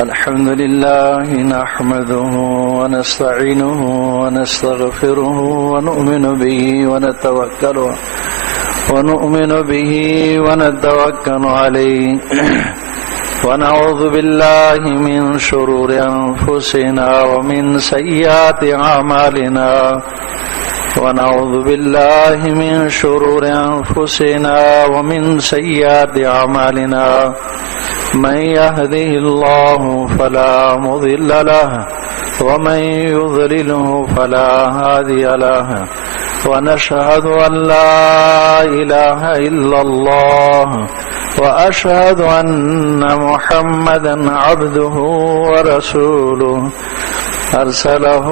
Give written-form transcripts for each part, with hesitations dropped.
الحمد لله نحمده ونستعينه ونستغفره ونؤمن به ونتوكل عليه ونعوذ بالله من شرور أنفسنا ومن سيئات أعمالنا ونعوذ بالله من شرور أنفسنا ومن سيئات أعمالنا من يهده الله فلا مضل له ومن يضلله فلا هادي له ونشهد أن لا إله إلا الله وأشهد أن محمدا عبده ورسوله أرسله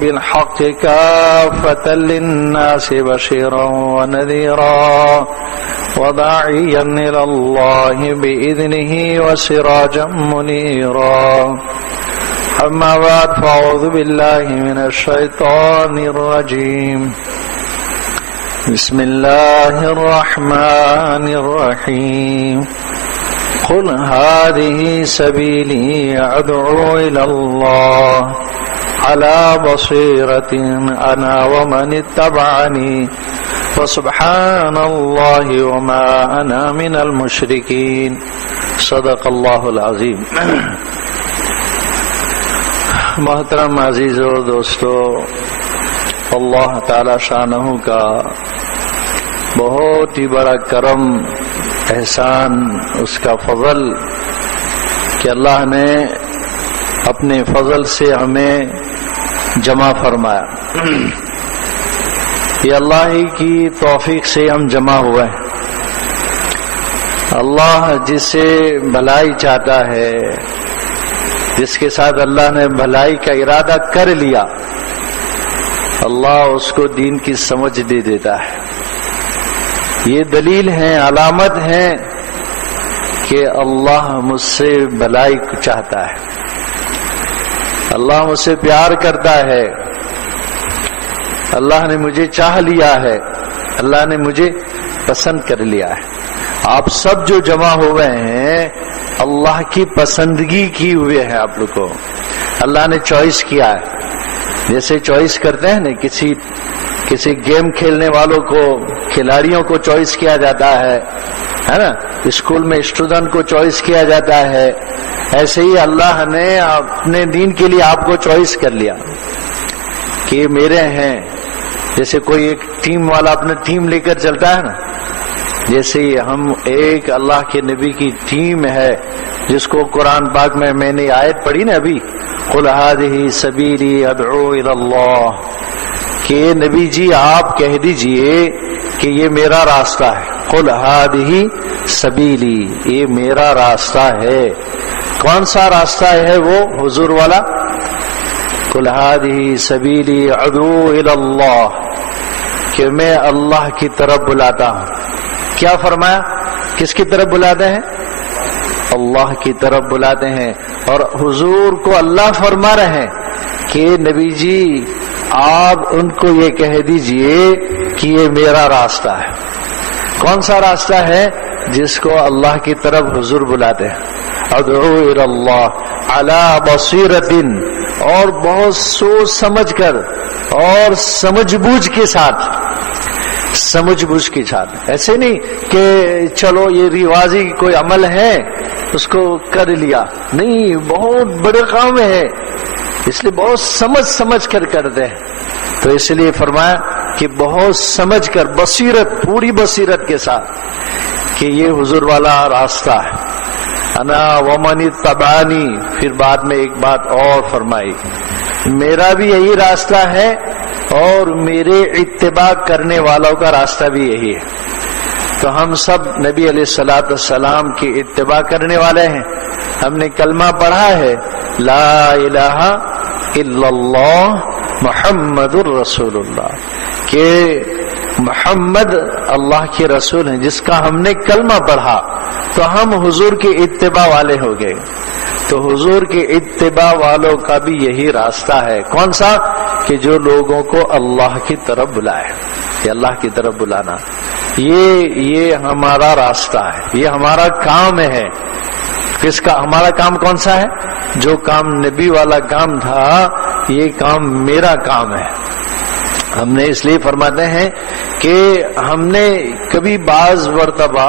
بالحق كافة للناس بشيرا ونذيرا وداعيا إلى الله بإذنه وسراجا منيرا أما بعد فأعوذ بالله من الشيطان الرجيم بسم الله الرحمن الرحيم قل هذه سبيلي أدعو إلى الله على بصيرة أنا ومن اتبعني وسبحان الله وما أنا من المشركين صدق الله العظيم. محترم عزیزو دوستو، اللہ تعالی شانہ کا بہت ہی بڑا کرم، احسان، اس کا فضل کہ اللہ نے اپنے فضل سے ہمیں جمع فرمایا. یہ اللہ ہی کی توفیق سے ہم جمع ہوئے ہیں. اللہ جس سے بھلائی چاہتا ہے، جس کے ساتھ اللہ نے بھلائی کا ارادہ کر لیا، اللہ اس کو دین کی سمجھ دے دیتا ہے. یہ دلیل ہے، علامت ہے کہ اللہ مجھ سے بھلائی کو چاہتا ہے، اللہ مجھ سے پیار کرتا ہے، اللہ نے مجھے چاہ لیا ہے، اللہ نے مجھے پسند کر لیا ہے. آپ سب جو جمع ہوئے ہیں اللہ کی پسندگی کی ہوئے ہیں. آپ لوگ کو اللہ نے چوائس کیا ہے. جیسے چوائس کرتے ہیں نا، کسی گیم کھیلنے والوں کو، کھلاڑیوں کو چوائس کیا جاتا ہے نا، اسکول میں اسٹوڈنٹ کو چوائس کیا جاتا ہے. ایسے ہی اللہ نے اپنے دین کے لیے آپ کو چوائس کر لیا کہ یہ میرے ہیں. جیسے کوئی ایک ٹیم والا اپنا ٹیم لے کر چلتا ہے نا، جیسے ہی ہم ایک اللہ کے نبی کی ٹیم ہے، جس کو قرآن پاک میں نے آیت پڑھی نا ابھی، قل هذه سبیلی ادعو الی اللہ، کہ نبی جی آپ کہہ دیجئے کہ یہ میرا راستہ ہے. قل هذه سبیلی، یہ میرا راستہ ہے. کون سا راستہ ہے وہ؟ حضور والا. قل هذه سبیلی ادعو الی اللہ، کہ میں اللہ کی طرف بلاتا ہوں. کیا فرمایا؟ کس کی طرف بلاتے ہیں؟ اللہ کی طرف بلاتے ہیں. اور حضور کو اللہ فرما رہے ہیں کہ نبی جی آپ ان کو یہ کہہ دیجئے کہ یہ میرا راستہ ہے. کون سا راستہ ہے؟ جس کو اللہ کی طرف حضور بلاتے ہیں. ادعو الی اللہ علی بصیرۃ، اور بہت سوچ سمجھ کر اور سمجھ بوجھ کے ساتھ. ایسے نہیں کہ چلو یہ رواجی کوئی عمل ہے اس کو کر لیا، نہیں، بہت بڑے کام ہے، اس لیے بہت سمجھ کر کرتے ہیں. تو اس لیے فرمایا کہ بہت سمجھ کر، بصیرت، پوری بصیرت کے ساتھ، کہ یہ حضور والا راستہ ہے. انا ومن اتبعنی، پھر بعد میں ایک بات اور فرمائی، میرا بھی یہی راستہ ہے اور میرے اتباع کرنے والوں کا راستہ بھی یہی ہے. تو ہم سب نبی علیہ الصلوۃ والسلام کی اتباع کرنے والے ہیں. ہم نے کلمہ پڑھا ہے، لا الہ الا اللہ محمد الرسول اللہ، کہ محمد اللہ کے رسول ہیں. جس کا ہم نے کلمہ پڑھا تو ہم حضور کے اتباع والے ہو گئے. تو حضور کے اتباع والوں کا بھی یہی راستہ ہے. کون سا؟ کہ جو لوگوں کو اللہ کی طرف بلائے. یہ اللہ کی طرف بلانا، یہ ہمارا راستہ ہے، یہ ہمارا کام ہے کس کا؟ ہمارا کام کون سا ہے؟ جو کام نبی والا کام تھا، یہ کام میرا کام ہے۔ ہم نے اس لیے فرماتے ہیں کہ ہم نے کبھی بعض مرتبہ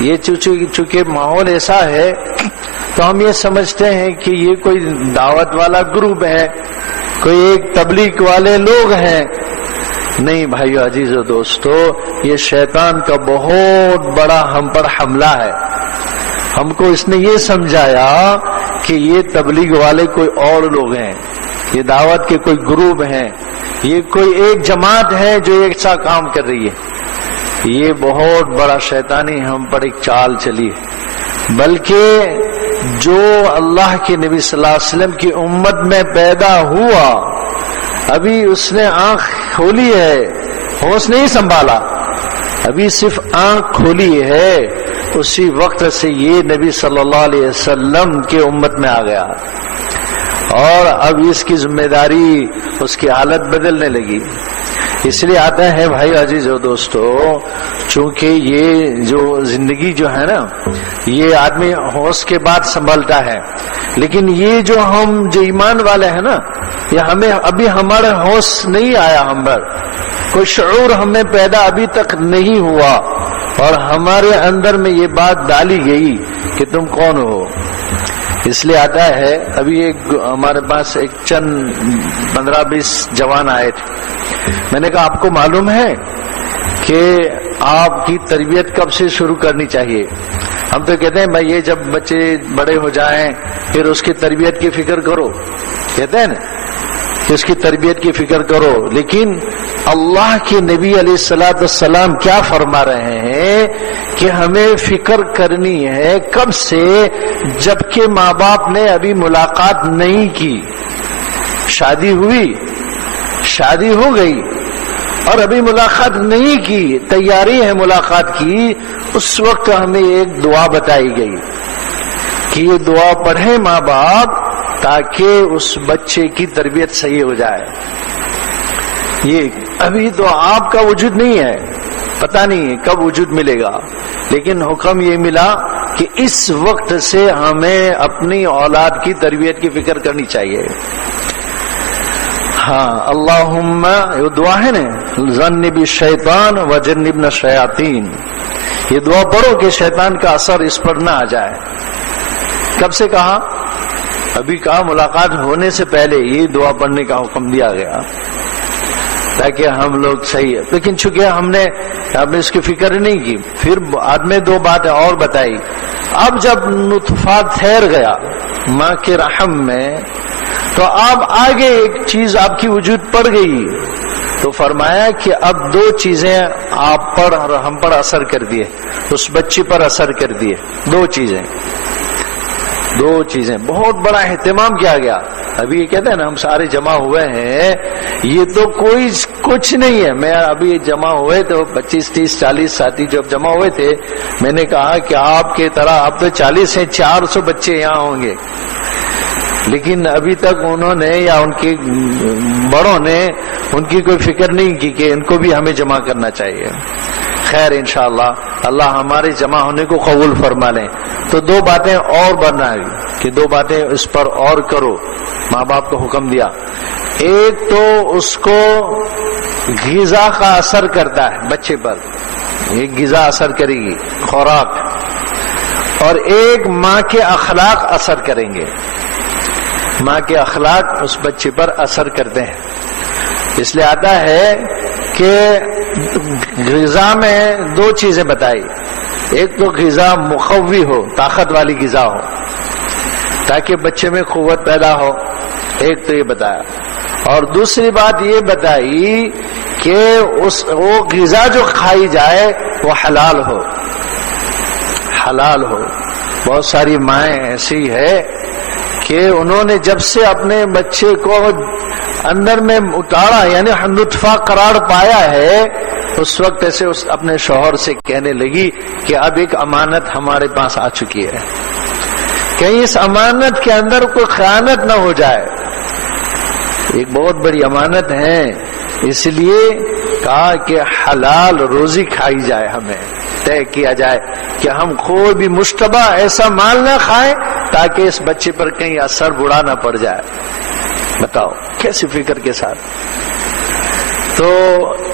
یہ چونکہ ماحول ایسا ہے تو ہم یہ سمجھتے ہیں کہ یہ کوئی دعوت والا گروپ ہے، کوئی ایک تبلیغ والے لوگ ہیں۔ نہیں بھائیو عزیز و دوستو، یہ شیطان کا بہت بڑا ہم پر حملہ ہے۔ ہم کو اس نے یہ سمجھایا کہ یہ تبلیغ والے کوئی اور لوگ ہیں، یہ دعوت کے کوئی گروپ ہیں، یہ کوئی ایک جماعت ہے جو ایک سا کام کر رہی ہے۔ یہ بہت بڑا شیطانی ہم پر ایک چال چلی ہے۔ بلکہ جو اللہ کے نبی صلی اللہ علیہ وسلم کی امت میں پیدا ہوا، ابھی اس نے آنکھ کھولی ہے، ہوش نہیں سنبھالا، ابھی صرف آنکھ کھولی ہے، اسی وقت سے یہ نبی صلی اللہ علیہ وسلم کے امت میں آ گیا، اور اب اس کی ذمہ داری، اس کی حالت بدلنے لگی۔ اس لیے آتا ہے بھائی عزیز و دوستو، چونکہ یہ جو زندگی جو ہے نا، یہ آدمی ہوش کے بعد سنبھلتا ہے، لیکن یہ جو ہم جو ایمان والے ہیں نا، یہ ہمیں ابھی ہمارا ہوش نہیں آیا، ہم پر کوئی شعور ہمیں پیدا ابھی تک نہیں ہوا، اور ہمارے اندر میں یہ بات ڈالی گئی کہ تم کون ہو۔ اس لیے آتا ہے، ابھی ایک ہمارے پاس ایک چند 15-20 جوان آئے تھے، میں نے کہا آپ کو معلوم ہے کہ آپ کی تربیت کب سے شروع کرنی چاہیے؟ ہم تو کہتے ہیں بھائی یہ جب بچے بڑے ہو جائیں پھر اس کی تربیت کی فکر کرو، کہتے ہیں نا کہ اس کی تربیت کی فکر کرو، لیکن اللہ کے نبی علیہ الصلوۃ والسلام کیا فرما رہے ہیں کہ ہمیں فکر کرنی ہے کب سے؟ جبکہ ماں باپ نے ابھی ملاقات نہیں کی، شادی ہوئی، شادی ہو گئی اور ابھی ملاقات نہیں کی، تیاری ہے ملاقات کی، اس وقت ہمیں ایک دعا بتائی گئی کہ یہ دعا پڑھیں ماں باپ تاکہ اس بچے کی تربیت صحیح ہو جائے۔ یہ ابھی تو آپ کا وجود نہیں ہے، پتہ نہیں کب وجود ملے گا، لیکن حکم یہ ملا کہ اس وقت سے ہمیں اپنی اولاد کی تربیت کی فکر کرنی چاہیے۔ ہاں، اللہم، یہ دعا ہے نا، جنب الشیطان وجنبنا الشیاطین، یہ دعا پڑھو کہ شیطان کا اثر اس پر نہ آ جائے۔ کب سے کہا؟ ابھی کہا ملاقات ہونے سے پہلے یہ دعا پڑھنے کا حکم دیا گیا تاکہ ہم لوگ صحیح ہے، لیکن چونکہ ہم نے اس کی فکر نہیں کی۔ پھر بعد میں 2 باتیں اور بتائی۔ اب جب نطفہ ٹھہر گیا ماں کے رحم میں تو اب آگے ایک چیز آپ کی وجود پڑ گئی، تو فرمایا کہ اب 2 چیزیں آپ پر اور ہم پر اثر کر دیے، اس بچے پر اثر کر دیے، 2 چیزیں بہت بڑا اہتمام کیا گیا۔ ابھی یہ کہتے ہیں نا ہم سارے جمع ہوئے ہیں، یہ تو کوئی کچھ نہیں ہے۔ میں ابھی جمع ہوئے تو 25 30 40 ساتھی جب جمع ہوئے تھے، میں نے کہا کہ آپ کی طرح آپ تو 40 ہیں، 400 بچے یہاں ہوں گے، لیکن ابھی تک انہوں نے یا ان کے بڑوں نے ان کی کوئی فکر نہیں کی کہ ان کو بھی ہمیں جمع کرنا چاہیے۔ خیر انشاءاللہ اللہ ہمارے جمع ہونے کو قبول فرما لیں۔ تو 2 باتیں اور بنائی کہ 2 باتیں اس پر اور کرو، ماں باپ کو حکم دیا۔ ایک تو اس کو غذا کا اثر کرتا ہے بچے پر، ایک غذا اثر کرے گی، خوراک، اور ایک ماں کے اخلاق اثر کریں گے۔ ماں کے اخلاق اس بچے پر اثر کرتے ہیں، اس لیے آتا ہے کہ غذا میں 2 چیزیں بتائی۔ ایک تو غذا مقوی ہو، طاقت والی غذا ہو تاکہ بچے میں قوت پیدا ہو، ایک تو یہ بتایا، اور دوسری بات یہ بتائی کہ وہ غذا جو کھائی جائے وہ حلال ہو، حلال ہو۔ بہت ساری مائیں ایسی ہے کہ انہوں نے جب سے اپنے بچے کو اندر میں اتارا، یعنی نطفہ قرار پایا ہے، اس وقت سے اپنے شوہر سے کہنے لگی کہ اب ایک امانت ہمارے پاس آ چکی ہے، کہیں اس امانت کے اندر کوئی خیانت نہ ہو جائے، ایک بہت بڑی امانت ہے، اس لیے کہا کہ حلال روزی کھائی جائے ہمیں۔ طے کیا جائے کہ ہم کوئی بھی مشتبہ ایسا مال نہ کھائیں تاکہ اس بچے پر کہیں اثر برا نہ پڑ جائے. بتاؤ کیسی فکر کے ساتھ. تو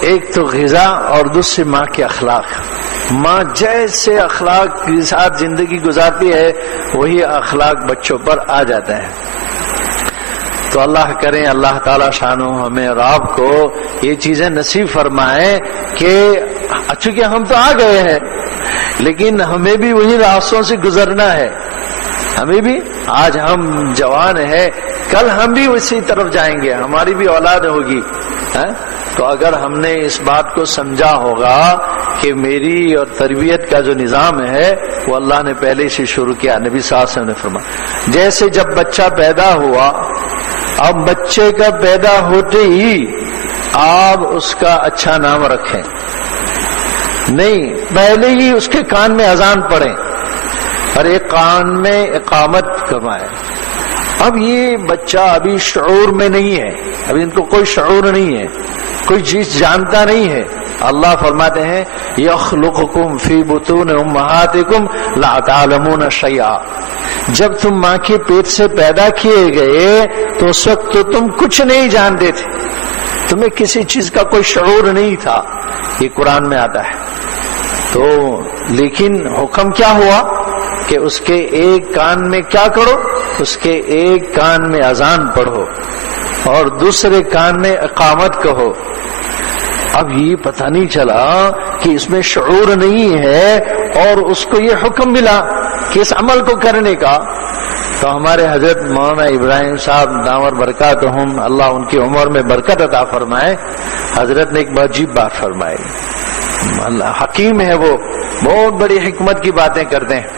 ایک تو غذا اور دوسری ماں کے اخلاق. ماں جیسے اخلاق کے ساتھ زندگی گزارتی ہے وہی اخلاق بچوں پر آ جاتے ہیں. تو اللہ کریں اللہ تعالی شانو ہمیں اور آپ کو یہ چیزیں نصیب فرمائیں کہ چونکہ ہم تو آ گئے ہیں لیکن ہمیں بھی وہی راستوں سے گزرنا ہے. ہمیں بھی آج ہم جوان ہیں کل ہم بھی اسی طرف جائیں گے, ہماری بھی اولاد ہوگی. تو اگر ہم نے اس بات کو سمجھا ہوگا کہ میری اور تربیت کا جو نظام ہے وہ اللہ نے پہلے سے شروع کیا. نبی صلی اللہ علیہ وسلم نے فرمایا جیسے جب بچہ پیدا ہوا, اب بچے کا پیدا ہوتے ہی آپ اس کا اچھا نام رکھیں, نہیں پہلے ہی اس کے کان میں اذان پڑھیں اور ایک کان میں اقامت کروائیں. اب یہ بچہ ابھی شعور میں نہیں ہے, ابھی ان کو کوئی شعور نہیں ہے, کوئی چیز جانتا نہیں ہے. اللہ فرماتے ہیں یخلقکم فی بطون امہاتکم لا تعلمون شیئا, جب تم ماں کے پیٹ سے پیدا کیے گئے تو اس وقت تو تم کچھ نہیں جانتے تھے, تمہیں کسی چیز کا کوئی شعور نہیں تھا. یہ قرآن میں آتا ہے. تو لیکن حکم کیا ہوا کہ اس کے ایک کان میں کیا کرو, اس کے ایک کان میں اذان پڑھو اور دوسرے کان میں اقامت کہو. اب یہ پتہ نہیں چلا کہ اس میں شعور نہیں ہے اور اس کو یہ حکم ملا کہ اس عمل کو کرنے کا. تو ہمارے حضرت مولانا ابراہیم صاحب دامر برکاتہم اللہ ان کی عمر میں برکت عطا فرمائے, حضرت نے ایک بہت عجیب بات فرمائی. اللہ حکیم ہے, وہ بہت بڑی حکمت کی باتیں کرتے ہیں.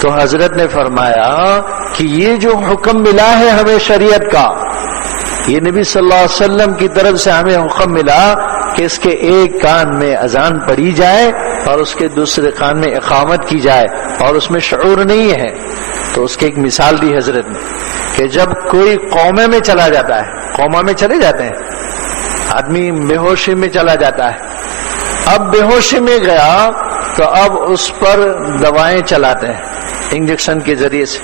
تو حضرت نے فرمایا کہ یہ جو حکم ملا ہے ہمیں شریعت کا, یہ نبی صلی اللہ علیہ وسلم کی طرف سے ہمیں حکم ملا کہ اس کے ایک کان میں اذان پڑھی جائے اور اس کے دوسرے کان میں اقامت کی جائے اور اس میں شعور نہیں ہے. تو اس کی ایک مثال دی حضرت نے کہ جب کوئی قومے میں چلا جاتا ہے, قوما میں چلے جاتے ہیں, آدمی بے ہوشی میں چلا جاتا ہے. اب بے ہوشی میں گیا تو اب اس پر دوائیں چلاتے ہیں, انجیکشن کے ذریعے سے,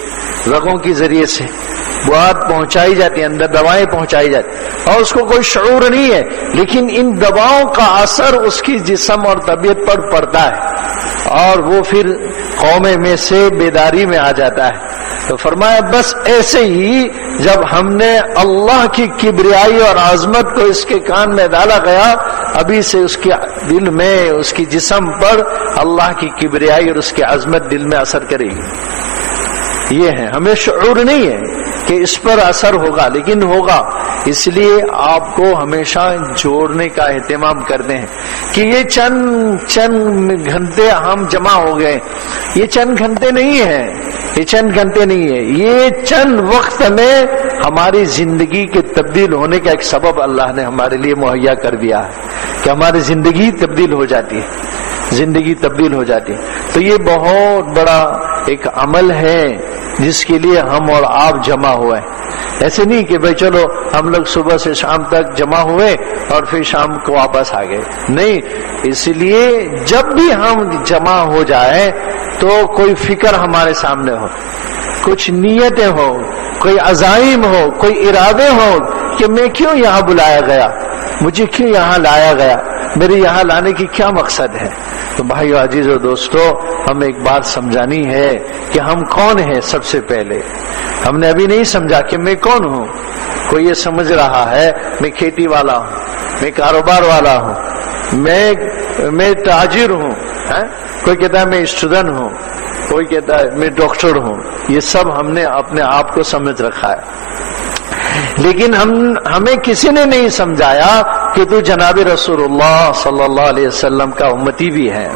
رگوں کے ذریعے سے بات پہنچائی جاتی ہے, اندر دوائیں پہنچائی جاتی اور اس کو کوئی شعور نہیں ہے, لیکن ان دواؤں کا اثر اس کی جسم اور طبیعت پر پڑتا ہے اور وہ پھر قومے میں سے بیداری میں آ جاتا ہے. تو فرمایا بس ایسے ہی جب ہم نے اللہ کی کبریائی اور عظمت کو اس کے کان میں ڈالا گیا, ابھی سے اس کے دل میں, اس کی جسم پر اللہ کی کبریائی اور اس کی عظمت دل میں اثر کرے گی. یہ ہے, ہمیں شعور نہیں ہے کہ اس پر اثر ہوگا, لیکن ہوگا. اس لیے آپ کو ہمیشہ جوڑنے کا اہتمام کرتے ہیں کہ یہ چند گھنٹے ہم جمع ہو گئے, یہ چند گھنٹے نہیں ہیں, یہ چند گھنٹے نہیں ہے, یہ چند وقت میں ہماری زندگی کے تبدیل ہونے کا ایک سبب اللہ نے ہمارے لیے مہیا کر دیا ہے کہ ہماری زندگی تبدیل ہو جاتی ہے, زندگی تبدیل ہو جاتی ہے. تو یہ بہت بڑا ایک عمل ہے جس کے لیے ہم اور آپ جمع ہوئے. ایسے نہیں کہ بھائی چلو ہم لوگ صبح سے شام تک جمع ہوئے اور پھر شام کو واپس آ گئے, نہیں. اس لیے جب بھی ہم جمع ہو جائیں تو کوئی فکر ہمارے سامنے ہو, کچھ نیتیں ہو, کوئی عزائم ہو, کوئی ارادے ہو کہ میں کیوں یہاں بلایا گیا, مجھے کیوں یہاں لایا گیا, میرے یہاں لانے کی کیا مقصد ہے. تو بھائیو عزیز و دوستو, ہمیں ایک بات سمجھانی ہے کہ ہم کون ہیں. سب سے پہلے ہم نے ابھی نہیں سمجھا کہ میں کون ہوں. کوئی یہ سمجھ رہا ہے میں کھیتی والا ہوں, میں کاروبار والا ہوں, میں تاجر ہوں, کوئی کہتا ہے میں اسٹوڈنٹ ہوں, کوئی کہتا ہے میں ڈاکٹر ہوں. یہ سب ہم نے اپنے آپ کو سمجھ رکھا ہے, لیکن ہمیں کسی نے نہیں سمجھایا کہ تو جناب رسول اللہ صلی اللہ علیہ وسلم کا امتی بھی ہے,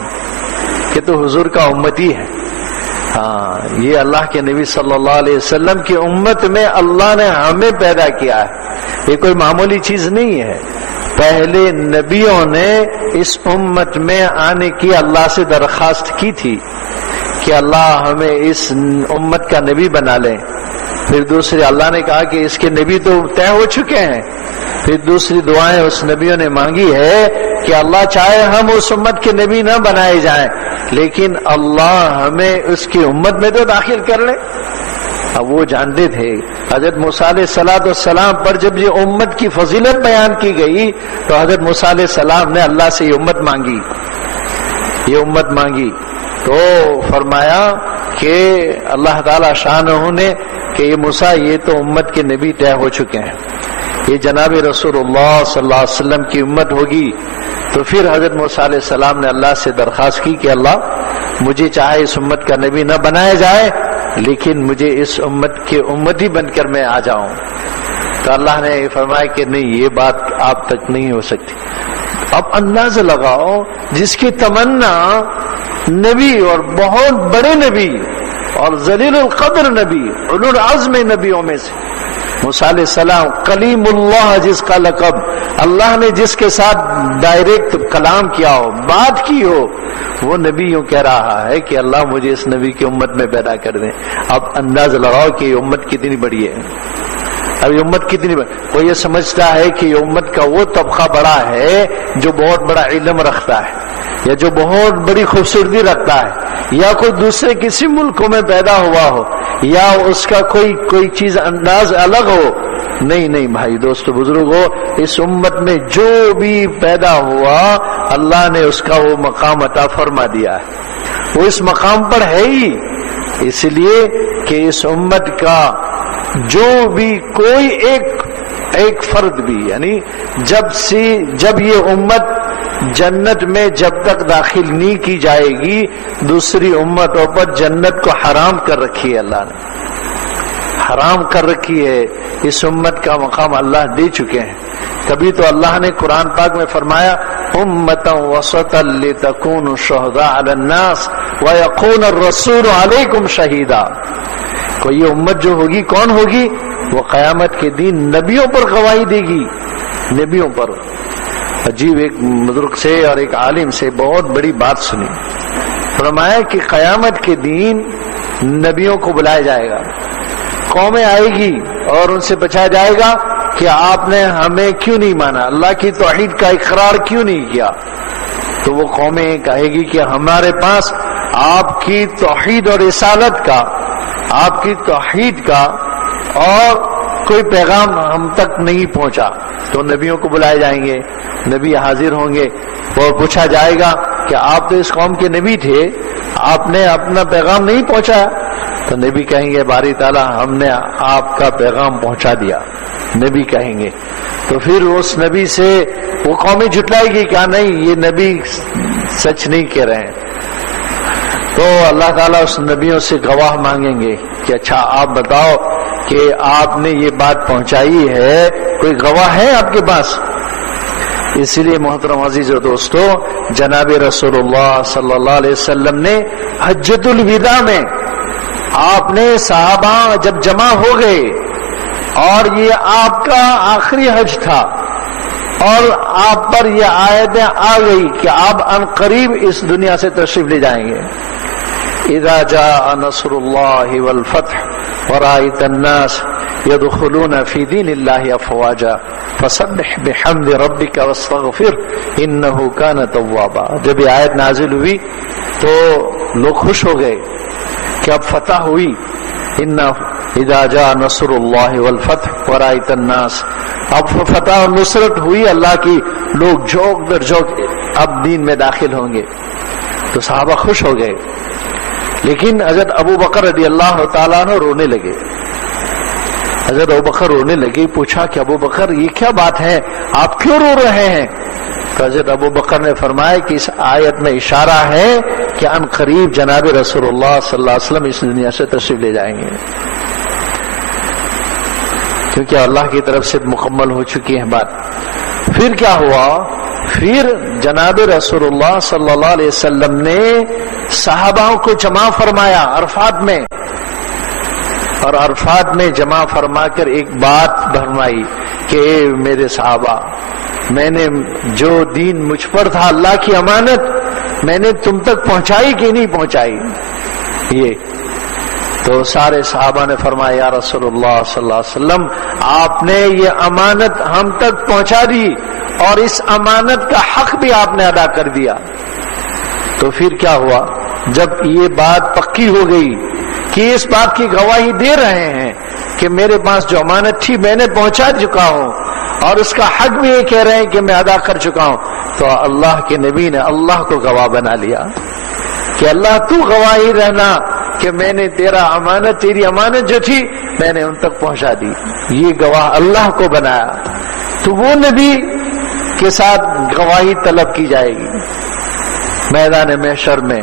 کہ تو حضور کا امتی ہے. ہاں, یہ اللہ کے نبی صلی اللہ علیہ وسلم کی امت میں اللہ نے ہمیں پیدا کیا ہے, یہ کوئی معمولی چیز نہیں ہے. پہلے نبیوں نے اس امت میں آنے کی اللہ سے درخواست کی تھی کہ اللہ ہمیں اس امت کا نبی بنا لیں. پھر دوسری اللہ نے کہا کہ اس کے نبی تو طے ہو چکے ہیں. پھر دوسری دعائیں اس نبیوں نے مانگی ہے کہ اللہ چاہے ہم اس امت کے نبی نہ بنائے جائیں، لیکن اللہ ہمیں اس کی امت میں تو داخل کر لے۔ اب وہ جانتے تھے حضرت موسیٰ علیہ السلام پر جب یہ امت کی فضیلت بیان کی گئی تو حضرت موسیٰ علیہ السلام نے اللہ سے یہ امت مانگی تو فرمایا کہ اللہ تعالی شانہ نے کہ یہ موسیٰ یہ تو امت کے نبی طے ہو چکے ہیں، یہ جناب رسول اللہ صلی اللہ علیہ وسلم کی امت ہوگی۔ تو پھر حضرت موسیٰ علیہ السلام نے اللہ سے درخواست کی کہ اللہ مجھے چاہے اس امت کا نبی نہ بنایا جائے، لیکن مجھے اس امت کے امتی بن کر میں آ جاؤں۔ تو اللہ نے فرمایا کہ نہیں، یہ بات آپ تک نہیں ہو سکتی۔ اب اندازہ لگاؤ جس کی تمنا نبی اور بہت بڑے نبی اور ذلیل القدر نبی، اولو العزم نبیوں میں سے موسیٰ علیہ السلام، کلیم اللہ جس کا لقب، اللہ نے جس کے ساتھ ڈائریکٹ کلام کیا ہو، بات کی ہو، وہ نبی یوں کہہ رہا ہے کہ اللہ مجھے اس نبی کی امت میں پیدا کر دیں۔ اب انداز لگاؤ کہ یہ امت کتنی بڑی ہے۔ اب یہ امت کتنی بڑی، وہ یہ سمجھتا ہے کہ یہ امت کا وہ طبقہ بڑا ہے جو بہت بڑا علم رکھتا ہے، یا جو بہت بڑی خوبصورتی رکھتا ہے، یا کوئی دوسرے کسی ملکوں میں پیدا ہوا ہو، یا اس کا کوئی چیز انداز الگ ہو۔ نہیں بھائی دوستو بزرگو، اس امت میں جو بھی پیدا ہوا اللہ نے اس کا وہ مقام عطا فرما دیا ہے، وہ اس مقام پر ہے ہی، اس لیے کہ اس امت کا جو بھی کوئی ایک فرد بھی، یعنی جب یہ امت جنت میں جب تک داخل نہیں کی جائے گی، دوسری امتوں پر جنت کو حرام کر رکھی ہے، اللہ نے حرام کر رکھی ہے۔ اس امت کا مقام اللہ دے چکے ہیں۔ کبھی تو اللہ نے قرآن پاک میں فرمایا امتا وسطا لتکونوا شہداء علی الناس ویکون الرسول علیکم شہیدا۔ کوئی یہ امت جو ہوگی کون ہوگی؟ وہ قیامت کے دن نبیوں پر گواہی دے گی، نبیوں پر۔ عجیب ایک بزرگ سے اور ایک عالم سے بہت بڑی بات سنی، فرمایا کہ قیامت کے دن نبیوں کو بلایا جائے گا، قومیں آئے گی اور ان سے پوچھا جائے گا کہ آپ نے ہمیں کیوں نہیں مانا، اللہ کی توحید کا اقرار کیوں نہیں کیا؟ تو وہ قومیں کہے گی کہ ہمارے پاس آپ کی توحید اور رسالت کا، آپ کی توحید کا اور کوئی پیغام ہم تک نہیں پہنچا۔ تو نبیوں کو بلائے جائیں گے، نبی حاضر ہوں گے اور پوچھا جائے گا کہ آپ تو اس قوم کے نبی تھے، آپ نے اپنا پیغام نہیں پہنچایا۔ تو نبی کہیں گے باری تعالیٰ ہم نے آپ کا پیغام پہنچا دیا، نبی کہیں گے۔ تو پھر اس نبی سے وہ قومیں جھٹلائے گی کہ نہیں یہ نبی سچ نہیں کہہ رہے ہیں۔ تو اللہ تعالیٰ اس نبیوں سے گواہ مانگیں گے کہ اچھا آپ بتاؤ کہ آپ نے یہ بات پہنچائی ہے، کوئی گواہ ہے آپ کے پاس؟ اس لیے محترم عزیز و دوستو، جناب رسول اللہ صلی اللہ علیہ وسلم نے حجۃ الوداع میں آپ نے صحابہ جب جمع ہو گئے اور یہ آپ کا آخری حج تھا اور آپ پر یہ آیتیں آ گئی کہ آپ ان قریب اس دنیا سے تشریف لے جائیں گے۔ اذا جاء نصر اللہ والفتح ورأيت الناس يدخلون في دين الله افواجا فسبح بحمد ربك واستغفر انه كان توابا۔ جب یہ آیت نازل ہوئی تو لوگ خوش ہو گئے کہ اب فتح ہوئی، اذا جاء نصر اللہ والفتح ورأيت الناس، اب فتح اور نصرت ہوئی اللہ کی، لوگ جھوک در جھوک اب دین میں داخل ہوں گے۔ تو صحابہ خوش ہو گئے، لیکن حضرت ابو بکر رضی اللہ تعالیٰ عنہ رونے لگے۔ حضرت ابو بکر رونے لگے، پوچھا کہ ابو بکر یہ کیا بات ہے، آپ کیوں رو رہے ہیں؟ تو حضرت ابو بکر نے فرمایا کہ اس آیت میں اشارہ ہے کہ ان قریب جناب رسول اللہ صلی اللہ علیہ وسلم اس دنیا سے تشریف لے جائیں گے، کیونکہ اللہ کی طرف سے مکمل ہو چکی ہے بات۔ پھر کیا ہوا؟ پھر جناب رسول اللہ صلی اللہ علیہ وسلم نے صحابہ کو جمع فرمایا عرفات میں، اور عرفات میں جمع فرما کر ایک بات فرمائی کہ اے میرے صحابہ، میں نے جو دین مجھ پر تھا اللہ کی امانت میں نے تم تک پہنچائی کہ نہیں پہنچائی؟ یہ تو سارے صحابہ نے فرمایا یا رسول اللہ صلی اللہ علیہ وسلم آپ نے یہ امانت ہم تک پہنچا دی اور اس امانت کا حق بھی آپ نے ادا کر دیا. تو پھر کیا ہوا؟ جب یہ بات پکی ہو گئی کہ اس بات کی گواہی دے رہے ہیں کہ میرے پاس جو امانت تھی میں نے پہنچا چکا ہوں اور اس کا حق بھی یہ کہہ رہے ہیں کہ میں ادا کر چکا ہوں، تو اللہ کے نبی نے اللہ کو گواہ بنا لیا کہ اللہ تو گواہی رہنا کہ میں نے تیری امانت جو تھی میں نے ان تک پہنچا دی. یہ گواہ اللہ کو بنایا. تو وہ نبی کے ساتھ گواہی طلب کی جائے گی میدان محشر میں،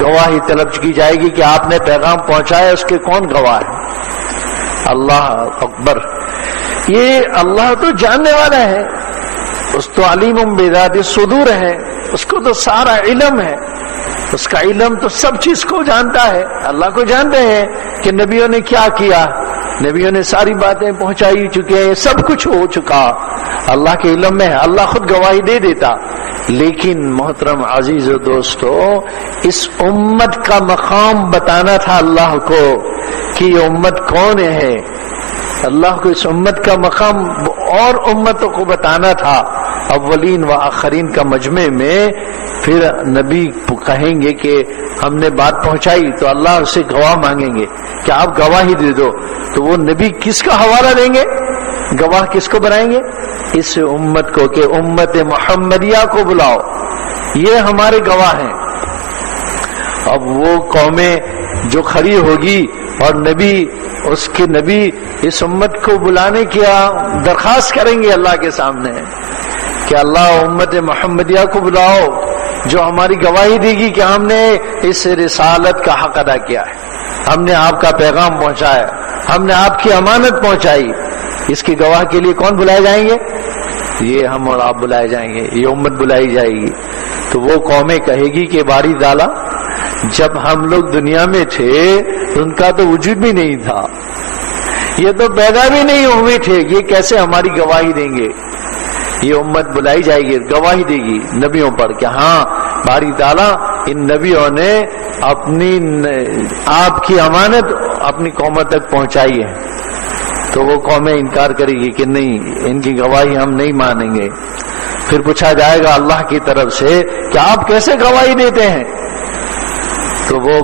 گواہی طلب کی جائے گی کہ آپ نے پیغام پہنچایا، اس کے کون گواہ ہے؟ اللہ اکبر. یہ اللہ تو جاننے والا ہے، اس تو علیم بذات الصدور ہے، اس کو تو سارا علم ہے، اس کا علم تو سب چیز کو جانتا ہے. اللہ کو جانتے ہیں کہ نبیوں نے کیا کیا، نبیوں نے ساری باتیں پہنچائی چکے ہیں، سب کچھ ہو چکا اللہ کے علم میں ہے، اللہ خود گواہی دے دیتا. لیکن محترم عزیز و دوستو، اس امت کا مقام بتانا تھا اللہ کو کہ یہ امت کون ہے. اللہ کو اس امت کا مقام اور امتوں کو بتانا تھا. اولین و آخرین کا مجمع میں پھر نبی کہیں گے کہ ہم نے بات پہنچائی، تو اللہ اس سے گواہ مانگیں گے کہ آپ گواہی دے دو. تو وہ نبی کس کا حوالہ دیں گے؟ گواہ کس کو بنائیں گے؟ اس امت کو کہ امت محمدیہ کو بلاؤ، یہ ہمارے گواہ ہیں. اب وہ قومیں جو کھڑی ہوگی اور نبی اس کے نبی اس امت کو بلانے کی درخواست کریں گے اللہ کے سامنے کہ اللہ امت محمدیہ کو بلاؤ جو ہماری گواہی دے گی کہ ہم نے اس رسالت کا حق ادا کیا ہے، ہم نے آپ کا پیغام پہنچایا، ہم نے آپ کی امانت پہنچائی. اس کی گواہ کے لیے کون بلائے جائیں گے؟ یہ ہم اور آپ بلائے جائیں گے، یہ امت بلائی جائے گی. تو وہ قومیں کہے گی کہ باری دالا، جب ہم لوگ دنیا میں تھے ان کا تو وجود بھی نہیں تھا، یہ تو پیدا بھی نہیں ہوئے تھے، یہ کیسے ہماری گواہی دیں گے؟ یہ امت بلائی جائے گی، گواہی دے گی نبیوں پر کہ ہاں باری تعالیٰ ان نبیوں نے آپ کی امانت اپنی قوموں تک پہنچائی ہے. تو وہ قومیں انکار کرے گی کہ نہیں، ان کی گواہی ہم نہیں مانیں گے. پھر پوچھا جائے گا اللہ کی طرف سے کہ آپ کیسے گواہی دیتے ہیں؟ تو وہ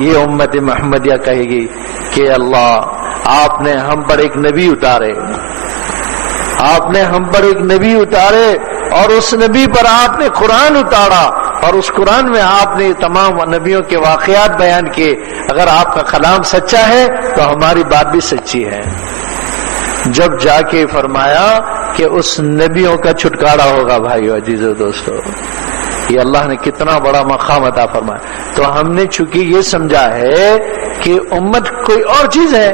یہ امت محمدیہ کہے گی کہ اللہ آپ نے ہم پر ایک نبی اتارے، آپ نے ہم پر ایک نبی اتارے اور اس نبی پر آپ نے قرآن اتارا اور اس قرآن میں آپ نے تمام نبیوں کے واقعات بیان کیے. اگر آپ کا کلام سچا ہے تو ہماری بات بھی سچی ہے. جب جا کے فرمایا کہ اس نبیوں کا چھٹکارا ہوگا. بھائیو عزیزو دوستو، یہ اللہ نے کتنا بڑا مقام عطا فرمایا. تو ہم نے چونکہ یہ سمجھا ہے کہ امت کوئی اور چیز ہے،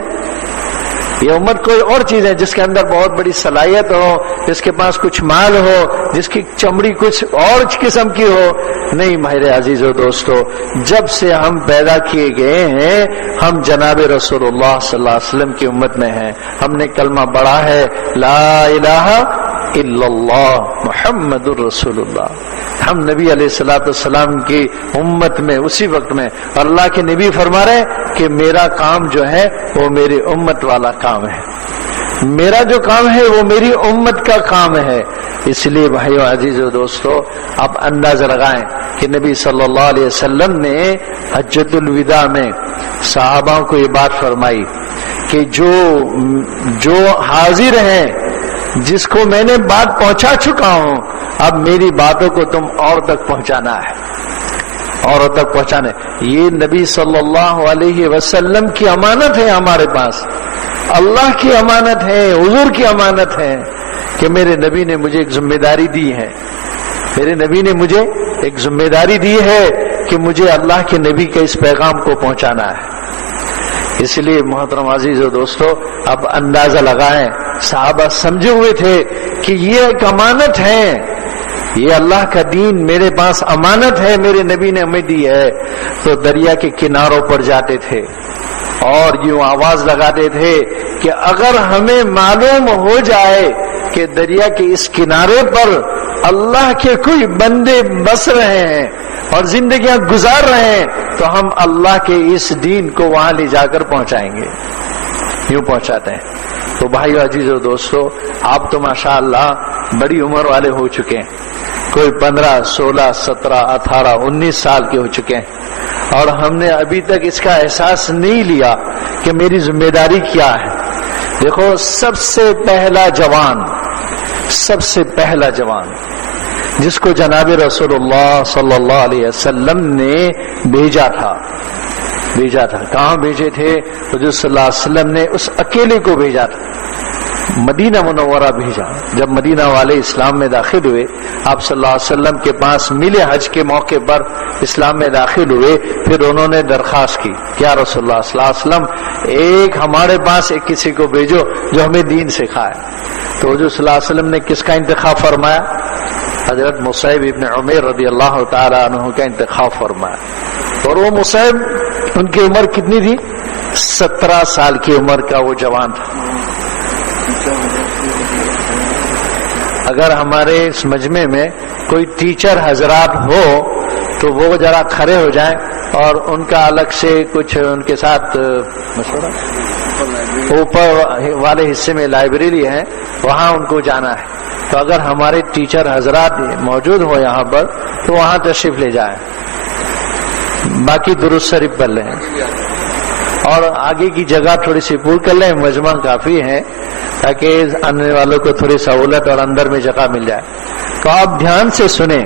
یہ امت کوئی اور چیز ہے جس کے اندر بہت بڑی صلاحیت ہو، جس کے پاس کچھ مال ہو، جس کی چمڑی کچھ اور قسم کی ہو. نہیں میرے عزیز و دوستو، جب سے ہم پیدا کیے گئے ہیں ہم جناب رسول اللہ صلی اللہ علیہ وسلم کی امت میں ہیں. ہم نے کلمہ پڑھا ہے لا الہ الا اللہ محمد الرسول اللہ. ہم نبی علیہ الصلوۃ والسلام کی امت میں اسی وقت میں اللہ کے نبی فرما رہے کہ میرا کام جو ہے وہ میری امت والا کام ہے، میرا جو کام ہے وہ میری امت کا کام ہے. اس لیے بھائیو عزیز و دوستو، اب اندازہ لگائیں کہ نبی صلی اللہ علیہ وسلم نے حجۃ الوداع میں صحابہ کو یہ بات فرمائی کہ جو حاضر ہیں، جس کو میں نے بات پہنچا چکا ہوں، اب میری باتوں کو تم اور تک پہنچانا ہے، اور تک پہنچانا ہے. یہ نبی صلی اللہ علیہ وسلم کی امانت ہے ہمارے پاس، اللہ کی امانت ہے، حضور کی امانت ہے کہ میرے نبی نے مجھے ایک ذمہ داری دی ہے. میرے نبی نے مجھے ایک ذمہ داری دی ہے کہ مجھے اللہ کے نبی کے اس پیغام کو پہنچانا ہے. اس لیے محترم عزیز و دوستو، اب اندازہ لگائیں صحابہ سمجھے ہوئے تھے کہ یہ ایک امانت ہے، یہ اللہ کا دین میرے پاس امانت ہے، میرے نبی نے ہمیں دی ہے. تو دریا کے کناروں پر جاتے تھے اور یوں آواز لگاتے تھے کہ اگر ہمیں معلوم ہو جائے کہ دریا کے اس کنارے پر اللہ کے کوئی بندے بس رہے ہیں، اور زندگیاں گزار رہے ہیں تو ہم اللہ کے اس دین کو وہاں لے جا کر پہنچائیں گے، یوں پہنچاتے ہیں۔ تو بھائیو عزیزو دوستو، آپ تو ماشاءاللہ بڑی عمر والے ہو چکے ہیں، کوئی 15 16 17 18 19 سال کے ہو چکے ہیں، اور ہم نے ابھی تک اس کا احساس نہیں لیا کہ میری ذمہ داری کیا ہے۔ دیکھو، سب سے پہلا جوان جس کو جناب رسول اللہ صلی اللہ علیہ وسلم نے بھیجا تھا، کہاں بھیجے تھے؟ حضور صلی اللہ علیہ وسلم نے اس اکیلے کو بھیجا تھا، مدینہ منورہ بھیجا۔ جب مدینہ والے اسلام میں داخل ہوئے، آپ صلی اللہ علیہ وسلم کے پاس ملے، حج کے موقع پر اسلام میں داخل ہوئے، پھر انہوں نے درخواست کی کہ یا رسول اللہ صلی اللہ علیہ وسلم، ایک ہمارے پاس ایک کسی کو بھیجو جو ہمیں دین سکھائے۔ تو حضور صلی اللہ علیہ وسلم نے کس کا انتخاب فرمایا؟ حضرت مصعب ابن عمیر رضی اللہ تعالی عنہ کا انتخاب فرمایا۔ اور وہ مصعب، ان کی عمر کتنی تھی؟ 17 سال کی عمر کا وہ جوان تھا۔ اگر ہمارے اس مجمع میں کوئی ٹیچر حضرات ہو تو وہ ذرا کھڑے ہو جائیں، اور ان کا الگ سے کچھ ان کے ساتھ مشورہ، اوپر والے حصے میں لائبریری ہے، وہاں ان کو جانا ہے۔ تو اگر ہمارے ٹیچر حضرات موجود ہو یہاں پر تو وہاں تشریف لے جائیں، باقی درود شریف پڑھ لیں، اور آگے کی جگہ تھوڑی سی پور کر لیں، مجمع کافی ہے تاکہ آنے والوں کو تھوڑی سہولت اور اندر میں جگہ مل جائے۔ تو آپ دھیان سے سنیں،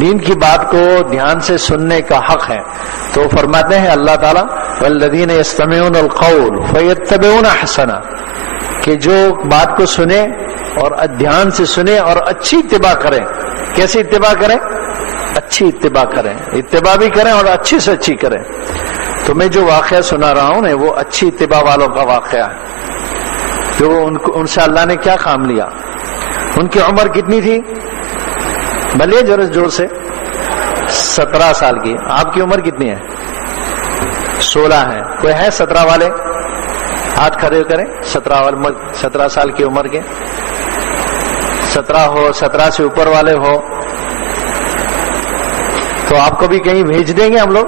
دین کی بات کو دھیان سے سننے کا حق ہے۔ تو فرماتے ہیں اللہ تعالیٰ والذین یستمعون القول فیتبعون احسنہ، کہ جو بات کو سنیں اور دھیان سے سنیں اور اچھی اتباع کریں۔ کیسی اتباع کریں؟ اچھی اتباع کریں، اتباع بھی کریں اور اچھی سے اچھی کریں۔ تو میں جو واقعہ سنا رہا ہوں نا، وہ اچھی اتباع والوں کا واقعہ ہے، جو ان سے اللہ نے کیا کام لیا۔ ان کی عمر کتنی تھی؟ بھلے زور سے 17 سال کی۔ آپ کی عمر کتنی ہے؟ 16 ہے۔ کوئی ہے 17 والے؟ ہاتھ کھڑے کریں۔ 17 سال کی عمر کے 17 ہو، 17 سے اوپر والے ہو تو آپ کو بھی کہیں بھیج دیں گے ہم لوگ۔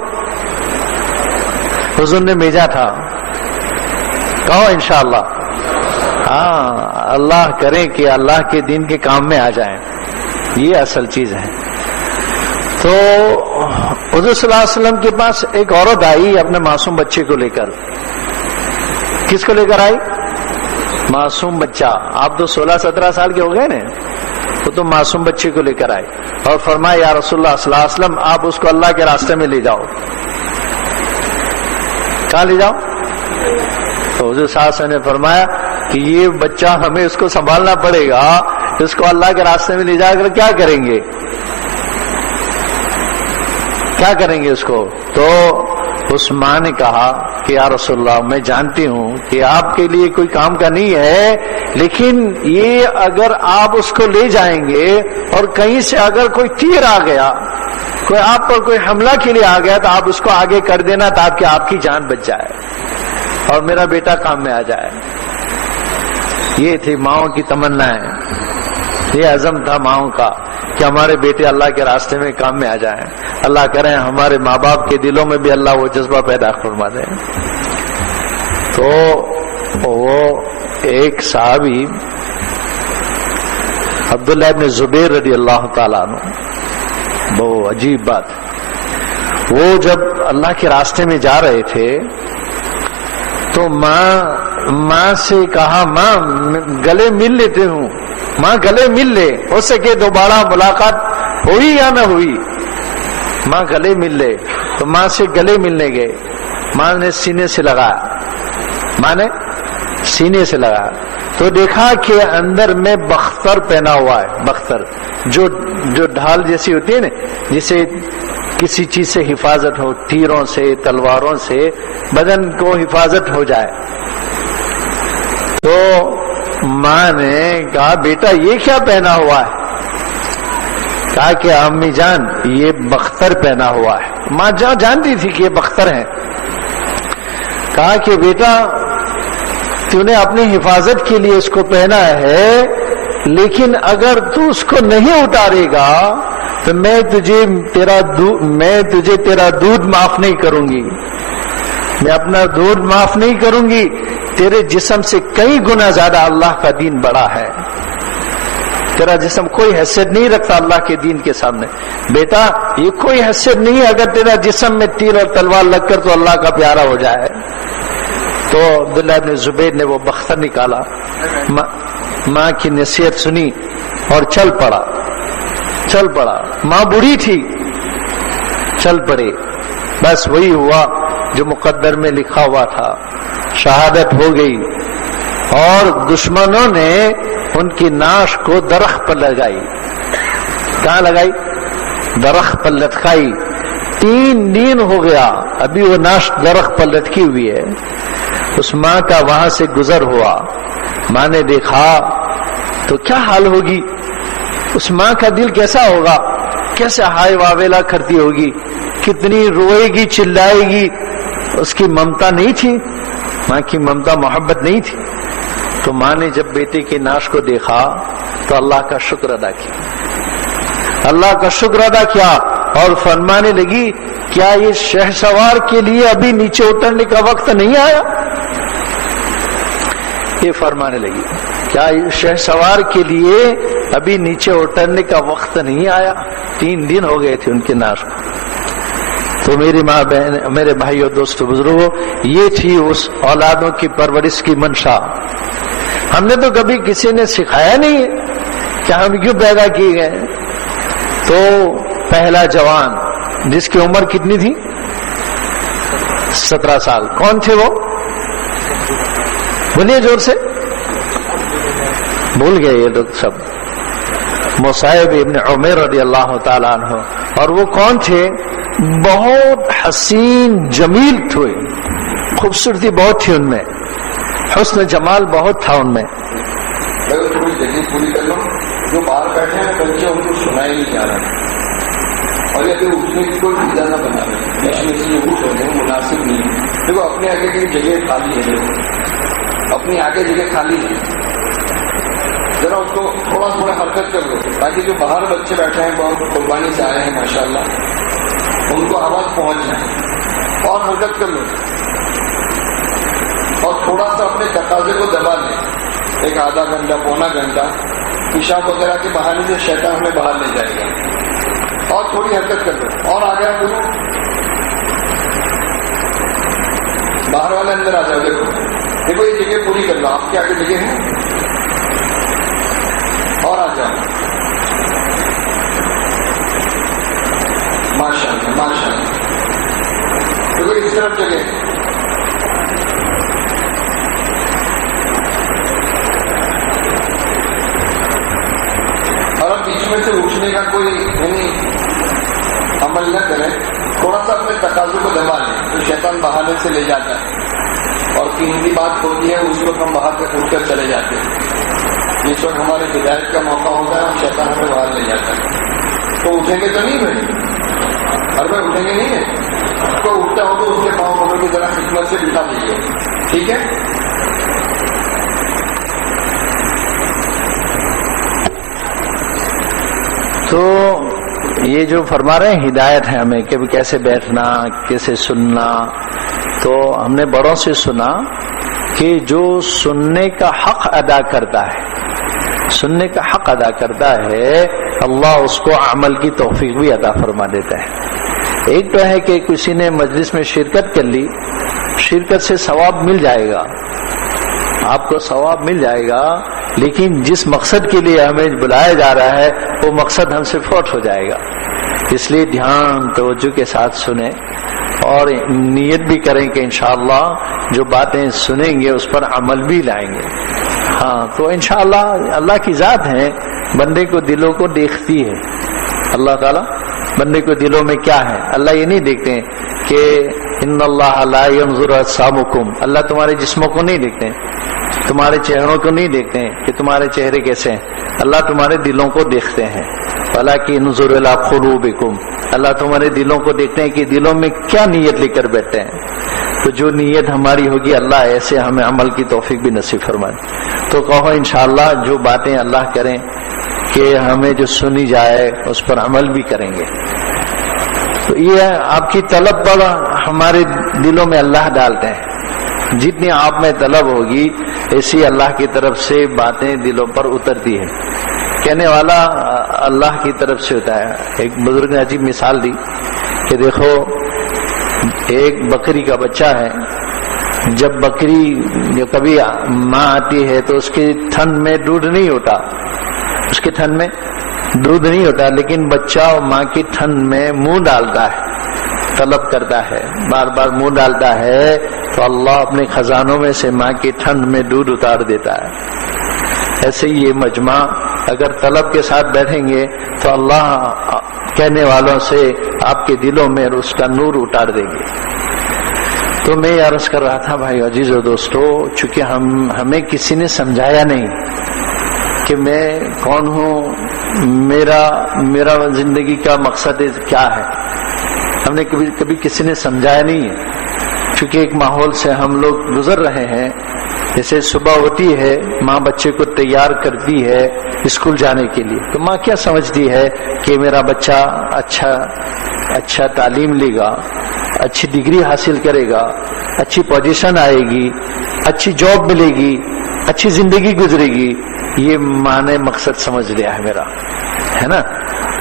حضور نے بھیجا تھا، کہو انشاءاللہ۔ ہاں، اللہ کرے کہ اللہ کے دین کے کام میں آ جائیں، یہ اصل چیز ہے۔ تو حضور صلی اللہ علیہ وسلم کے پاس ایک عورت آئی اپنے معصوم بچے کو لے کر۔ کس کو لے کر آئی؟ معصوم بچہ۔ آپ تو 16-17 سال کے ہو گئے نا، تو معصوم بچے کو لے کر آئے اور فرمایا یا رسول اللہ صلی اللہ علیہ وسلم، آپ اس کو اللہ کے راستے میں لے جاؤ۔ کہاں لے جاؤ؟ تو حضور صلی اللہ علیہ وسلم نے فرمایا کہ یہ بچہ ہمیں اس کو سنبھالنا پڑے گا، اس کو اللہ کے راستے میں لے جا کر کیا کریں گے؟ کیا کریں گے اس کو؟ تو اس ماں نے کہا کہ یا رسول اللہ، میں جانتی ہوں کہ آپ کے لیے کوئی کام کا نہیں ہے، لیکن یہ اگر آپ اس کو لے جائیں گے اور کہیں سے اگر کوئی تیر آ گیا، کوئی آپ پر کوئی حملہ کے لیے آ گیا، تو آپ اس کو آگے کر دینا تاکہ آپ کی جان بچ جائے اور میرا بیٹا کام میں آ جائے۔ یہ تھی ماؤں کی تمنائیں، یہ عزم تھا ماؤں کا کہ ہمارے بیٹے اللہ کے راستے میں کام میں آ جائیں۔ اللہ کریں ہمارے ماں باپ کے دلوں میں بھی اللہ وہ جذبہ پیدا فرما دے۔ تو وہ ایک صحابی عبداللہ ابن زبیر رضی اللہ تعالیٰ عنہ، بہت عجیب بات، وہ جب اللہ کے راستے میں جا رہے تھے تو ماں سے کہا، ماں گلے مل لیتے ہوں، ماں گلے مل لے، ہو سکے دوبارہ ملاقات ہوئی یا نہ ہوئی، ماں گلے مل لے۔ تو ماں سے گلے ملنے گئے، ماں نے سینے سے لگایا، ماں نے سینے سے لگایا تو دیکھا کہ اندر میں بختر پہنا ہوا ہے۔ بختر جو ڈھال جیسی ہوتی ہے نا، جسے کسی چیز سے حفاظت ہو، تیروں سے، تلواروں سے بدن کو حفاظت ہو جائے۔ تو ماں نے کہا بیٹا یہ کیا پہنا ہوا ہے؟ کہا کہ امی جان یہ بختر پہنا ہوا ہے۔ ماں جانتی تھی کہ یہ بختر ہے۔ کہا کہ بیٹا تو نے اپنی حفاظت کے لیے اس کو پہنا ہے، لیکن اگر تو اس کو نہیں اتارے گا تو میں تجھے تیرا دودھ معاف نہیں کروں گی، میں اپنا دودھ معاف نہیں کروں گی، تیرے جسم سے کئی گنا زیادہ اللہ کا دین بڑا ہے، تیرا جسم کوئی حیثیت نہیں رکھتا اللہ کے دین کے سامنے، بیٹا یہ کوئی حیثیت نہیں ہے، اگر تیرا جسم میں تیر اور تلوار لگ کر تو اللہ کا پیارا ہو جائے۔ تو عبداللہ بن زبیر نے وہ بختر نکالا، ماں کی نصیحت سنی اور چل پڑا۔ ماں بوڑھی تھی، چل پڑے، بس وہی ہوا جو مقدر میں لکھا ہوا تھا، شہادت ہو گئی، اور دشمنوں نے ان کی ناش کو درخت پر لگائی۔ کہاں لگائی؟ درخت پر لٹکائی۔ 3 دن ہو گیا ابھی وہ ناش درخت پر لٹکی ہوئی ہے۔ اس ماں کا وہاں سے گزر ہوا، ماں نے دیکھا تو کیا حال ہوگی، اس ماں کا دل کیسا ہوگا، کیسے ہائے واویلا کرتی ہوگی، کتنی روئے گی، چلائے گی۔ اس کی ممتا نہیں تھی، ماں کی ممتا محبت نہیں تھی۔ تو ماں نے جب بیٹے کی ناش کو دیکھا تو اللہ کا شکر ادا کیا، اور فرمانے لگی کیا یہ شہسوار کے لیے ابھی نیچے اترنے کا وقت نہیں آیا؟ یہ فرمانے لگی کیا یہ شہسوار کے لیے ابھی نیچے اترنے کا وقت نہیں آیا؟ 3 دن ہو گئے تھے ان کی ناش کو۔ تو میری ماں بہن، میرے بھائی اور دوستو بزرگوں، یہ تھی اس اولادوں کی پرورش کی منشا۔ ہم نے تو کبھی کسی نے سکھایا نہیں ہے کہ ہم کیوں پیدا کیے گئے۔ تو پہلا جوان جس کی عمر کتنی تھی؟ 17 سال، کون تھے وہ؟ بولیے زور سے، بھول گئے یہ لوگ سب۔ مصعب ابن عمیر رضی اللہ تعالی عنہ، اور وہ کون تھے؟ بہت حسین جمیل تھے، خوبصورتی بہت تھی ان میں، حسن جمال بہت تھا ان میں۔ تھوڑی جگہ پوری کر لو، جو باہر بیٹھے ہیں بچے ان کو سنا ہی نہیں جا رہا، اور یہ اٹھنے کی کوئی وجہ نہ بنا رہے، اس میں اٹھ رہے ہیں، مناسب نہیں ہے۔ دیکھو اپنے آگے کی جگہ خالی ہے، اپنی آگے جگہ خالی ہے، ذرا اس کو تھوڑا حرکت کر لو، تاکہ جو باہر بچے بیٹھے ہیں بہت قربانی سے آئے ہیں ماشاءاللہ، ان کو آواز پہنچ جائے، اور حرکت کر لو، اور تھوڑا سا اپنے تقاضے کو دبا لیں، ایک آدھا گھنٹہ پونا گھنٹہ پیشاب وغیرہ کے بہانے سے شیطان ہمیں باہر لے جائے گا، اور تھوڑی حرکت کر لو، اور آگے آپ بولو، باہر والے اندر آ جاؤ، دیکھو یہ جگہ پوری کر لو، آپ کے آگے جگہ ہے، اور آ جاؤ، ماشاء اللہ، دیکھو اس طرف جگہ، اور اب بیچ میں سے اٹھنے کا کوئی عمل نہ کریں، تھوڑا سا اپنے تقاضوں کو دبا لیں، تو شیطان بہانے سے لے جاتا ہے، اور قیمتی بات ہوتی ہے اس وقت ہم باہر سے اٹھ کر چلے جاتے ہیں، جس وقت ہمارے ہدایت کا موقع ہوتا ہے ہم شیطان ہمیں باہر لے جاتا ہے۔ تو اٹھیں گے تو نہیں بھائی، ہر بار اٹھیں گے نہیں ہے، تو اٹھتا ہو تو اس کے پاؤں پکڑ کی ذرا خدمت سے بٹھا دیجیے، ٹھیک ہے؟ تو یہ جو فرما رہے ہیں ہدایت ہے ہمیں کہ کیسے بیٹھنا، کیسے سننا۔ تو ہم نے بڑوں سے سنا کہ جو سننے کا حق ادا کرتا ہے اللہ اس کو عمل کی توفیق بھی عطا فرما دیتا ہے۔ ایک تو ہے کہ کسی نے مجلس میں شرکت کر لی، شرکت سے ثواب مل جائے گا، آپ کو ثواب مل جائے گا، لیکن جس مقصد کے لیے ہمیں بلایا جا رہا ہے وہ مقصد ہم سے فوت ہو جائے گا۔ اس لیے دھیان توجہ کے ساتھ سنیں، اور نیت بھی کریں کہ انشاءاللہ جو باتیں سنیں گے اس پر عمل بھی لائیں گے۔ ہاں، تو انشاءاللہ اللہ کی ذات ہے، بندے کو دلوں کو دیکھتی ہے اللہ تعالیٰ، بندے کو دلوں میں کیا ہے اللہ یہ نہیں دیکھتے ہیں کہ ان اللہ لا ينظر اجسامکم، اللہ تمہارے جسموں کو نہیں دیکھتے ہیں، تمہارے چہروں کو نہیں دیکھتے ہیں کہ تمہارے چہرے کیسے ہیں، اللہ تمہارے دلوں کو دیکھتے ہیں۔ وَلَكِنْ يَنظُرُ إِلَىٰ قُلُوبِكُمْ، اللہ تمہارے دلوں کو دیکھتے ہیں کہ دلوں میں کیا نیت لے کر بیٹھتے ہیں۔ تو جو نیت ہماری ہوگی اللہ ایسے ہمیں عمل کی توفیق بھی نصیب فرمائے۔ تو کہو انشاءاللہ جو باتیں اللہ کریں کہ ہمیں جو سنی جائے اس پر عمل بھی کریں گے. تو یہ آپ کی طلب پر ہمارے دلوں میں اللہ ڈالتے ہیں. جتنی آپ میں طلب ہوگی ایسی اللہ کی طرف سے باتیں دلوں پر اترتی ہے. کہنے والا اللہ کی طرف سے ہوتا ہے. ایک بزرگ نے عجیب مثال دی کہ دیکھو ایک بکری کا بچہ ہے. جب بکری جو کبھی ماں آتی ہے تو اس کے تھن میں دودھ نہیں ہوتا, اس کے تھن میں دودھ نہیں ہوتا, لیکن بچہ ماں کی تھن میں منہ ڈالتا ہے, طلب کرتا ہے, بار بار منہ ڈالتا ہے تو اللہ اپنے خزانوں میں سے ماں کی تھن میں دودھ اتار دیتا ہے. ایسے ہی یہ مجمع اگر طلب کے ساتھ بیٹھیں گے تو اللہ کہنے والوں سے آپ کے دلوں میں اس کا نور اتار دیں گے. تو میں یہ عرض کر رہا تھا بھائی عزیز و دوستو, چونکہ ہمیں کسی نے سمجھایا نہیں کہ میں کون ہوں, میرا زندگی کا مقصد کیا ہے. ہم نے کبھی کسی نے سمجھایا نہیں ہے. چونکہ ایک ماحول سے ہم لوگ گزر رہے ہیں. جیسے صبح ہوتی ہے, ماں بچے کو تیار کرتی ہے اسکول جانے کے لیے, تو ماں کیا سمجھتی ہے کہ میرا بچہ اچھا تعلیم لے گا, اچھی ڈگری حاصل کرے گا, اچھی پوزیشن آئے گی, اچھی جاب ملے گی, اچھی زندگی گزرے گی. یہ ماں نے مقصد سمجھ لیا ہے میرا, ہے نا.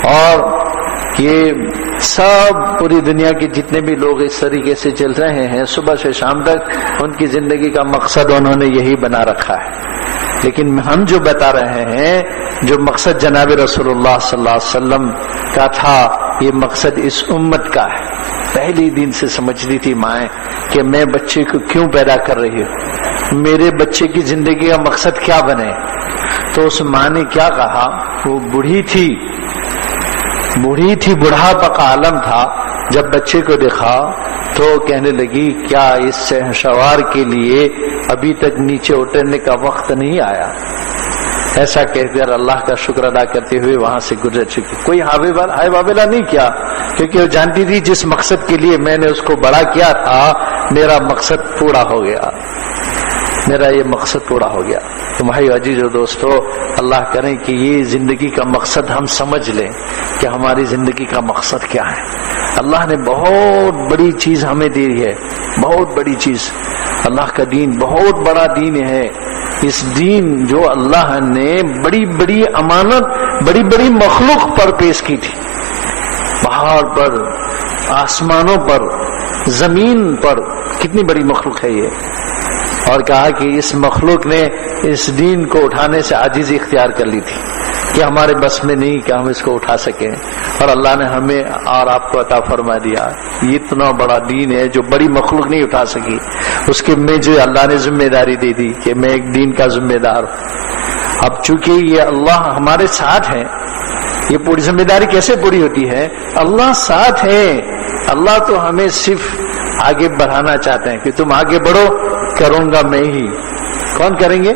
اور یہ سب پوری دنیا کے جتنے بھی لوگ اس طریقے سے چل رہے ہیں صبح سے شام تک, ان کی زندگی کا مقصد انہوں نے یہی بنا رکھا ہے. لیکن ہم جو بتا رہے ہیں, جو مقصد جناب رسول اللہ صلی اللہ علیہ وسلم کا تھا, یہ مقصد اس امت کا ہے. پہلی دن سے سمجھتی تھی مائیں کہ میں بچے کو کیوں پیدا کر رہی ہوں, میرے بچے کی زندگی کا مقصد کیا بنے. تو اس ماں نے کیا کہا, وہ بوڑھی تھی, بڑھاپا کا عالم تھا. جب بچے کو دیکھا تو کہنے لگی کیا اس شہسوار کے لیے ابھی تک نیچے اترنے کا وقت نہیں آیا. ایسا کہہ کر اللہ کا شکر ادا کرتے ہوئے وہاں سے گزر چکی. کوئی ہائے بابیلا نہیں کیا, کیونکہ وہ جانتی تھی جس مقصد کے لیے میں نے اس کو بڑا کیا تھا میرا مقصد پورا ہو گیا, میرا یہ مقصد پورا ہو گیا. تو بھائی عزیز و دوستو, اللہ کریں کہ یہ زندگی کا مقصد ہم سمجھ لیں کہ ہماری زندگی کا مقصد کیا ہے. اللہ نے بہت بڑی چیز ہمیں دی ہے, بہت بڑی چیز. اللہ کا دین بہت بڑا دین ہے. اس دین جو اللہ نے بڑی بڑی امانت بڑی بڑی مخلوق پر پیش کی تھی, پہاڑ پر, آسمانوں پر, زمین پر, کتنی بڑی مخلوق ہے یہ. اور کہا کہ اس مخلوق نے اس دین کو اٹھانے سے عاجزی اختیار کر لی تھی کہ ہمارے بس میں نہیں کہ ہم اس کو اٹھا سکیں, اور اللہ نے ہمیں اور آپ کو عطا فرما دیا. یہ اتنا بڑا دین ہے جو بڑی مخلوق نہیں اٹھا سکی, اس کے میں جو اللہ نے ذمہ داری دے دی کہ میں ایک دین کا ذمہ دار ہوں. اب چونکہ یہ اللہ ہمارے ساتھ ہے, یہ پوری ذمہ داری کیسے پوری ہوتی ہے, اللہ ساتھ ہے. اللہ تو ہمیں صرف آگے بڑھانا چاہتے ہیں کہ تم آگے بڑھو, کروں گا میں ہی. کون کریں گے؟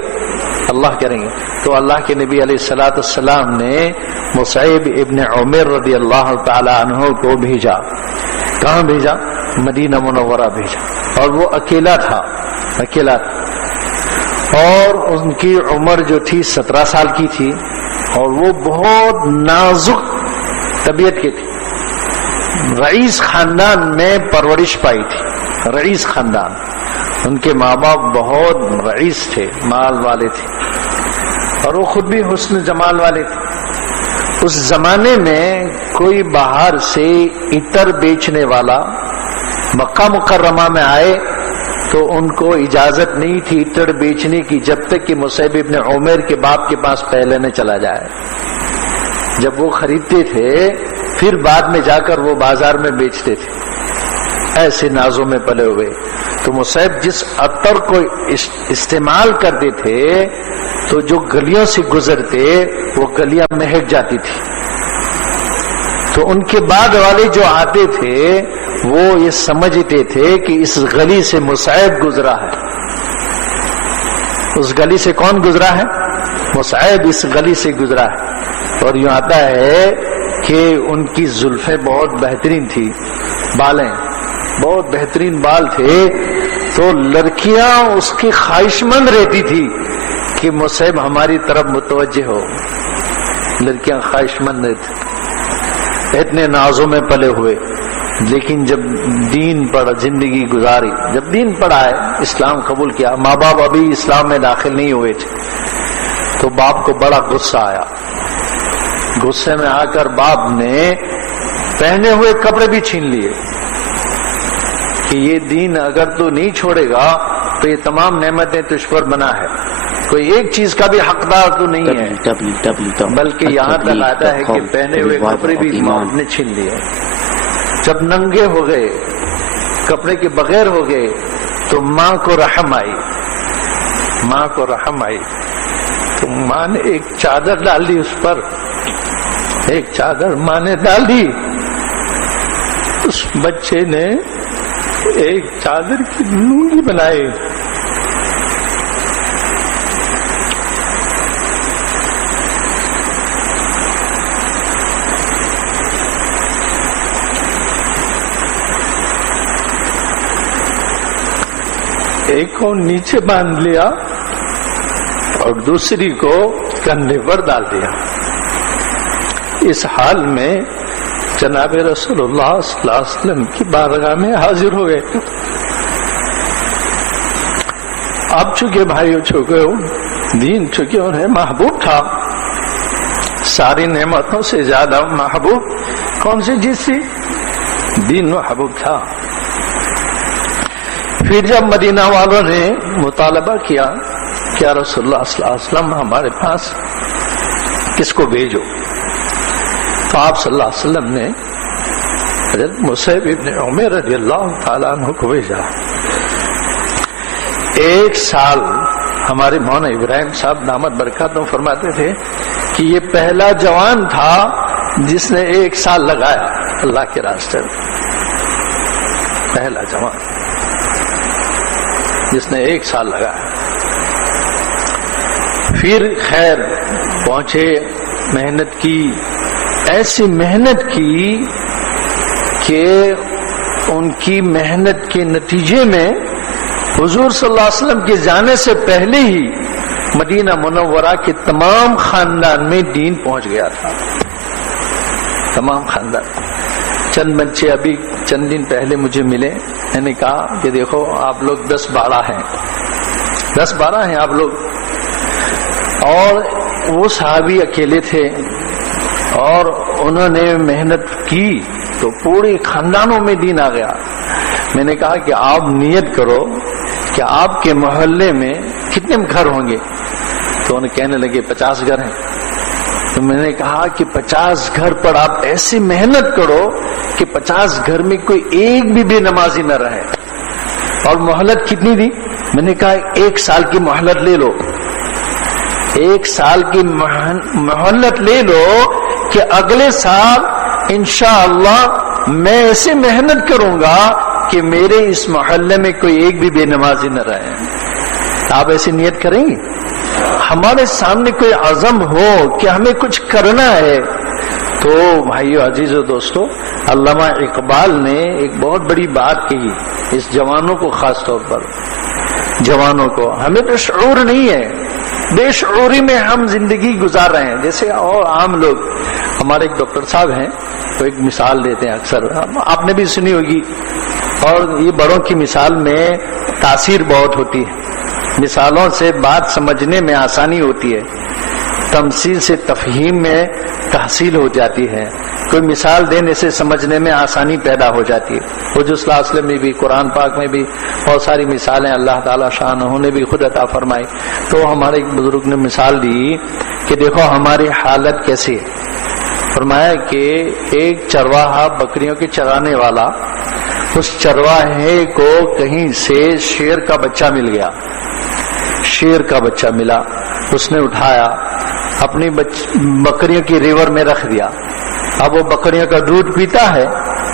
اللہ کریں گے. تو اللہ کے نبی علیہ الصلوۃ والسلام نے مصعب ابن عمر رضی اللہ تعالی عنہ کو بھیجا. کہاں بھیجا؟ مدینہ منورہ بھیجا. اور وہ اکیلا تھا, اور ان کی عمر جو تھی 17 سال کی تھی, اور وہ بہت نازک طبیعت کی تھی. رئیس خاندان میں پرورش پائی تھی, رئیس خاندان. ان کے ماں باپ بہت رئیس تھے, مال والے تھے, اور وہ خود بھی حسن جمال والے تھے. اس زمانے میں کوئی باہر سے عطر بیچنے والا مکہ مکرمہ میں آئے تو ان کو اجازت نہیں تھی عطر بیچنے کی جب تک کہ مصعب ابن عمر کے باپ کے پاس پہلے نہ چلا جائے. جب وہ خریدتے تھے پھر بعد میں جا کر وہ بازار میں بیچتے تھے. ایسے نازوں میں پلے ہوئے. تو مصعب جس عطر کو استعمال کرتے تھے تو جو گلیوں سے گزرتے وہ گلیاں مہک جاتی تھی. تو ان کے بعد والے جو آتے تھے وہ یہ سمجھتے تھے کہ اس گلی سے مصعب گزرا ہے. اس گلی سے کون گزرا ہے؟ مصعب اس گلی سے گزرا ہے. اور یوں آتا ہے کہ ان کی زلفیں بہت بہترین تھی, بالیں بہت بہترین بال تھے. تو لڑکیاں اس کی خواہش مند رہتی تھی کہ مصعب ہماری طرف متوجہ ہو. لڑکیاں خواہش مند تھے، اتنے نازوں میں پلے ہوئے، لیکن جب دین پڑھا، زندگی گزاری، جب دین پڑھا ہے، اسلام قبول کیا، ماں باپ ابھی اسلام میں داخل نہیں ہوئے تھے، تو باپ کو بڑا غصہ آیا۔ غصے میں آ کر باپ نے پہنے ہوئے کپڑے بھی چھین لیے کہ یہ دین اگر تو نہیں چھوڑے گا تو یہ تمام نعمتیں تجھ پر بنا ہے، کوئی ایک چیز کا بھی حقدار تو نہیں ہے، بلکہ یہاں تک آتا ہے کہ پہنے ہوئے کپڑے بھی باپ نے چھین لیے۔ جب ننگے ہو گئے، کپڑے کے بغیر ہو گئے، تو ماں کو رحم آئی، ماں کو رحم آئی، تو ماں نے ایک چادر ڈال دی اس پر، ایک چادر ماں نے ڈال دی، اس بچے نے ایک چادر کی لونگی بنائی۔ ایک کو نیچے باندھ لیا اور دوسری کو کندھے پر ڈال دیا۔ اس حال میں جناب رسول اللہ صلی اللہ علیہ وسلم کی بارگاہ میں حاضر ہو گئے۔ اب چونکہ بھائیوں چونکہ دین چونکہ انہیں محبوب تھا، ساری نعمتوں سے زیادہ محبوب کون سی چیز تھی؟ دین محبوب تھا۔ پھر جب مدینہ والوں نے مطالبہ کیا کہ یا رسول اللہ صلی اللہ علیہ وسلم ہمارے پاس کس کو بھیجو، تو آپ صلی اللہ علیہ وسلم نے حضرت مصعب ابن عمیر رضی اللہ تعالیٰ عنہ کو بھیجا۔ ایک سال ہمارے مولانا ابراہیم صاحب دامت برکاتہ فرماتے تھے کہ یہ پہلا جوان تھا جس نے ایک سال لگایا اللہ کے راستے میں، پہلا جوان جس نے ایک سال لگایا۔ پھر خیر پہنچے، محنت کی، ایسی محنت کی کہ ان کی محنت کے نتیجے میں حضور صلی اللہ علیہ وسلم کے جانے سے پہلے ہی مدینہ منورہ کے تمام خاندان میں دین پہنچ گیا تھا، تمام خاندان۔ چند بچے ابھی چند دن پہلے مجھے ملے، میں نے کہا کہ دیکھو آپ لوگ 10-12 ہیں، 10-12 ہیں آپ لوگ، اور وہ صحابی اکیلے تھے اور انہوں نے محنت کی تو پورے خاندانوں میں دین آ گیا۔ میں نے کہا کہ آپ نیت کرو کہ آپ کے محلے میں کتنے گھر ہوں گے، تو انہیں کہنے لگے 50 گھر ہیں۔ تو میں نے کہا کہ 50 گھر پر آپ ایسی محنت کرو کہ 50 گھر میں کوئی ایک بھی بے نمازی نہ رہے۔ اور مہلت کتنی دی؟ میں نے کہا 1 سال کی مہلت لے لو، 1 سال کی مہلت لے لو کہ اگلے سال انشاءاللہ میں ایسے محنت کروں گا کہ میرے اس محلے میں کوئی ایک بھی بے نمازی نہ رہے۔ آپ ایسی نیت کریں گے؟ ہمارے سامنے کوئی عزم ہو کہ ہمیں کچھ کرنا ہے تو بھائیو عزیز و دوستو، علامہ اقبال نے ایک بہت بڑی بات کہی اس جوانوں کو، خاص طور پر جوانوں کو۔ ہمیں تو شعور نہیں ہے، بے شعوری میں ہم زندگی گزار رہے ہیں۔ جیسے اور عام لوگ، ہمارے ایک ڈاکٹر صاحب ہیں تو ایک مثال دیتے ہیں، اکثر آپ نے بھی سنی ہوگی، اور یہ بڑوں کی مثال میں تاثیر بہت ہوتی ہے، مثالوں سے بات سمجھنے میں آسانی ہوتی ہے، تمثیل سے تفہیم میں تحصیل ہو جاتی ہے، کوئی مثال دینے سے سمجھنے میں آسانی پیدا ہو جاتی ہے۔ حضور صلی اللہ علیہ وسلم میں بھی، قرآن پاک میں بھی بہت ساری مثالیں اللہ تعالیٰ شانہ نے بھی خود عطا فرمائی۔ تو ہمارے ایک بزرگ نے مثال دی کہ دیکھو ہماری حالت کیسی ہے۔ فرمایا کہ ایک چرواہا بکریوں کے چرانے والا، اس چرواہے کو کہیں سے شیر کا بچہ مل گیا، شیر کا بچہ ملا، اس نے اٹھایا، اپنی بکریوں کی ریور میں رکھ دیا۔ اب وہ بکریوں کا دودھ پیتا ہے،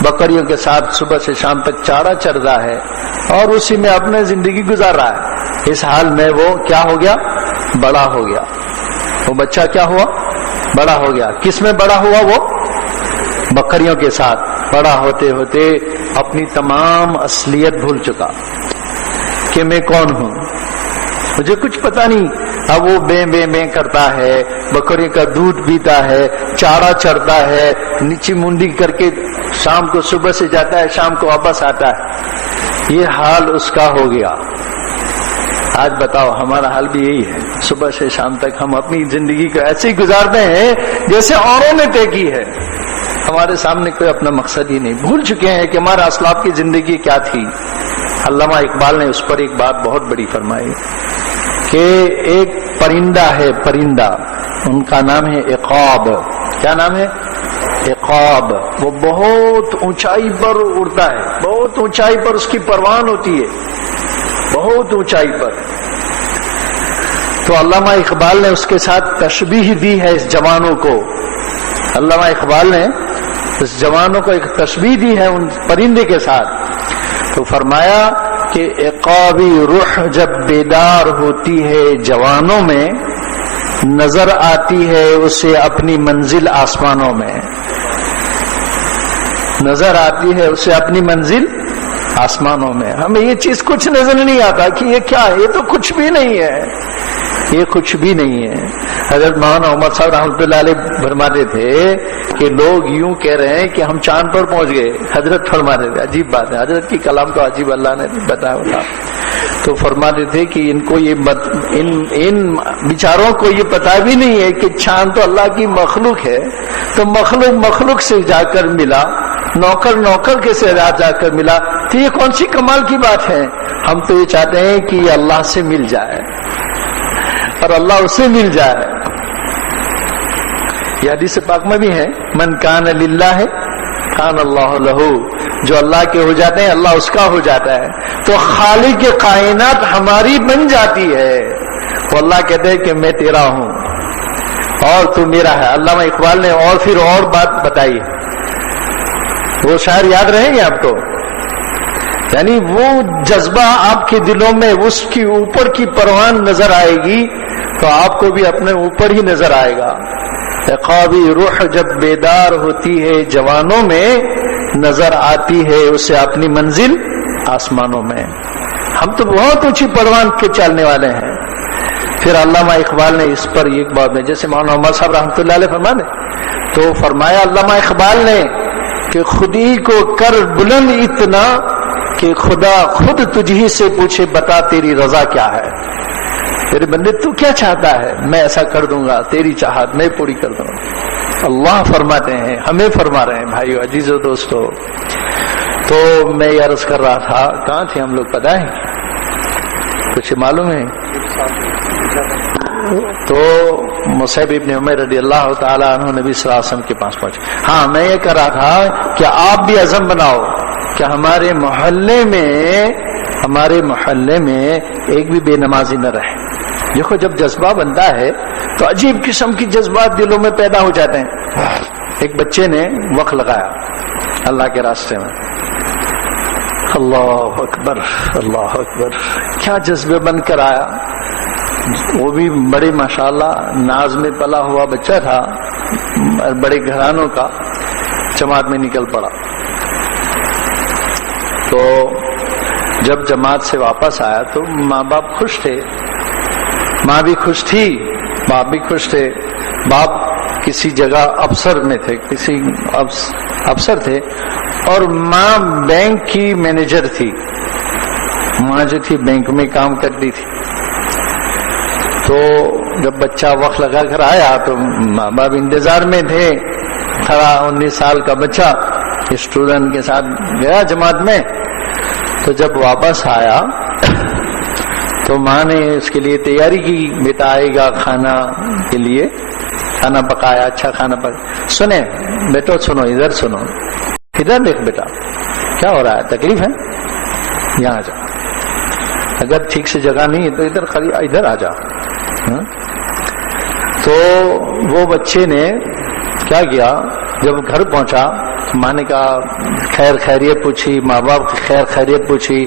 بکریوں کے ساتھ صبح سے شام تک چارہ چرتا ہے اور اسی میں اپنے زندگی گزار رہا ہے۔ اس حال میں وہ کیا ہو گیا؟ بڑا ہو گیا۔ وہ بچہ کیا ہوا؟ بڑا ہو گیا۔ کس میں بڑا ہوا؟ وہ بکریوں کے ساتھ۔ بڑا ہوتے ہوتے اپنی تمام اصلیت بھول چکا کہ میں کون ہوں، مجھے کچھ پتا نہیں، اب وہ بے بے بے کرتا ہے، بکری کا دودھ پیتا ہے، چارہ چرتا ہے، نیچی منڈی کر کے شام کو صبح سے جاتا ہے، شام کو واپس آتا ہے، یہ حال اس کا ہو گیا۔ آج بتاؤ ہمارا حال بھی یہی ہے، صبح سے شام تک ہم اپنی زندگی کو ایسے ہی گزارتے ہیں جیسے اوروں نے طے کی ہے، ہمارے سامنے کوئی اپنا مقصد ہی نہیں، بھول چکے ہیں کہ ہمارا اسلاف کی زندگی کیا تھی۔ علامہ اقبال نے اس پر ایک بات بہت بڑی فرمائی کہ ایک پرندہ ہے، پرندہ، ان کا نام ہے عقاب۔ کیا نام ہے؟ عقاب۔ وہ بہت اونچائی پر اڑتا ہے، بہت اونچائی پر اس کی پروان ہوتی ہے، بہت اونچائی پر۔ تو علامہ اقبال نے اس کے ساتھ تشبیہ دی ہے اس جوانوں کو، علامہ اقبال نے اس جوانوں کو ایک تشبیہ دی ہے ان پرندے کے ساتھ، تو فرمایا کہ عقابی روح جب بیدار ہوتی ہے جوانوں میں، نظر آتی ہے اسے اپنی منزل آسمانوں میں، نظر آتی ہے اسے اپنی منزل آسمانوں میں۔ ہمیں یہ چیز کچھ نظر نہیں آتا کہ یہ کیا ہے، یہ تو کچھ بھی نہیں ہے، یہ کچھ بھی نہیں ہے۔ حضرت مولانا عمر صاحب رحمۃ اللہ علیہ فرماتے تھے کہ لوگ یوں کہہ رہے ہیں کہ ہم چاند پر پہنچ گئے، حضرت فرماتے تھے، عجیب بات ہے، حضرت کی کلام تو عجیب اللہ نے بتایا ہوتا، تو فرماتے تھے کہ ان کو یہ ان بیچاروں کو یہ پتا بھی نہیں ہے کہ چاند تو اللہ کی مخلوق ہے، تو مخلوق سے جا کر ملا، نوکر کے سے جا کر ملا، تو یہ کون سی کمال کی بات ہے؟ ہم تو یہ چاہتے ہیں کہ یہ اللہ سے مل جائے اور اللہ اسے مل جائے۔ یہ حدیث پاک میں بھی ہے، من کان للہ کان اللہ لہ، جو اللہ کے ہو جاتے ہیں اللہ اس کا ہو جاتا ہے۔ تو خالق کائنات ہماری بن جاتی ہے، وہ اللہ کہتے ہیں کہ میں تیرا ہوں اور تو میرا ہے۔ علامہ اقبال نے اور پھر اور بات بتائی، وہ شاعر یاد رہیں گے آپ کو، یعنی وہ جذبہ آپ کے دلوں میں اس کی اوپر کی پروان نظر آئے گی تو آپ کو بھی اپنے اوپر ہی نظر آئے گا۔ عقابی روح جب بیدار ہوتی ہے جوانوں میں، نظر آتی ہے اسے اپنی منزل آسمانوں میں۔ ہم تو بہت اونچی پروان کے چلنے والے ہیں۔ پھر علامہ اقبال نے اس پر ایک بات میں، جیسے مولانا عمر صاحب رحمۃ اللہ علیہ فرمانے، تو فرمایا علامہ اقبال نے کہ خودی کو کر بلند اتنا کہ خدا خود تجھی سے پوچھے بتا تیری رضا کیا ہے، تیرے بندے تو کیا چاہتا ہے، میں ایسا کر دوں گا، تیری چاہت میں پوری کر دوں گا۔ اللہ فرماتے ہیں، ہمیں فرما رہے ہیں بھائیو عزیزو دوستو۔ تو میں یہ عرض کر رہا تھا، کہاں تھے ہم لوگ پتہ ہے کچھ معلوم ہے؟ تو مصعب ابن عمیر رضی اللہ تعالی عنہ نبی صلی اللہ علیہ وسلم کے پاس پہنچے۔ ہاں میں یہ کہہ رہا تھا کہ آپ بھی عزم بناؤ کہ ہمارے محلے میں ایک بھی بے نمازی نہ رہے۔ دیکھو جب جذبہ بنتا ہے تو عجیب قسم کی جذبات دلوں میں پیدا ہو جاتے ہیں۔ ایک بچے نے وقت لگایا اللہ کے راستے میں، اللہ اکبر اللہ اکبر، کیا جذبے بن کر آیا، وہ بھی بڑے ماشاءاللہ ناز میں پلا ہوا بچہ تھا، بڑے گھرانوں کا، جماعت میں نکل پڑا۔ تو جب جماعت سے واپس آیا تو ماں باپ خوش تھے، ماں بھی خوش تھی، باپ بھی خوش تھے۔ باپ کسی جگہ افسر میں تھے، کسی افسر تھے، اور ماں بینک کی مینیجر تھی، ماں جو تھی بینک میں کام کرتی تھی۔ تو جب بچہ وقت لگا کر آیا تو ماں باپ انتظار میں تھے، 19 سال کا بچہ اسٹوڈنٹ کے ساتھ گیا جماعت میں۔ تو جب واپس آیا تو ماں نے اس کے لیے تیاری کی، بیٹا آئے گا کھانا کے لیے، کھانا پکایا، اچھا کھانا پکایا۔ سنیں بیٹا، سنو، ادھر سنو، ادھر دیکھ بیٹا، کیا ہو رہا ہے، تکلیف ہے، یہاں جا، اگر ٹھیک سے جگہ نہیں ہے تو ادھر آ جا۔ تو وہ بچے نے کیا کیا، جب گھر پہنچا ماں نے کہا خیر خیریت پوچھی، ماں باپ کی خیر خیریت پوچھی،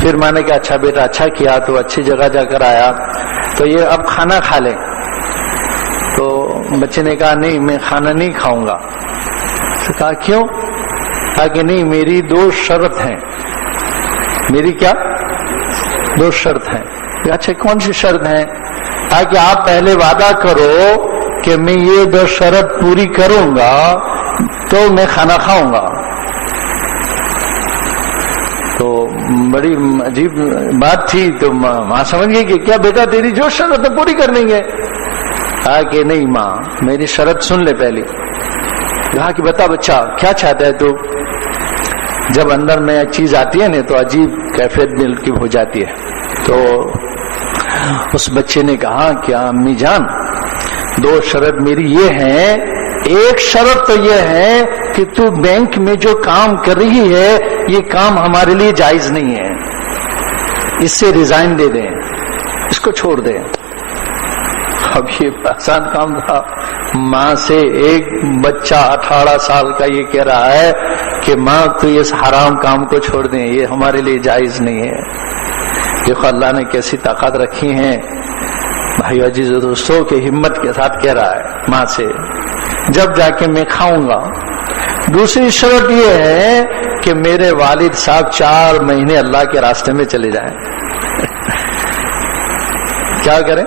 پھر ماں نے کہا اچھا بیٹا اچھا کیا، تو اچھی جگہ جا کر آیا، تو یہ اب کھانا کھا لے۔ تو بچے نے کہا نہیں میں کھانا نہیں کھاؤں گا۔ تو کہا کیوں؟ کہا کہ نہیں میری 2 شرط ہیں۔ میری کیا؟ 2 شرط ہیں۔ اچھا کون سی شرط ہیں؟ کہا کہ آپ پہلے وعدہ کرو کہ میں یہ 2 شرط پوری کروں گا تو میں کھانا کھاؤں گا. تو بڑی عجیب بات تھی. تو ماں سمجھ گئی کہ کیا بیٹا تیری جو شرط ہے پوری کر لیں گے. کہا کہ نہیں ماں میری شرط سن لے پہلی. کہا کہ بتا بچہ کیا چاہتا ہے تو. جب اندر میں چیز آتی ہے نا تو عجیب کیفیت دل کی ہو جاتی ہے. تو اس بچے نے کہا کہ امی جان 2 شرط میری یہ ہیں. ایک شرط تو یہ ہے کہ تو بینک میں جو کام کر رہی ہے یہ کام ہمارے لیے جائز نہیں ہے, اس سے ریزائن دے دیں, اس کو چھوڑ دیں. اب یہ آسان کام تھا. ماں سے ایک بچہ 18 سال کا یہ کہہ رہا ہے کہ ماں تو اس حرام کام کو چھوڑ دیں, یہ ہمارے لیے جائز نہیں ہے. دیکھو اللہ نے کیسی طاقت رکھی ہیں بھائی عزیز و دوستوں کے ہمت کے ساتھ کہہ رہا ہے ماں سے جب جا کے میں کھاؤں گا. دوسری شرط یہ ہے کہ میرے والد صاحب 4 مہینے اللہ کے راستے میں چلے جائیں. کیا کریں؟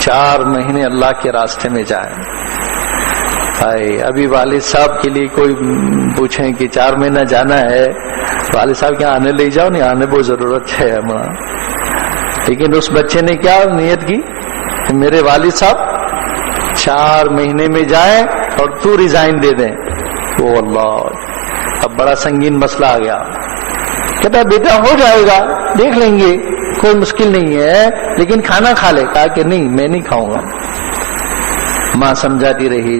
4 مہینے اللہ کے راستے میں جائیں. بھائی ابھی والد صاحب کے لیے کوئی پوچھیں کہ 4 مہینہ جانا ہے, والد صاحب کے آنے لے جاؤ, نہیں آنے بہت ضرورت ہے ہمارا. لیکن اس بچے نے کیا نیت کی کہ میرے والد صاحب 4 مہینے میں جائیں اور تو ریزائن دے دیں. او اللہ, اب بڑا سنگین مسئلہ آ گیا. کہتا بیٹا ہو جائے گا, دیکھ لیں گے, کوئی مشکل نہیں ہے, لیکن کھانا کھا لے. کہا کہ نہیں میں نہیں کھاؤں گا. ماں سمجھاتی رہی.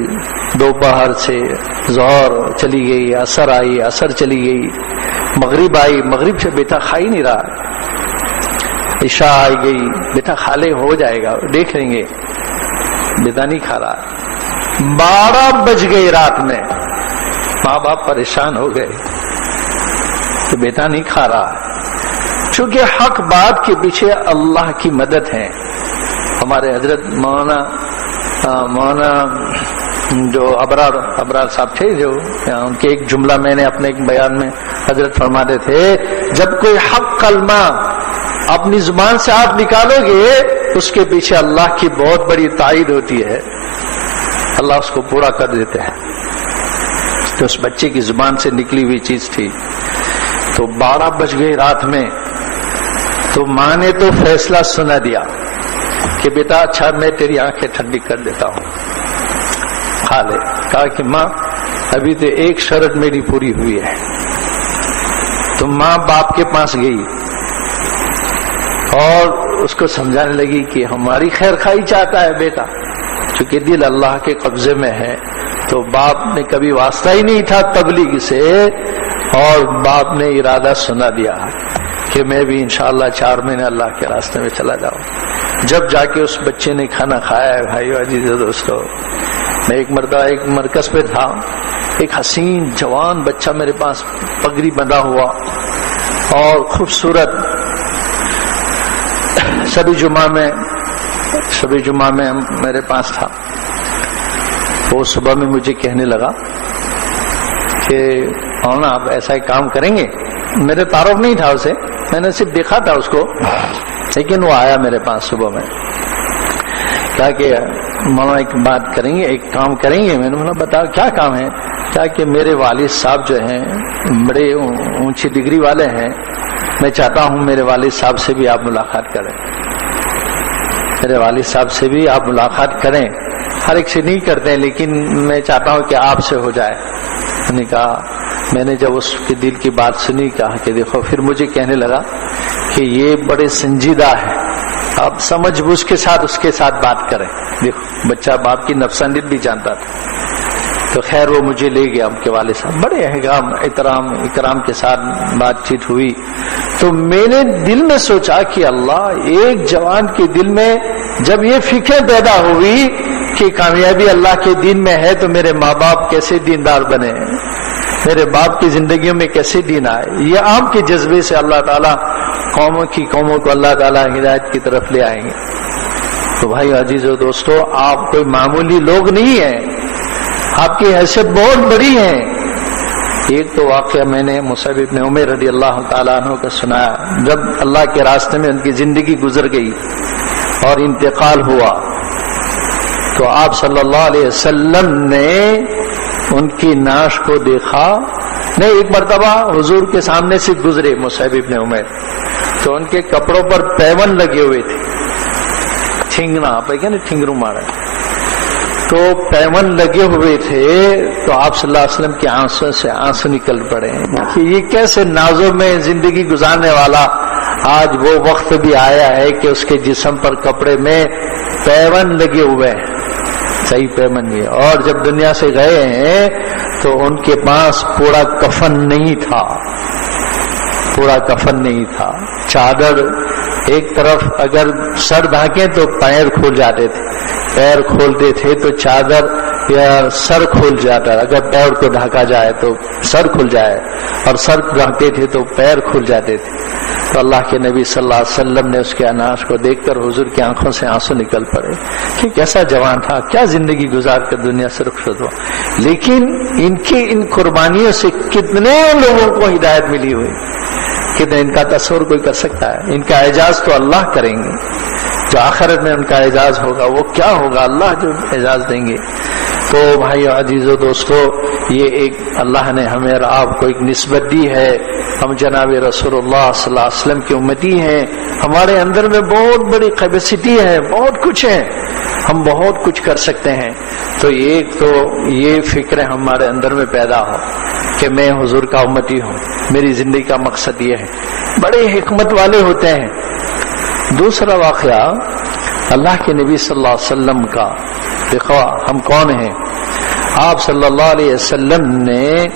دوپہر سے ظہر چلی گئی, عصر آئی, عصر چلی گئی, مغرب آئی, مغرب سے بیٹا کھا ہی نہیں رہا. عشاء آئی گئی, بیٹا کھا لے, ہو جائے گا, دیکھ لیں گے. بیٹا نہیں کھا رہا. 12 بج گئی رات میں. ماں باپ پریشان ہو گئے کہ بیٹا نہیں کھا رہا. چونکہ حق بات کے پیچھے اللہ کی مدد ہے. ہمارے حضرت مولانا جو ابرار صاحب تھے, جو ان کے ایک جملہ میں نے اپنے ایک بیان میں حضرت فرماتے تھے, جب کوئی حق کلمہ اپنی زبان سے آپ نکالو گے اس کے پیچھے اللہ کی بہت بڑی تائید ہوتی ہے, اللہ اس کو پورا کر دیتے ہیں. تو اس بچے کی زبان سے نکلی ہوئی چیز تھی. تو 12 بج گئی رات میں. تو ماں نے تو فیصلہ سنا دیا کہ بیٹا اچھا میں تیری آنکھیں ٹھنڈی کر دیتا ہوں, کھا لے. کہا کہ ماں ابھی تو ایک شرط میری پوری ہوئی ہے. تو ماں باپ کے پاس گئی اور اس کو سمجھانے لگی کہ ہماری خیر خواہی چاہتا ہے بیٹا, چونکہ دل اللہ کے قبضے میں ہے. تو باپ نے کبھی واسطہ ہی نہیں تھا تبلیغ سے, اور باپ نے ارادہ سنا دیا کہ میں بھی انشاءاللہ 4 مہینے اللہ کے راستے میں چلا جاؤں. جب جا کے اس بچے نے کھانا کھایا ہے بھائیو عزیزو دوستو, میں ایک مرتبہ ایک مرکز پہ تھا, ایک حسین جوان بچہ میرے پاس پگڑی بندھا ہوا اور خوبصورت, شب جمعہ میں میرے پاس تھا. وہ صبح میں مجھے کہنے لگا کہ مولانا آپ ایسا ایک کام کریں گے. میرے تعارف نہیں تھا اسے, میں نے صرف دیکھا تھا اس کو, لیکن وہ آیا میرے پاس صبح میں. کہا کہ مولانا ایک بات کریں گے, ایک کام کریں گے. میں نے بولا بتاؤ کیا کام ہے. کیا کہ میرے والد صاحب جو ہیں بڑے اونچی ڈگری والے ہیں, میں چاہتا ہوں میرے والد صاحب سے بھی آپ ملاقات کریں. میرے والد صاحب سے بھی آپ ملاقات کریں. ہر ایک سے نہیں کرتے ہیں, لیکن میں چاہتا ہوں کہ آپ سے ہو جائے. میں نے کہا, میں نے جب اس کے دل کی بات سنی, کہا کہ دیکھو, پھر مجھے کہنے لگا کہ یہ بڑے سنجیدہ ہے, آپ سمجھ بوجھ کے ساتھ اس کے ساتھ بات کریں. دیکھو بچہ باپ کی نفسانیت بھی جانتا تھا. تو خیر وہ مجھے لے گیا ان کے والد صاحب, بڑے احترام کے ساتھ بات چیت ہوئی. تو میں نے دل میں سوچا کہ اللہ, ایک جوان کے دل میں جب یہ فکر پیدا ہوئی کہ کامیابی اللہ کے دین میں ہے, تو میرے ماں باپ کیسے دیندار بنے, میرے باپ کی زندگیوں میں کیسے دین آئے. یہ عام کے جذبے سے اللہ تعالیٰ قوموں کو اللہ تعالیٰ ہدایت کی طرف لے آئیں گے. تو بھائی عزیزو دوستو, آپ کوئی معمولی لوگ نہیں ہیں, آپ کی حیثیت بہت بڑی ہے. ایک تو واقعہ میں نے مصعب ابن عمیر رضی اللہ تعالیٰ عنہ کا سنایا. جب اللہ کے راستے میں ان کی زندگی گزر گئی اور انتقال ہوا تو آپ صلی اللہ علیہ وسلم نے ان کی نعش کو دیکھا نہیں. ایک مرتبہ حضور کے سامنے سے گزرے مصعب ابن عمیر تو ان کے کپڑوں پر پیون لگے ہوئے تھے. ٹھنگنا آپ کیا نا ٹھنگرو مارا تو پیون لگے ہوئے تھے تو آپ صلی اللہ علیہ وسلم کی آنسوں سے آنسو نکل پڑے کہ یہ کیسے نازوں میں زندگی گزارنے والا آج وہ وقت بھی آیا ہے کہ اس کے جسم پر کپڑے میں پیون لگے ہوئے ہیں. صحیح پیون بھی. اور جب دنیا سے گئے ہیں تو ان کے پاس پورا کفن نہیں تھا. پورا کفن نہیں تھا. چادر ایک طرف اگر سر ڈھانکیں تو پیر کھول جاتے تھے, پیر کھولتے تھے تو چادر یا سر کھول جاتا. اگر پیر کو ڈھانکا جائے تو سر کھل جائے اور سر ڈھانکتے تھے تو پیر کھل جاتے تھے. تو اللہ کے نبی صلی اللہ علیہ وسلم نے اس کے اناش کو دیکھ کر حضور کی آنکھوں سے آنسو نکل پڑے کہ کیسا جوان تھا, کیا زندگی گزار کر دنیا سے رخصت ہوا. لیکن ان کی ان قربانیوں سے کتنے لوگوں کو ہدایت ملی ہوئی, کتنے ان کا تصور کوئی کر سکتا ہے. ان کا اعزاز تو اللہ کریں گے. جو آخرت میں ان کا اعزاز ہوگا وہ کیا ہوگا, اللہ جو اعزاز دیں گے. تو بھائیو عزیزو دوستو, یہ ایک اللہ نے ہمیں اور آپ کو ایک نسبت دی ہے. ہم جناب رسول اللہ صلی اللہ علیہ وسلم کی امتی ہیں. ہمارے اندر میں بہت بڑی کیپیسٹی ہے, بہت کچھ ہے, ہم بہت کچھ کر سکتے ہیں. تو ایک تو یہ فکر ہمارے اندر میں پیدا ہو کہ میں حضور کا امتی ہوں, میری زندگی کا مقصد یہ ہے. بڑے حکمت والے ہوتے ہیں. دوسرا واقعہ اللہ کے نبی صلی اللہ علیہ وسلم کا. دیکھو ہم کون ہیں. آپ صلی اللہ علیہ وسلم نے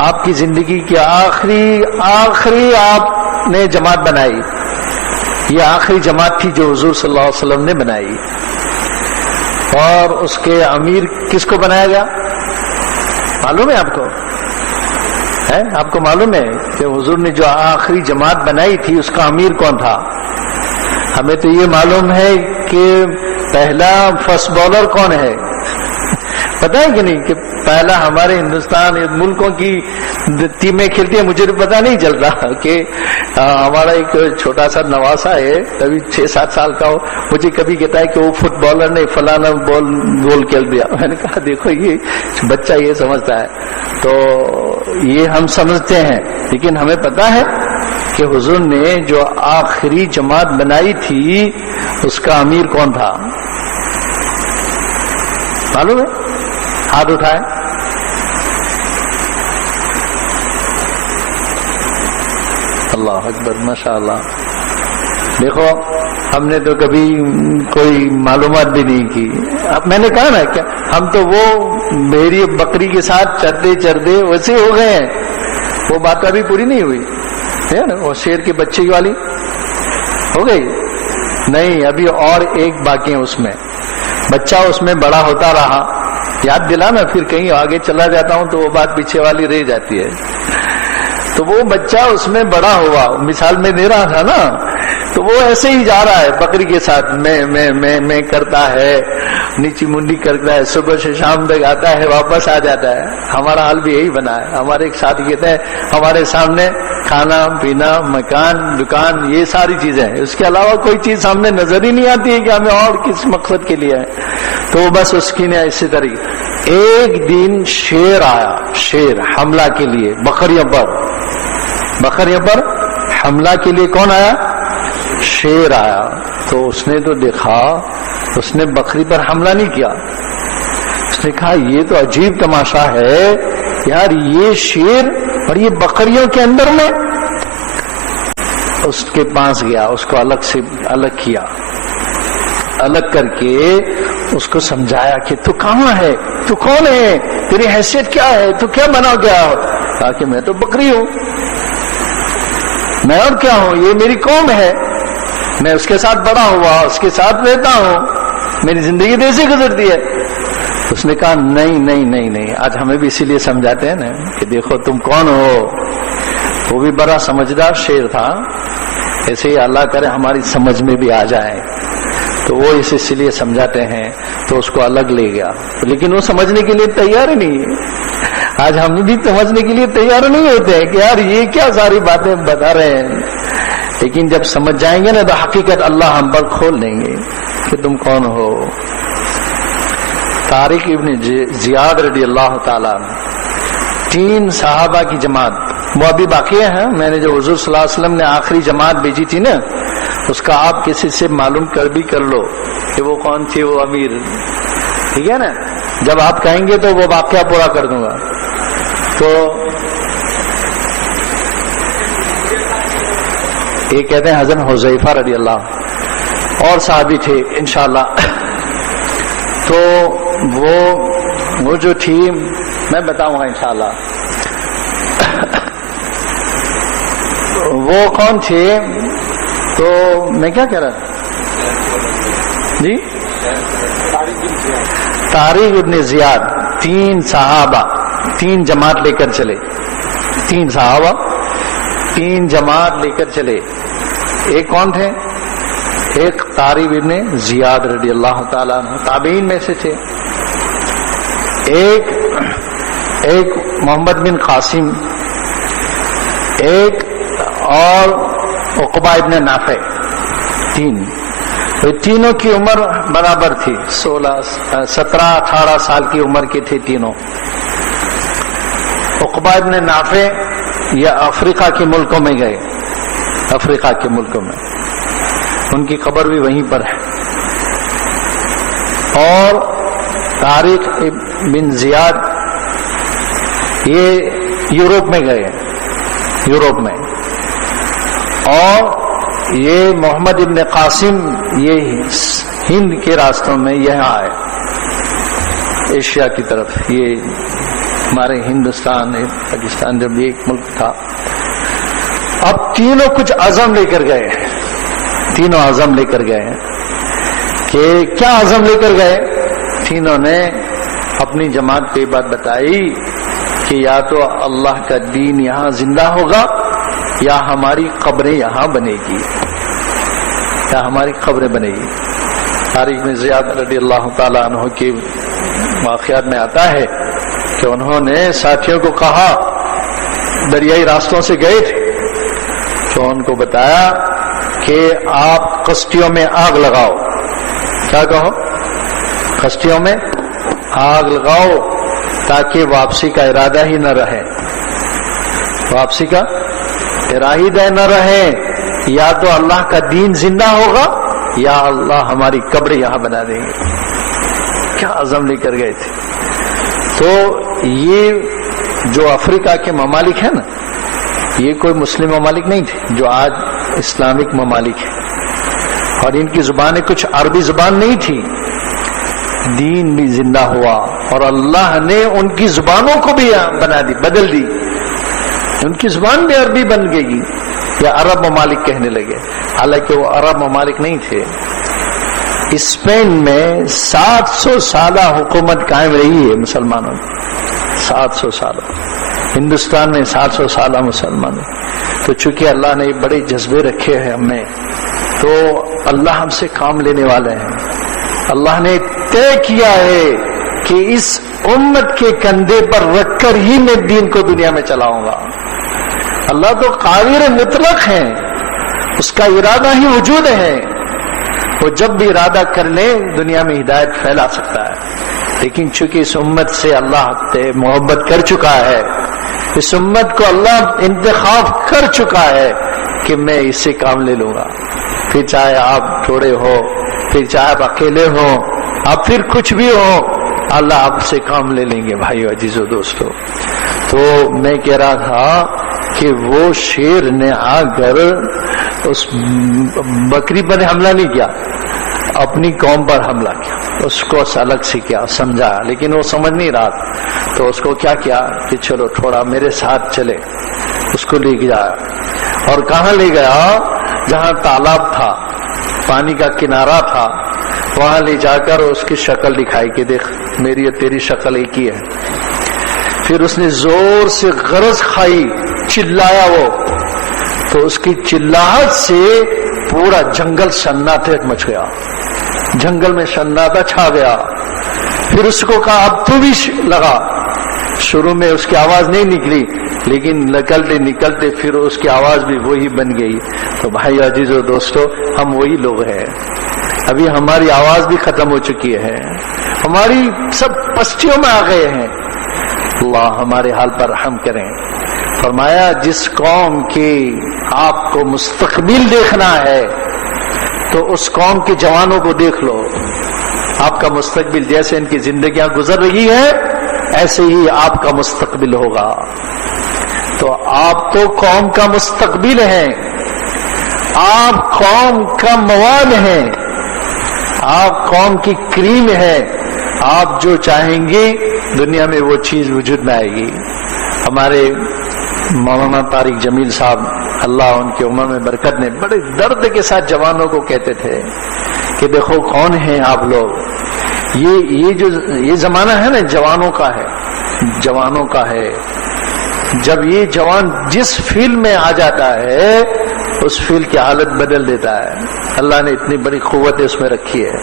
آپ کی زندگی کی آخری آپ نے جماعت بنائی. یہ آخری جماعت تھی جو حضور صلی اللہ علیہ وسلم نے بنائی. اور اس کے امیر کس کو بنایا گیا معلوم ہے آپ کو؟ آپ کو معلوم ہے کہ حضور نے جو آخری جماعت بنائی تھی اس کا امیر کون تھا؟ ہمیں تو یہ معلوم ہے کہ پہلا فاسٹ بالر کون ہے, پتا ہے کہ نہیں, کہ پہلا ہمارے ہندوستان ملکوں کی ٹیمیں کھیلتی ہیں. مجھے تو پتا نہیں چل رہا کہ ہمارا ایک چھوٹا سا نواسا ہے, ابھی 6-7 سال کا ہو, مجھے کبھی کہتا ہے کہ وہ فٹ بالر نے فلانا گول کھیل دیا. میں نے کہا دیکھو یہ بچہ یہ سمجھتا ہے. تو یہ ہم سمجھتے ہیں, لیکن ہمیں پتا ہے کہ حضور نے جو آخری جماعت بنائی تھی اس کا امیر کون تھا معلوم ہے؟ ہاتھ اٹھائے. اللہ اکبر, ماشاء اللہ. دیکھو ہم نے تو کبھی کوئی معلومات بھی نہیں کی. اب میں نے کہا نا کہ ہم تو وہ میری بکری کے ساتھ چرتے چرتے ویسے ہو گئے ہیں. وہ بات ابھی پوری نہیں ہوئی ہے نا, وہ شیر کے بچے والی ہو گئی نہیں, ابھی اور ایک باقی ہے. اس میں بچہ اس میں بڑا ہوتا رہا, یاد دلانا, پھر کہیں آگے چلا جاتا ہوں تو وہ بات پیچھے والی رہ جاتی ہے. تو وہ بچہ اس میں بڑا ہوا, مثال میں دے رہا تھا نا, تو وہ ایسے ہی جا رہا ہے بکری کے ساتھ, میں کرتا ہے, نیچی منڈی کرتا ہے, صبح سے شام تک آتا ہے, واپس آ جاتا ہے. ہمارا حال بھی یہی بنا ہے. ہمارے ایک ساتھی کہتے ہیں ہمارے سامنے کھانا پینا مکان دکان یہ ساری چیزیں ہیں, اس کے علاوہ کوئی چیز سامنے نظر ہی نہیں آتی ہے کہ ہمیں اور کس مقصد کے لیے ہے. تو بس اس کی نے اسی طریقے. ایک دن شیر آیا, شیر حملہ کے لیے بکریوں پر حملہ کے لیے. کون آیا؟ شیر آیا. تو اس نے تو دیکھا, اس نے بکری پر حملہ نہیں کیا. اس نے کہا یہ تو عجیب تماشا ہے یار, یہ شیر اور یہ بکریوں کے اندر میں. اس کے پاس گیا, اس کو الگ کیا, الگ کر کے اس کو سمجھایا کہ تو کہاں ہے, تو کون ہے, تیری حیثیت کیا ہے, تو کیا بنا گیا ہو؟ کہا کہ میں تو بکری ہوں, میں اور کیا ہوں, یہ میری قوم ہے, میں اس کے ساتھ بڑا ہوا, اس کے ساتھ رہتا ہوں, میری زندگی تو ایسے گزرتی ہے. اس نے کہا نہیں, آج ہمیں بھی اسی لیے سمجھاتے ہیں نا کہ دیکھو تم کون ہو. وہ بھی بڑا سمجھدار شیر تھا. ایسے ہی اللہ کرے ہماری سمجھ میں بھی آ جائے, تو وہ اسی لیے سمجھاتے ہیں. تو اس کو الگ لے گیا, لیکن وہ سمجھنے کے لیے تیار ہی نہیں ہے. آج ہم بھی سمجھنے کے لیے تیار نہیں ہوتے ہیں کہ یار یہ کیا ساری باتیں بتا رہے ہیں. لیکن جب سمجھ جائیں گے نا تو حقیقت اللہ ہم پر کھول دیں گے کہ تم کون ہو. طارق ابن زیاد رضی اللہ تعالیٰ عنہ 3 صحابہ کی جماعت، وہ ابھی باقی ہے. میں نے جو حضور صلی اللہ علیہ وسلم نے آخری جماعت بھیجی تھی نا، اس کا آپ کسی سے معلوم کر لو کہ وہ کون تھی، وہ امیر. ٹھیک ہے نا، جب آپ کہیں گے تو وہ واقعہ پورا کر دوں گا. تو یہ کہتے ہیں حضرت حذیفہ رضی اللہ، اور صحابی تھے انشاءاللہ. تو وہ جو تھی میں بتاؤں گا انشاءاللہ. وہ کون تھے؟ تو میں کیا کہہ رہا جی؟ طارق ابن زیاد 3 صحابہ 3 جماعت لے کر چلے. 3 صحابہ 3 جماعت لے کر چلے. ایک کون تھے؟ ایک طارق ابن زیاد رضی اللہ تعالیٰ عنہ تابعین میں سے تھے. ایک محمد بن قاسم، ایک اور عقبہ ابن نافع. 3 تینوں کی عمر برابر تھی، 17-18 سال کی عمر کے تھے تینوں. عقبہ ابن نافع یہ افریقہ کے ملکوں میں گئے، افریقہ کے ملکوں میں، ان کی قبر بھی وہیں پر ہے. اور طارق بن زیاد یہ یورپ میں گئے، یورپ میں. اور یہ محمد ابن قاسم یہ ہند کے راستوں میں یہاں آئے، ایشیا کی طرف. یہ ہمارے ہندوستان پاکستان جب ایک ملک تھا. اب تینوں کچھ عزم لے کر گئے، تینوں عزم لے کر گئے. کہ کیا عزم لے کر گئے؟ تینوں نے اپنی جماعت کو یہ بات بتائی کہ یا تو اللہ کا دین یہاں زندہ ہوگا یا ہماری قبریں یہاں بنے گی، یا ہماری قبریں بنے گی. طارق بن زیاد رضی اللہ تعالیٰ عنہ کے واقعات میں آتا ہے کہ انہوں نے ساتھیوں کو کہا، دریائی راستوں سے گئے تھے، تو ان کو بتایا کہ آپ کشتیوں میں آگ لگاؤ. کیا کہو؟ کشتیوں میں آگ لگاؤ تاکہ واپسی کا ارادہ ہی نہ رہے، واپسی کا ارادہ نہ رہے. یا تو اللہ کا دین زندہ ہوگا یا اللہ ہماری قبر یہاں بنا دیں گے. کیا عزم لے کر گئے تھے. تو یہ جو افریقہ کے ممالک ہیں نا، یہ کوئی مسلم ممالک نہیں تھے جو آج اسلامک ممالک ہیں. اور ان کی زبانیں کچھ عربی زبان نہیں تھی. دین بھی زندہ ہوا اور اللہ نے ان کی زبانوں کو بھی بنا دی، بدل دی. ان کی زبان بھی عربی بن گئی یا عرب ممالک کہنے لگے، حالانکہ وہ عرب ممالک نہیں تھے. اسپین میں 700 سالہ حکومت قائم رہی ہے مسلمانوں کی. 700 سالہ. ہندوستان میں 700 سالہ مسلمان. تو چونکہ اللہ نے بڑے جذبے رکھے ہیں ہمیں، تو اللہ ہم سے کام لینے والے ہیں. اللہ نے طے کیا ہے کہ اس امت کے کندھے پر رکھ کر ہی میں دین کو دنیا میں چلاؤں گا. اللہ تو قادر مطلق ہے، اس کا ارادہ ہی وجود ہے. وہ جب بھی ارادہ کر لے دنیا میں ہدایت پھیلا سکتا ہے. لیکن چونکہ اس امت سے اللہ محبت کر چکا ہے، اس امت کو اللہ انتخاب کر چکا ہے کہ میں اس سے کام لے لوں گا. پھر چاہے آپ تھوڑے ہو، پھر چاہے آپ اکیلے ہو، آپ پھر کچھ بھی ہو، اللہ آپ سے کام لے لیں گے. بھائیو عزیزو دوستو، تو میں کہہ رہا تھا کہ وہ شیر نے آ کر اس بکری پر حملہ نہیں کیا، اپنی قوم پر حملہ کیا. اس کو الگ سے کیا سمجھا، لیکن وہ سمجھ نہیں رہا. تو اس کو کیا کیا کہ چلو تھوڑا میرے ساتھ چلے. اس کو لے گیا اور کہاں لے گیا؟ جہاں تالاب تھا، پانی کا کنارہ تھا، وہاں لے جا کر اس کی شکل دکھائی کہ دیکھ میری اور تیری شکل ایک ہی ہے. پھر اس نے زور سے غرض کھائی، چلایا وہ، تو اس کی چلاہٹ سے پورا جنگل سناٹے مچ گیا. جنگل میں سناٹا چھا گیا. پھر اس کو کہا اب تو بھی لگا. شروع میں اس کی آواز نہیں نکلی، لیکن نکلتے نکلتے پھر اس کی آواز بھی وہی بن گئی. تو بھائی عزیز و دوستو، ہم وہی لوگ ہیں. ابھی ہماری آواز بھی ختم ہو چکی ہے، ہماری سب پستیوں میں آ گئے ہیں. اللہ ہمارے حال پر رحم کریں. فرمایا جس قوم کی آپ کو مستقبل دیکھنا ہے تو اس قوم کے جوانوں کو دیکھ لو. آپ کا مستقبل جیسے ان کی زندگیاں گزر رہی ہے ایسے ہی آپ کا مستقبل ہوگا. تو آپ تو قوم کا مستقبل ہیں، آپ قوم کا مواد ہیں، آپ قوم کی کریم ہے. آپ جو چاہیں گے دنیا میں وہ چیز وجود میں آئے گی. ہمارے مولانا طارق جمیل صاحب اللہ ان کی عمر میں برکت نے بڑے درد کے ساتھ جوانوں کو کہتے تھے کہ دیکھو کون ہیں آپ لوگ. یہ زمانہ ہے نا جوانوں کا ہے، جوانوں کا ہے. جب یہ جوان جس فیلڈ میں آ جاتا ہے اس فیلڈ کی حالت بدل دیتا ہے. اللہ نے اتنی بڑی قوت اس میں رکھی ہے.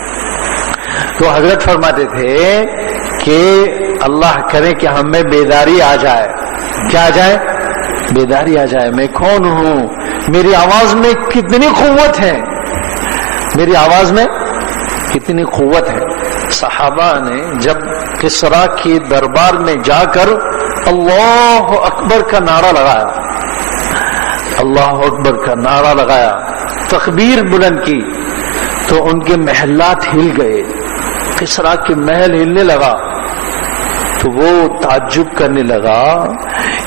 تو حضرت فرماتے تھے کہ اللہ کرے کہ ہم میں بیداری آ جائے. کیا آ جائے؟ بیداری آ جائے. میں کون ہوں، میری آواز میں کتنی قوت ہے، میری آواز میں کتنی قوت ہے. صحابہ نے جب کسرا کے دربار میں جا کر اللہ اکبر کا نعرہ لگایا، اللہ اکبر کا نعرہ لگایا، تکبیر بلند کی، تو ان کے محلات ہل گئے. کسرا کے محل ہلنے لگا تو وہ تعجب کرنے لگا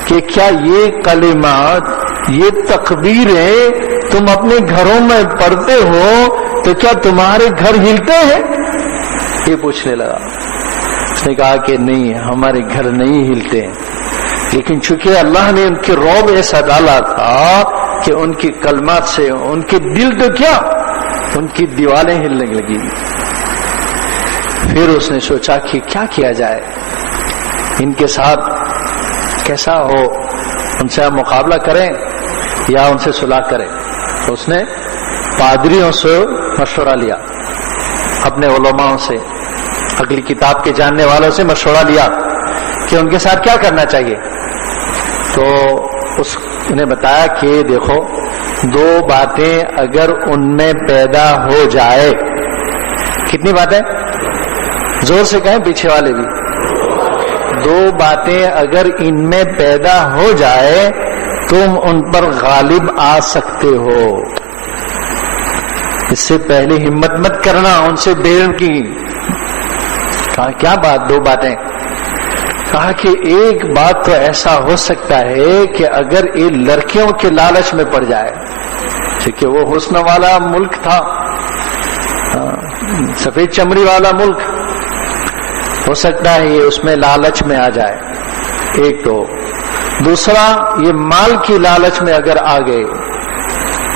کہ کیا یہ کلمات، یہ تکبیریں تم اپنے گھروں میں پڑھتے ہو تو کیا تمہارے گھر ہلتے ہیں؟ یہ پوچھنے لگا. اس نے کہا کہ نہیں، ہمارے گھر نہیں ہلتے، لیکن چونکہ اللہ نے ان کے رعب ایسا ڈالا تھا کہ ان کی کلمات سے ان کے دل تو کیا، ان کی دیواریں ہلنے لگی. پھر اس نے سوچا کہ کیا کیا جائے، ان کے ساتھ کیسا ہو، ان سے مقابلہ کریں یا ان سے صلح کریں. اس نے پادریوں سے مشورہ لیا، اپنے علماء سے، اگلی کتاب کے جاننے والوں سے مشورہ لیا کہ ان کے ساتھ کیا کرنا چاہیے. تو اس نے بتایا کہ دیکھو، دو باتیں اگر ان میں پیدا ہو جائے. کتنی باتیں؟ زور سے کہیں پیچھے والے بھی. دو باتیں اگر ان میں پیدا ہو جائے تم ان پر غالب آ سکتے ہو. اس سے پہلے ہمت مت کرنا ان سے ڈیر کی. کہا کیا بات؟ دو باتیں. کہا کہ ایک بات تو ایسا ہو سکتا ہے کہ اگر یہ لڑکیوں کے لالچ میں پڑ جائے، کیونکہ وہ حسن والا ملک تھا، سفید چمڑی والا ملک، ہو سکتا ہے یہ اس میں لالچ میں آ جائے. ایک تو. دوسرا، یہ مال کی لالچ میں اگر آ گئے،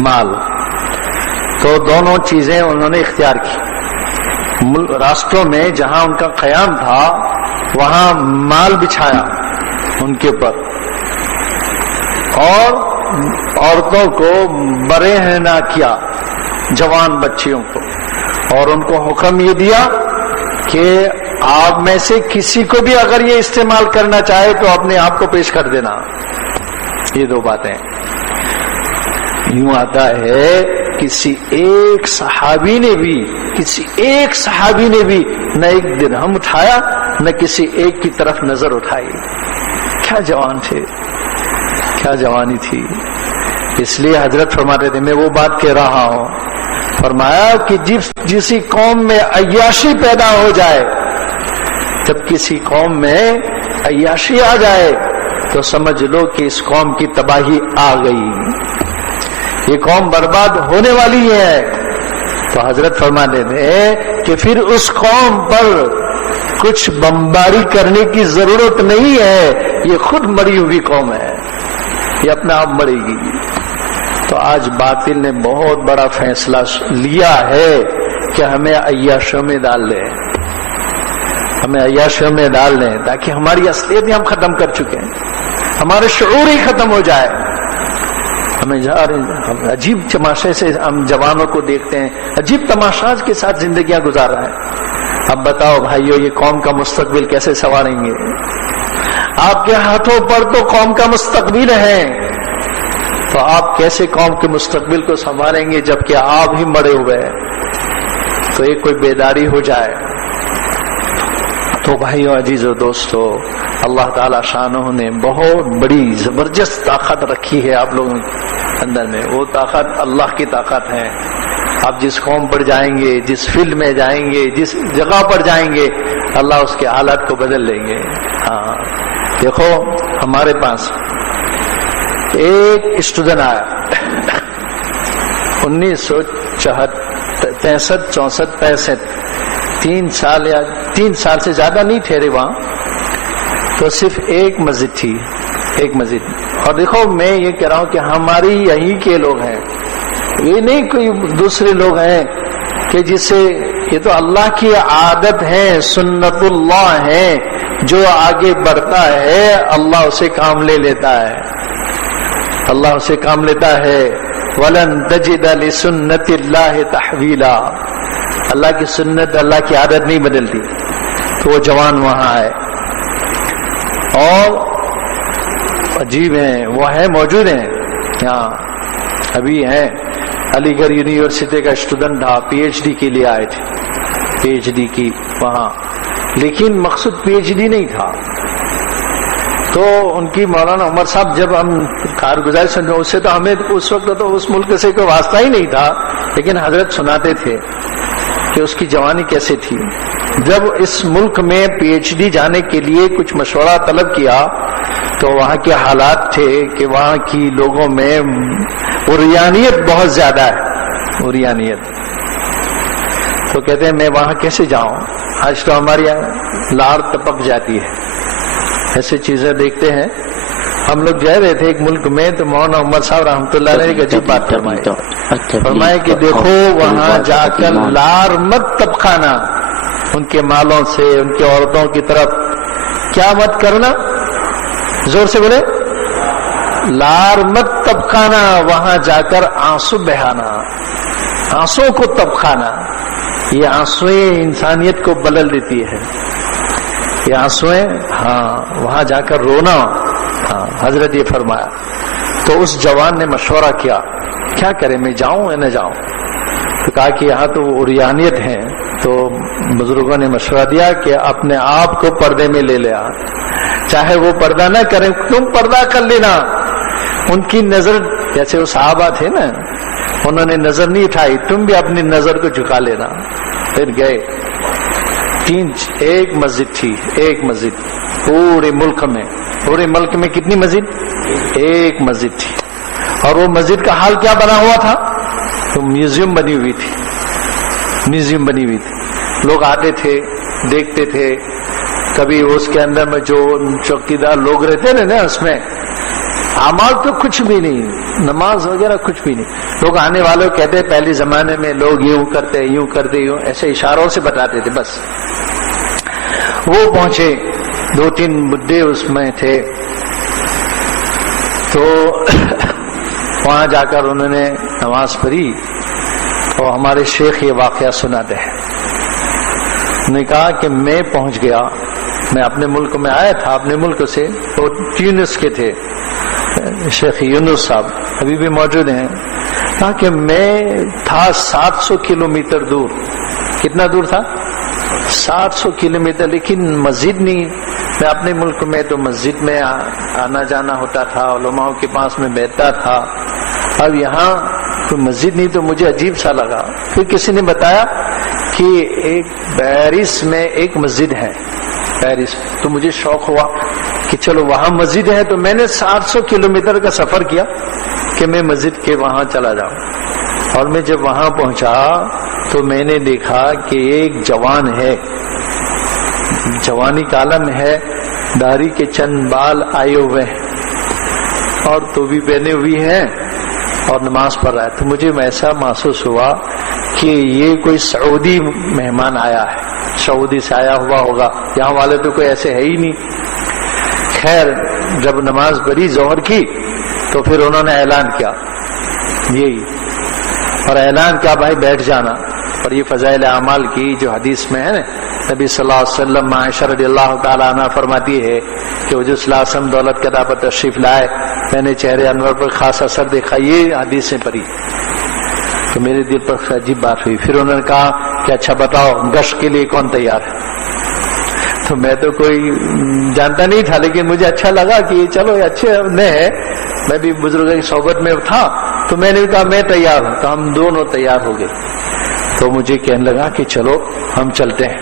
مال، تو دونوں چیزیں انہوں نے اختیار کی. راستوں میں جہاں ان کا قیام تھا وہاں مال بچھایا ان کے پر، اور عورتوں کو برہنہ کیا، جوان بچیوں کو، اور ان کو حکم یہ دیا کہ آپ میں سے کسی کو بھی اگر یہ استعمال کرنا چاہے تو اپنے آپ کو پیش کر دینا. یہ دو باتیں. یوں آتا ہے کسی ایک صحابی نے بھی نہ ایک درہم اٹھایا، نہ کسی ایک کی طرف نظر اٹھائی. کیا جوان تھے، کیا جوانی تھی. اس لیے حضرت فرماتے تھے، میں وہ بات کہہ رہا ہوں، فرمایا کہ جسی قوم میں عیاشی پیدا ہو جائے، جب کسی قوم میں عیاشی آ جائے تو سمجھ لو کہ اس قوم کی تباہی آ گئی، یہ قوم برباد ہونے والی ہے. تو حضرت فرماتے تھے کہ پھر اس قوم پر کچھ بمباری کرنے کی ضرورت نہیں ہے، یہ خود مری ہوئی قوم ہے، یہ اپنا آپ مرے گی. تو آج باطل نے بہت بڑا فیصلہ لیا ہے کہ ہمیں عیاشوں میں ڈال لیں، ہمیں عیاشوں میں ڈال لیں، تاکہ ہماری اصلیت ہی ہم ختم کر چکے ہیں، ہمارے شعور ہی ختم ہو جائے. ہمیں عجیب تماشے سے ہم جوانوں کو دیکھتے ہیں، عجیب تماشاج کے ساتھ زندگیاں گزار رہا ہے. اب بتاؤ بھائیو، یہ قوم کا مستقبل کیسے سنواریں گے؟ آپ کے ہاتھوں پر تو قوم کا مستقبل ہے، تو آپ کیسے قوم کے مستقبل کو سنبھالیں گے جبکہ آپ ہی مڑے ہوئے ہیں؟ تو ایک کوئی بیداری ہو جائے۔ تو بھائیو عزیزو دوستو، اللہ تعالی شانہ نے بہت بڑی زبردست طاقت رکھی ہے آپ لوگوں کے اندر میں۔ وہ طاقت اللہ کی طاقت ہے۔ آپ جس قوم پر جائیں گے، جس فیلڈ میں جائیں گے، جس جگہ پر جائیں گے، اللہ اس کے حالات کو بدل لیں گے۔ ہاں دیکھو، ہمارے پاس ایک اسٹوڈنٹ آیا 1963 64 65، 3 سال سے زیادہ نہیں ٹھہرے وہاں، تو صرف ایک مسجد تھی، ایک مسجد۔ اور دیکھو میں یہ کہہ رہا ہوں کہ ہماری یہی کے لوگ ہیں، یہ نہیں کوئی دوسرے لوگ ہیں کہ جس سے، یہ تو اللہ کی عادت ہے، سنت اللہ ہے، جو آگے بڑھتا ہے اللہ اسے کام لے لیتا ہے، اللہ اسے کام لیتا ہے۔ وَلَن تَجِدَ لِسُنَّتِ اللَّهِ تَحْوِيلًا، اللہ کی سنت، اللہ کی عادت نہیں بدلتی۔ تو وہ جوان وہاں ہے اور عجیب ہیں، وہ ہے موجود ہیں یہاں ابھی ہیں، علی گڑھ یونیورسٹی کا اسٹوڈنٹ تھا، پی ایچ ڈی کے لیے آئے تھے، پی ایچ ڈی کی وہاں، لیکن مقصود پی ایچ ڈی نہیں تھا۔ تو ان کی مولانا عمر صاحب جب ہم کارگزاری سمجھو، اس سے تو ہمیں اس وقت تو اس ملک سے کوئی واسطہ ہی نہیں تھا، لیکن حضرت سناتے تھے کہ اس کی جوانی کیسے تھی۔ جب اس ملک میں پی ایچ ڈی جانے کے لیے کچھ مشورہ طلب کیا تو وہاں کے حالات تھے کہ وہاں کی لوگوں میں عریانیت بہت زیادہ ہے، عریانیت۔ تو کہتے ہیں میں وہاں کیسے جاؤں، آج تو ہماری لاڑ ٹپک جاتی ہے، ایسی چیزیں دیکھتے ہیں۔ ہم لوگ جا رہے تھے ایک ملک میں، تو مولانا عمر صاحب رحمۃ اللہ علیہ نے ایک عجیب بات فرمائی کہ دیکھو وہاں جا کر لار مت طبخانا، ان کے مالوں سے، ان کے عورتوں کی طرف کیا مت کرنا، زور سے بولے، لار مت طبخانا، وہاں جا کر آنسو بہانا، آنسو کو طبخانا۔ یہ آنسویں انسانیت کو بدل دیتی ہے، یہ آنسویں، ہاں وہاں جا کر رونا۔ ہاں حضرت یہ فرمایا۔ تو اس جوان نے مشورہ کیا کیا کرے، میں جاؤں یا نہ جاؤں؟ تو کہا کہ یہاں تو عریانیت ہے، تو بزرگوں نے مشورہ دیا کہ اپنے آپ کو پردے میں لے لیا، چاہے وہ پردہ نہ کریں تم پردہ کر لینا۔ ان کی نظر، جیسے وہ صحابہ تھے نا، انہوں نے نظر نہیں اٹھائی، تم بھی اپنی نظر کو جھکا لینا۔ پھر گئے، ایک مسجد تھی، ایک مسجد پورے ملک میں، پورے ملک میں کتنی مسجد؟ ایک مسجد تھی۔ اور وہ مسجد کا حال کیا بنا ہوا تھا؟ تو میوزیم بنی ہوئی تھی، میوزیم بنی ہوئی تھی، لوگ آتے تھے، دیکھتے تھے۔ کبھی اس کے اندر میں جو چوکیدار لوگ رہتے نا اس میں اعمال تو کچھ بھی نہیں، نماز وغیرہ کچھ بھی نہیں۔ لوگ آنے والوں کہتے پہلے زمانے میں لوگ یوں کرتے، یوں کرتے، یوں، ایسے اشاروں سے بتاتے تھے بس۔ وہ پہنچے، 2-3 بڈھے اس میں تھے، تو وہاں جا کر انہوں نے نماز پڑھی، اور ہمارے شیخ یہ واقعہ سناتے ہیں۔ انہوں نے کہا کہ میں پہنچ گیا، میں اپنے ملک میں آیا تھا، اپنے ملک سے، وہ ٹیونس کے تھے، شیخ یونس صاحب ابھی بھی موجود ہیں۔ کہا کہ میں تھا 700 کلومیٹر دور۔ کتنا دور تھا؟ 700 کلومیٹر، لیکن مسجد نہیں۔ میں اپنے ملک میں تو مسجد میں آنا جانا ہوتا تھا، علماء کے پاس میں بیٹھتا تھا، اب یہاں کوئی مسجد نہیں، تو مجھے عجیب سا لگا۔ پھر کسی نے بتایا کہ ایک پیرس میں ایک مسجد ہے، پیرس، تو مجھے شوق ہوا کہ چلو وہاں مسجد ہے۔ تو میں نے 700 کلومیٹر کا سفر کیا کہ میں مسجد کے وہاں چلا جاؤں۔ اور میں جب وہاں پہنچا تو میں نے دیکھا کہ ایک جوان ہے، جوانی کا عالم ہے، داڑھی کے چند بال آئے ہوئے ہیں اور ٹوپی پہنے ہوئی ہے اور نماز پڑھ رہا ہے۔ تو مجھے ایسا محسوس ہوا کہ یہ کوئی سعودی مہمان آیا ہے، سعودی سے آیا ہوا ہوگا، یہاں والے تو کوئی ایسے ہے ہی نہیں۔ خیر جب نماز پڑھی ظہر کی تو پھر انہوں نے اعلان کیا، یہی، اور اعلان کیا بھائی بیٹھ جانا۔ اور یہ فضائل اعمال کی جو حدیث میں ہے نا، نبی صلی اللہ علیہ وسلم عائشہ رضی اللہ تعالیٰ عنہ فرماتی ہے کہ حضور صلی اللہ علیہ وسلم دولت قضا پر تشریف لائے، میں نے چہرے انور پر خاص اثر دیکھا، یہ حدیثیں پڑھی تو میرے دل پر عجیب بات ہوئی۔ پھر انہوں نے کہا کہ اچھا بتاؤ گشت کے لیے کون تیار ہے؟ تو میں تو کوئی جانتا نہیں تھا، لیکن مجھے اچھا لگا کہ یہ چلو یہ اچھے نے ہے، میں بھی بزرگوں کی صحبت میں تھا تو میں نے کہا میں تیار ہوں، تو ہم دونوں تیار ہو گئے۔ تو مجھے کہنے لگا کہ چلو ہم چلتے ہیں۔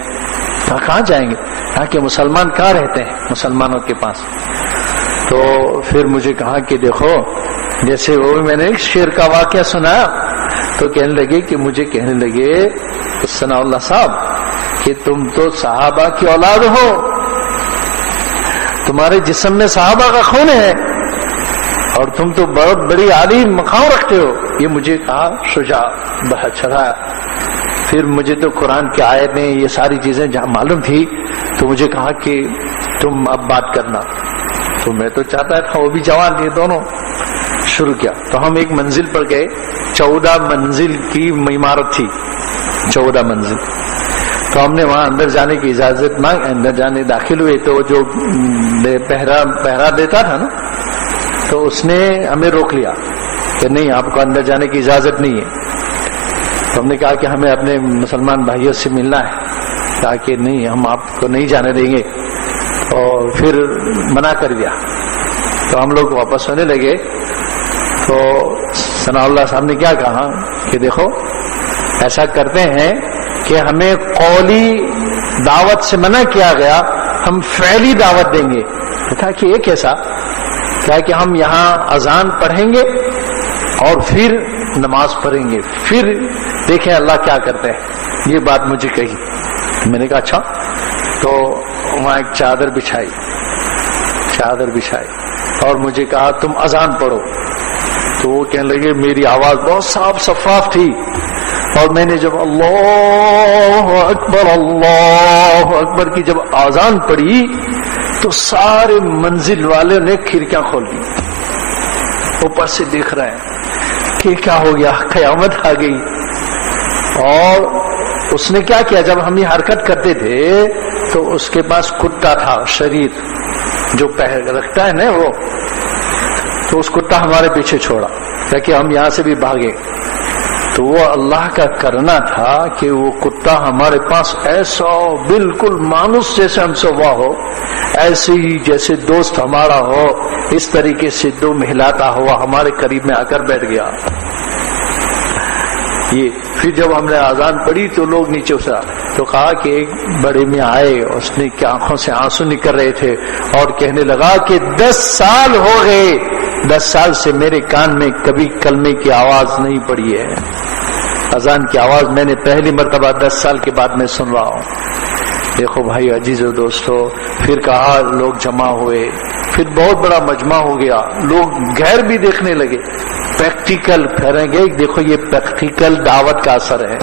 کہاں جائیں گے؟ کہا کہ مسلمان کہاں رہتے ہیں مسلمانوں کے پاس؟ تو پھر مجھے کہا کہ دیکھو جیسے وہ میں نے ایک شعر کا واقعہ سنا تو کہنے لگے کہ مجھے کہنے لگے ثناء اللہ صاحب کہ تم تو صحابہ کی اولاد ہو، تمہارے جسم میں صحابہ کا خون ہے اور تم تو بہت بڑی عالی مقام رکھتے ہو۔ یہ مجھے کہا شجاع بہت چڑھا۔ پھر مجھے تو قرآن کی آیتیں یہ ساری چیزیں جہاں معلوم تھی تو مجھے کہا کہ تم اب بات کرنا، تو میں تو چاہتا تھا، وہ بھی جوان تھے دونوں۔ شروع کیا تو ہم ایک منزل پر گئے، 14 منزل کی عمارت تھی، 14 منزل۔ تو ہم نے وہاں اندر جانے کی اجازت مانگ، اندر جانے داخل ہوئے تو جو پہرا دیتا تھا نا تو اس نے ہمیں روک لیا کہ نہیں آپ کو اندر جانے کی اجازت نہیں ہے۔ تو ہم نے کہا کہ ہمیں اپنے مسلمان بھائیوں سے ملنا ہے، کہا کہ نہیں ہم آپ کو نہیں جانے دیں گے، اور پھر منع کر دیا۔ تو ہم لوگ واپس ہونے لگے تو ثناء اللہ صاحب نے کیا کہا کہ دیکھو ایسا کرتے ہیں کہ ہمیں قولی دعوت سے منع کیا گیا، ہم فعلی دعوت دیں گے۔ کہا کہ یہ کیسا؟ کہا کہ ہم یہاں اذان پڑھیں گے اور پھر نماز پڑھیں گے، پھر دیکھیں اللہ کیا کرتے ہیں۔ یہ بات مجھے کہی، میں نے کہا اچھا۔ تو وہاں ایک چادر بچھائی اور مجھے کہا تم اذان پڑھو۔ تو وہ کہنے لگے، میری آواز بہت صاف شفاف تھی اور میں نے جب اللہ اکبر کی جب اذان پڑھی تو سارے منزل والے نے کھڑکیاں کھول دی، اوپر سے دیکھ رہے ہیں کہ کیا ہو گیا، قیامت آ گئی۔ اور اس نے کیا کیا، جب ہم یہ حرکت کرتے تھے تو اس کے پاس کتا تھا شریر جو رکھتا ہے نا وہ، تو اس کتا ہمارے پیچھے چھوڑا تاکہ ہم یہاں سے بھی بھاگے۔ تو وہ اللہ کا کرنا تھا کہ وہ کتا ہمارے پاس ایسا بالکل مانوس جیسے ہم سے ہوا ہو، ایسے ہی جیسے دوست ہمارا ہو، اس طریقے سے دو مہلاتا ہوا ہمارے قریب میں آ کر بیٹھ گیا۔ یہ پھر جب ہم نے اذان پڑھی تو لوگ نیچے اترا تو کہا کہ ایک بڑے میں آئے، اس نے کہ آنکھوں سے آنسو نکل رہے تھے اور کہنے لگا کہ 10 سال ہو گئے، 10 سال سے میرے کان میں کبھی کلمے کی آواز نہیں پڑی ہے، اذان کی آواز میں نے پہلی مرتبہ 10 سال کے بعد میں سن رہا ہوں۔ دیکھو بھائی عزیز و دوستو، پھر کہا لوگ جمع ہوئے، پھر بہت بڑا مجمع ہو گیا، لوگ غیر بھی دیکھنے لگے، پریکٹیکل کریں گے، دیکھو یہ پریکٹیکل دعوت کا اثر ہے۔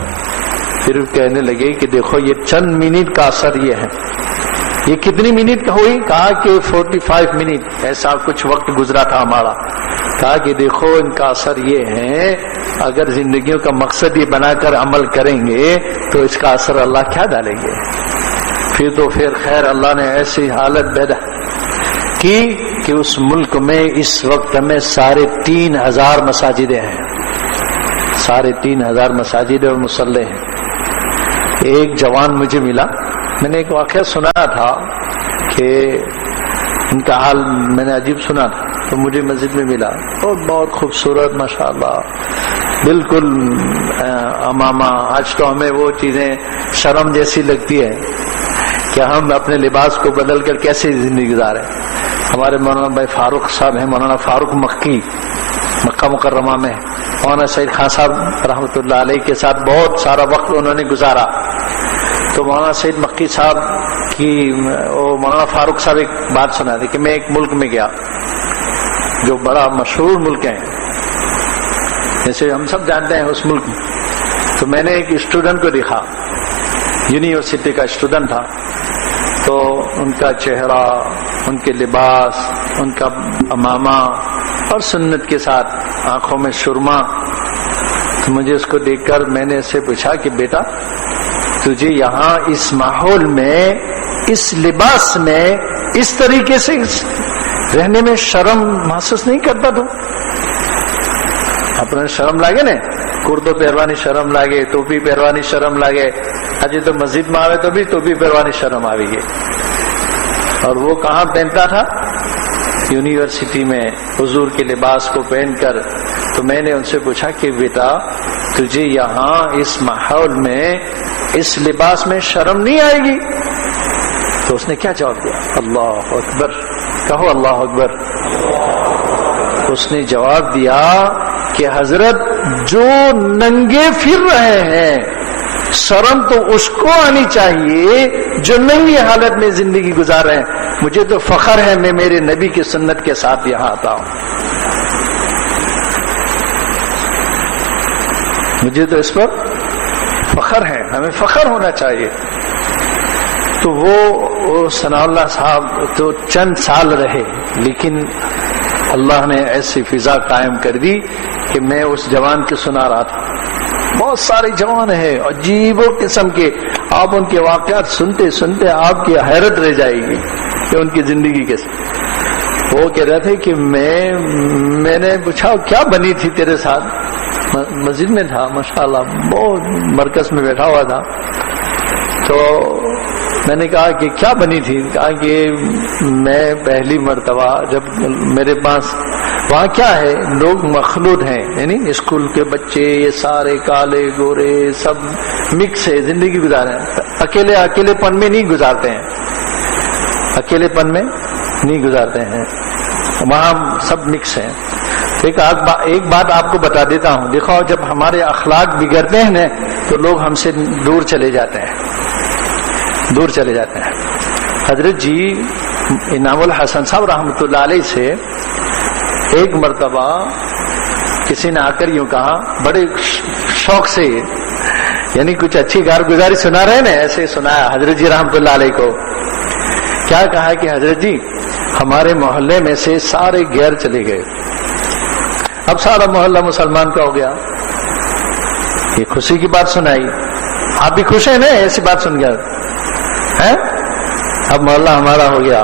پھر کہنے لگے کہ دیکھو یہ چند منٹ کا اثر یہ ہے۔ یہ کتنی منٹ کا ہوئی؟ کہا کہ 45 منٹ، ایسا کچھ وقت گزرا تھا ہمارا۔ کہا کہ دیکھو ان کا اثر یہ ہے، اگر زندگیوں کا مقصد یہ بنا کر عمل کریں گے تو اس کا اثر اللہ کیا ڈالیں گے۔ پھر تو خیر اللہ نے ایسی حالت پیدا کی کہ اس ملک میں اس وقت میں 3,500 مساجدیں ہیں، 3,500 مساجد اور مصلے ہیں۔ ایک جوان مجھے ملا، میں نے ایک واقعہ سنا تھا کہ ان کا حال میں نے عجیب سنا تھا، تو مجھے مسجد میں ملا، بہت خوبصورت ماشاءاللہ، بالکل امامہ۔ آج تو ہمیں وہ چیزیں شرم جیسی لگتی ہے کہ ہم اپنے لباس کو بدل کر کیسے زندگی گزاریں۔ ہمارے مولانا بھائی فاروق صاحب ہیں، مولانا فاروق مکی، مکہ مکرمہ میں، مولانا سعید خان صاحب رحمۃ اللہ علیہ کے ساتھ بہت سارا وقت انہوں نے گزارا۔ تو مولانا سعید مکی صاحب کی مولانا فاروق صاحب ایک بات سنا دی کہ میں ایک ملک میں گیا جو بڑا مشہور ملک ہے، جیسے ہم سب جانتے ہیں اس ملک میں، تو میں نے ایک اسٹوڈنٹ کو دیکھا، یونیورسٹی کا اسٹوڈنٹ تھا، تو ان کا چہرہ، ان کے لباس، ان کا امامہ اور سنت کے ساتھ آنکھوں میں سرما، مجھے اس کو دیکھ کر میں نے اس سے پوچھا کہ بیٹا تجھے یہاں اس ماحول میں، اس لباس میں، اس طریقے سے رہنے میں شرم محسوس نہیں کرتا تو؟ اپنے شرم لاگے نا، کرتو پہروانی شرم لاگے، ٹوپی پہروانی شرم لاگے، اجی تو مسجد میں آوے تو بھی ٹوپی پہروانی شرم آوے گی. اور وہ کہاں پہنتا تھا؟ یونیورسٹی میں حضور کے لباس کو پہن کر. تو میں نے ان سے پوچھا کہ بیٹا تجھے یہاں اس ماحول میں، اس لباس میں شرم نہیں آئے گی؟ تو اس نے کیا جواب دیا؟ اللہ اکبر، کہو اللہ اکبر. اس نے جواب دیا کہ حضرت جو ننگے پھر رہے ہیں شرم تو اس کو آنی چاہیے جو ننگی حالت میں زندگی گزار رہے ہیں. مجھے تو فخر ہے میں میرے نبی کی سنت کے ساتھ یہاں آتا ہوں، مجھے تو اس پر فخر ہے، ہمیں فخر ہونا چاہیے. تو وہ ثناء اللہ صاحب تو چند سال رہے، لیکن اللہ نے ایسی فضا قائم کر دی کہ میں اس جوان کے سنا رہا تھا. بہت سارے جوان ہیں عجیب و قسم کے، آپ ان کے واقعات سنتے سنتے آپ کی حیرت رہ جائے گی کہ ان کی زندگی کیسے. وہ کہہ رہے تھے کہ میں نے پوچھا کیا بنی تھی تیرے ساتھ؟ مسجد میں تھا ماشاءاللہ، بہت مرکز میں بیٹھا ہوا تھا. تو میں نے کہا کہ کیا بنی تھی؟ کہا کہ میں پہلی مرتبہ جب میرے پاس وہاں کیا ہے، لوگ مخلوط ہیں، یعنی اسکول کے بچے یہ سارے کالے گورے سب مکس ہے، زندگی گزارے ہیں. اکیلے پن میں نہیں گزارتے ہیں، اکیلے پن میں نہیں گزارتے ہیں، وہاں سب مکس ہیں. ایک بات آپ کو بتا دیتا ہوں، دیکھو جب ہمارے اخلاق بگڑتے ہیں نا تو لوگ ہم سے دور چلے جاتے ہیں. حضرت جی انعام الحسن صاحب رحمۃ اللہ علیہ سے ایک مرتبہ کسی نے آ کر یوں کہا، بڑے شوق سے، یعنی کچھ اچھی کارگزاری سنا رہے نا، ایسے سنایا حضرت جی رحمۃ اللہ علیہ کو. کیا کہا کہ حضرت جی ہمارے محلے میں سے سارے غیر چلے گئے، اب سارا محلہ مسلمان کا ہو گیا. یہ خوشی کی بات سنائی، آپ بھی خوش ہیں نا ایسی بات سن گیا ہے؟ اب محلہ ہمارا ہو گیا.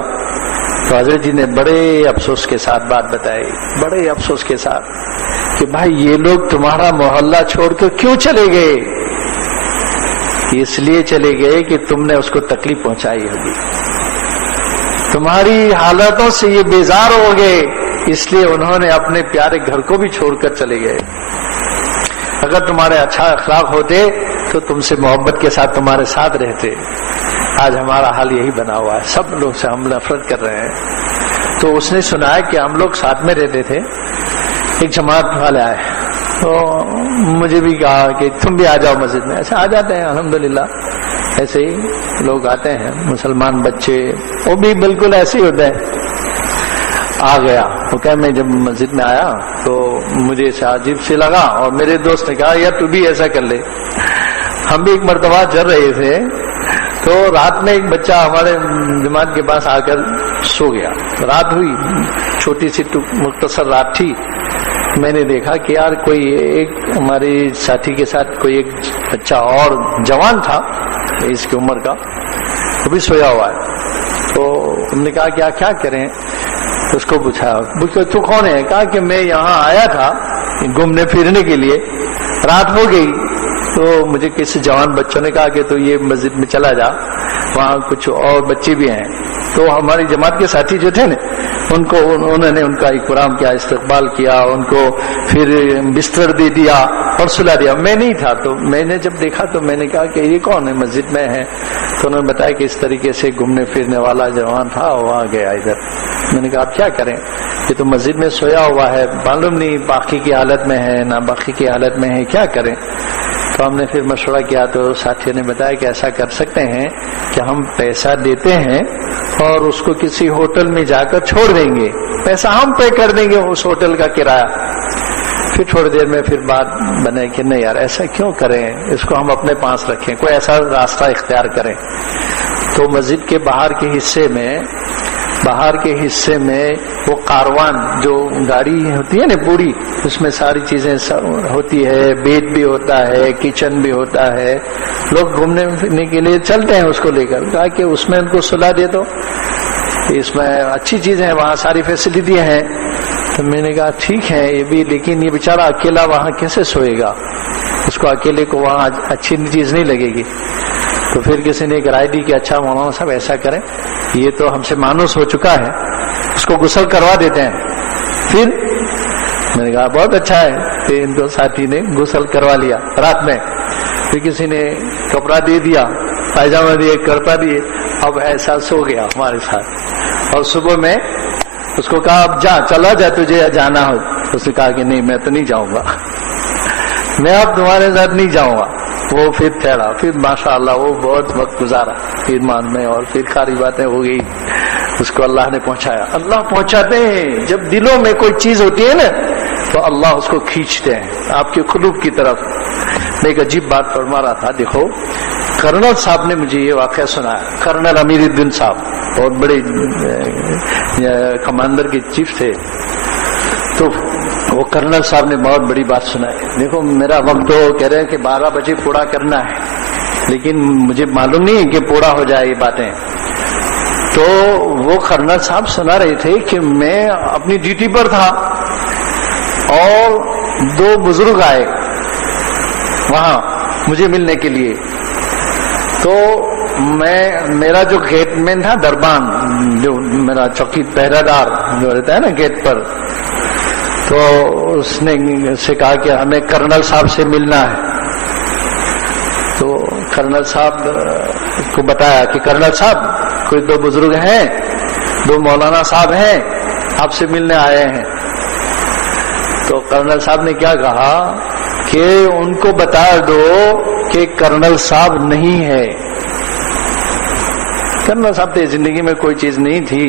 تو حضرت جی نے بڑے افسوس کے ساتھ بات بتائی، بڑے افسوس کے ساتھ کہ بھائی یہ لوگ تمہارا محلہ چھوڑ کر کیوں چلے گئے؟ اس لیے چلے گئے کہ تم نے اس کو تکلیف پہنچائی ہوگی، تمہاری حالتوں سے یہ بیزار ہو گئے، اس لیے انہوں نے اپنے پیارے گھر کو بھی چھوڑ کر چلے گئے. اگر تمہارے اچھا اخلاق ہوتے تو تم سے محبت کے ساتھ تمہارے ساتھ رہتے. آج ہمارا حال یہی بنا ہوا ہے، سب لوگ سے ہم نفرت کر رہے ہیں. تو اس نے سنا کہ ہم لوگ ساتھ میں رہتے تھے، ایک جماعت والے آئے تو مجھے بھی کہا کہ تم بھی آ جاؤ مسجد میں. ایسے آ جاتے ہیں الحمدللہ، ایسے ہی لوگ آتے ہیں، مسلمان بچے وہ بھی بالکل ایسے ہی ہوتے ہیں. آ گیا وہ کہ میں جب مسجد میں آیا تو مجھے اسے عجیب سے لگا، اور میرے دوست نے کہا یار تو بھی ایسا کر لے. ہم بھی ایک مرتبہ چل رہے تھے تو رات میں ایک بچہ ہمارے جماعت کے پاس آ کر سو گیا. رات ہوئی، چھوٹی سی مختصر رات تھی. میں نے دیکھا کہ یار کوئی ایک ہمارے ساتھی کے ساتھ کوئی ایک بچہ اور جوان تھا اس کی عمر کا، وہ بھی سویا ہوا ہے. تو ہم نے کہا کیا کریں؟ اس کو پوچھا تو کون ہے؟ کہا کہ میں یہاں آیا تھا گھومنے پھرنے کے لیے، رات ہو گئی تو مجھے کسی جوان بچوں نے کہا کہ تو یہ مسجد میں چلا جا، وہاں کچھ اور بچے بھی ہیں. تو ہماری جماعت کے ساتھی جو تھے نا انہوں نے ان کا اکرام کیا، استقبال کیا، ان کو پھر بستر دے دیا اور سلا دیا. میں نہیں تھا، تو میں نے جب دیکھا تو میں نے کہا کہ یہ کون ہے مسجد میں ہے؟ تو انہوں نے بتایا کہ اس طریقے سے گھومنے پھرنے والا جوان تھا، وہاں گیا ادھر. میں نے کہا آپ کیا کریں، یہ تو مسجد میں سویا ہوا ہے، معلوم نہیں باقی کی حالت میں ہے نہ باقی کی حالت میں ہے، کیا کریں؟ تو ہم نے پھر مشورہ کیا تو ساتھیوں نے بتایا کہ ایسا کر سکتے ہیں کہ ہم پیسہ دیتے ہیں اور اس کو کسی ہوٹل میں جا کر چھوڑ دیں گے، پیسہ ہم پے کر دیں گے اس ہوٹل کا کرایہ. پھر تھوڑی دیر میں پھر بات بنے کہ نہیں یار ایسا کیوں کریں، اس کو ہم اپنے پاس رکھیں، کوئی ایسا راستہ اختیار کریں. تو مسجد کے باہر کے حصے میں باہر کے حصے میں وہ کاروان جو گاڑی ہوتی ہے نا پوری، اس میں ساری چیزیں ہوتی ہے، بیڈ بھی ہوتا ہے، کچن بھی ہوتا ہے، لوگ گھومنے پھرنے کے لیے چلتے ہیں اس کو لے کر، کہا کہ اس میں ان کو سلا دے دو، اس میں اچھی چیزیں ہیں، وہاں ساری فیسلٹی ہیں۔ تو میں نے کہا ٹھیک ہے یہ بھی، لیکن یہ بیچارہ اکیلا وہاں کیسے سوئے گا، اس کو اکیلے کو وہاں اچھی چیز نہیں لگے گی۔ تو پھر کسی نے ایک رائے دی کہ اچھا مولانا صاحب ایسا کریں، یہ تو ہم سے مانوس ہو چکا ہے، اس کو غسل کروا دیتے ہیں۔ پھر میں نے کہا بہت اچھا ہے، پھر ان دو ساتھی نے غسل کروا لیا رات میں، پھر کسی نے کپڑا دے دیا، پائجامہ دیے، کرتا دیے، اب ایسا سو گیا ہمارے ساتھ۔ اور صبح میں اس کو کہا اب جا، چلا جا، تجھے جانا ہو۔ اس نے کہا کہ نہیں میں تو نہیں جاؤں گا، میں اب تمہارے ساتھ نہیں جاؤں گا۔ وہ پھر ٹھہرا، پھر ماشاءاللہ وہ بہت وقت گزارا ایمان میں، اور پھر ساری باتیں ہو گئی، اس کو اللہ نے پہنچایا۔ اللہ پہنچاتے ہیں، جب دلوں میں کوئی چیز ہوتی ہے نا تو اللہ اس کو کھینچتے ہیں آپ کے قلوب کی طرف۔ میں ایک عجیب بات فرما رہا تھا، دیکھو کرنل صاحب نے مجھے یہ واقعہ سنایا، کرنل امیر الدین صاحب بہت بڑے کمانڈر کے چیف تھے، تو وہ کرنل صاحب نے بہت بڑی بات سنائی۔ دیکھو میرا وقت تو کہہ رہے ہیں کہ 12 بجے پورا کرنا ہے، لیکن مجھے معلوم نہیں ہے کہ پورا ہو جائے یہ باتیں۔ تو وہ کرنل صاحب سنا رہے تھے کہ میں اپنی ڈیوٹی پر تھا اور 2 بزرگ آئے وہاں مجھے ملنے کے لیے، تو میرا جو گیٹ مین تھا دربان، جو میرا چوکی پہرہ دار جو رہتا ہے نا گیٹ پر، تو اس نے سے کہا کہ ہمیں کرنل صاحب سے ملنا ہے۔ تو کرنل صاحب کو بتایا کہ کرنل صاحب کوئی 2 بزرگ ہیں، 2 مولانا صاحب ہیں، آپ سے ملنے آئے ہیں۔ تو کرنل صاحب نے کیا کہا کہ ان کو بتا دو کہ کرنل صاحب نہیں ہے۔ کرنل صاحب تو زندگی میں کوئی چیز نہیں تھی،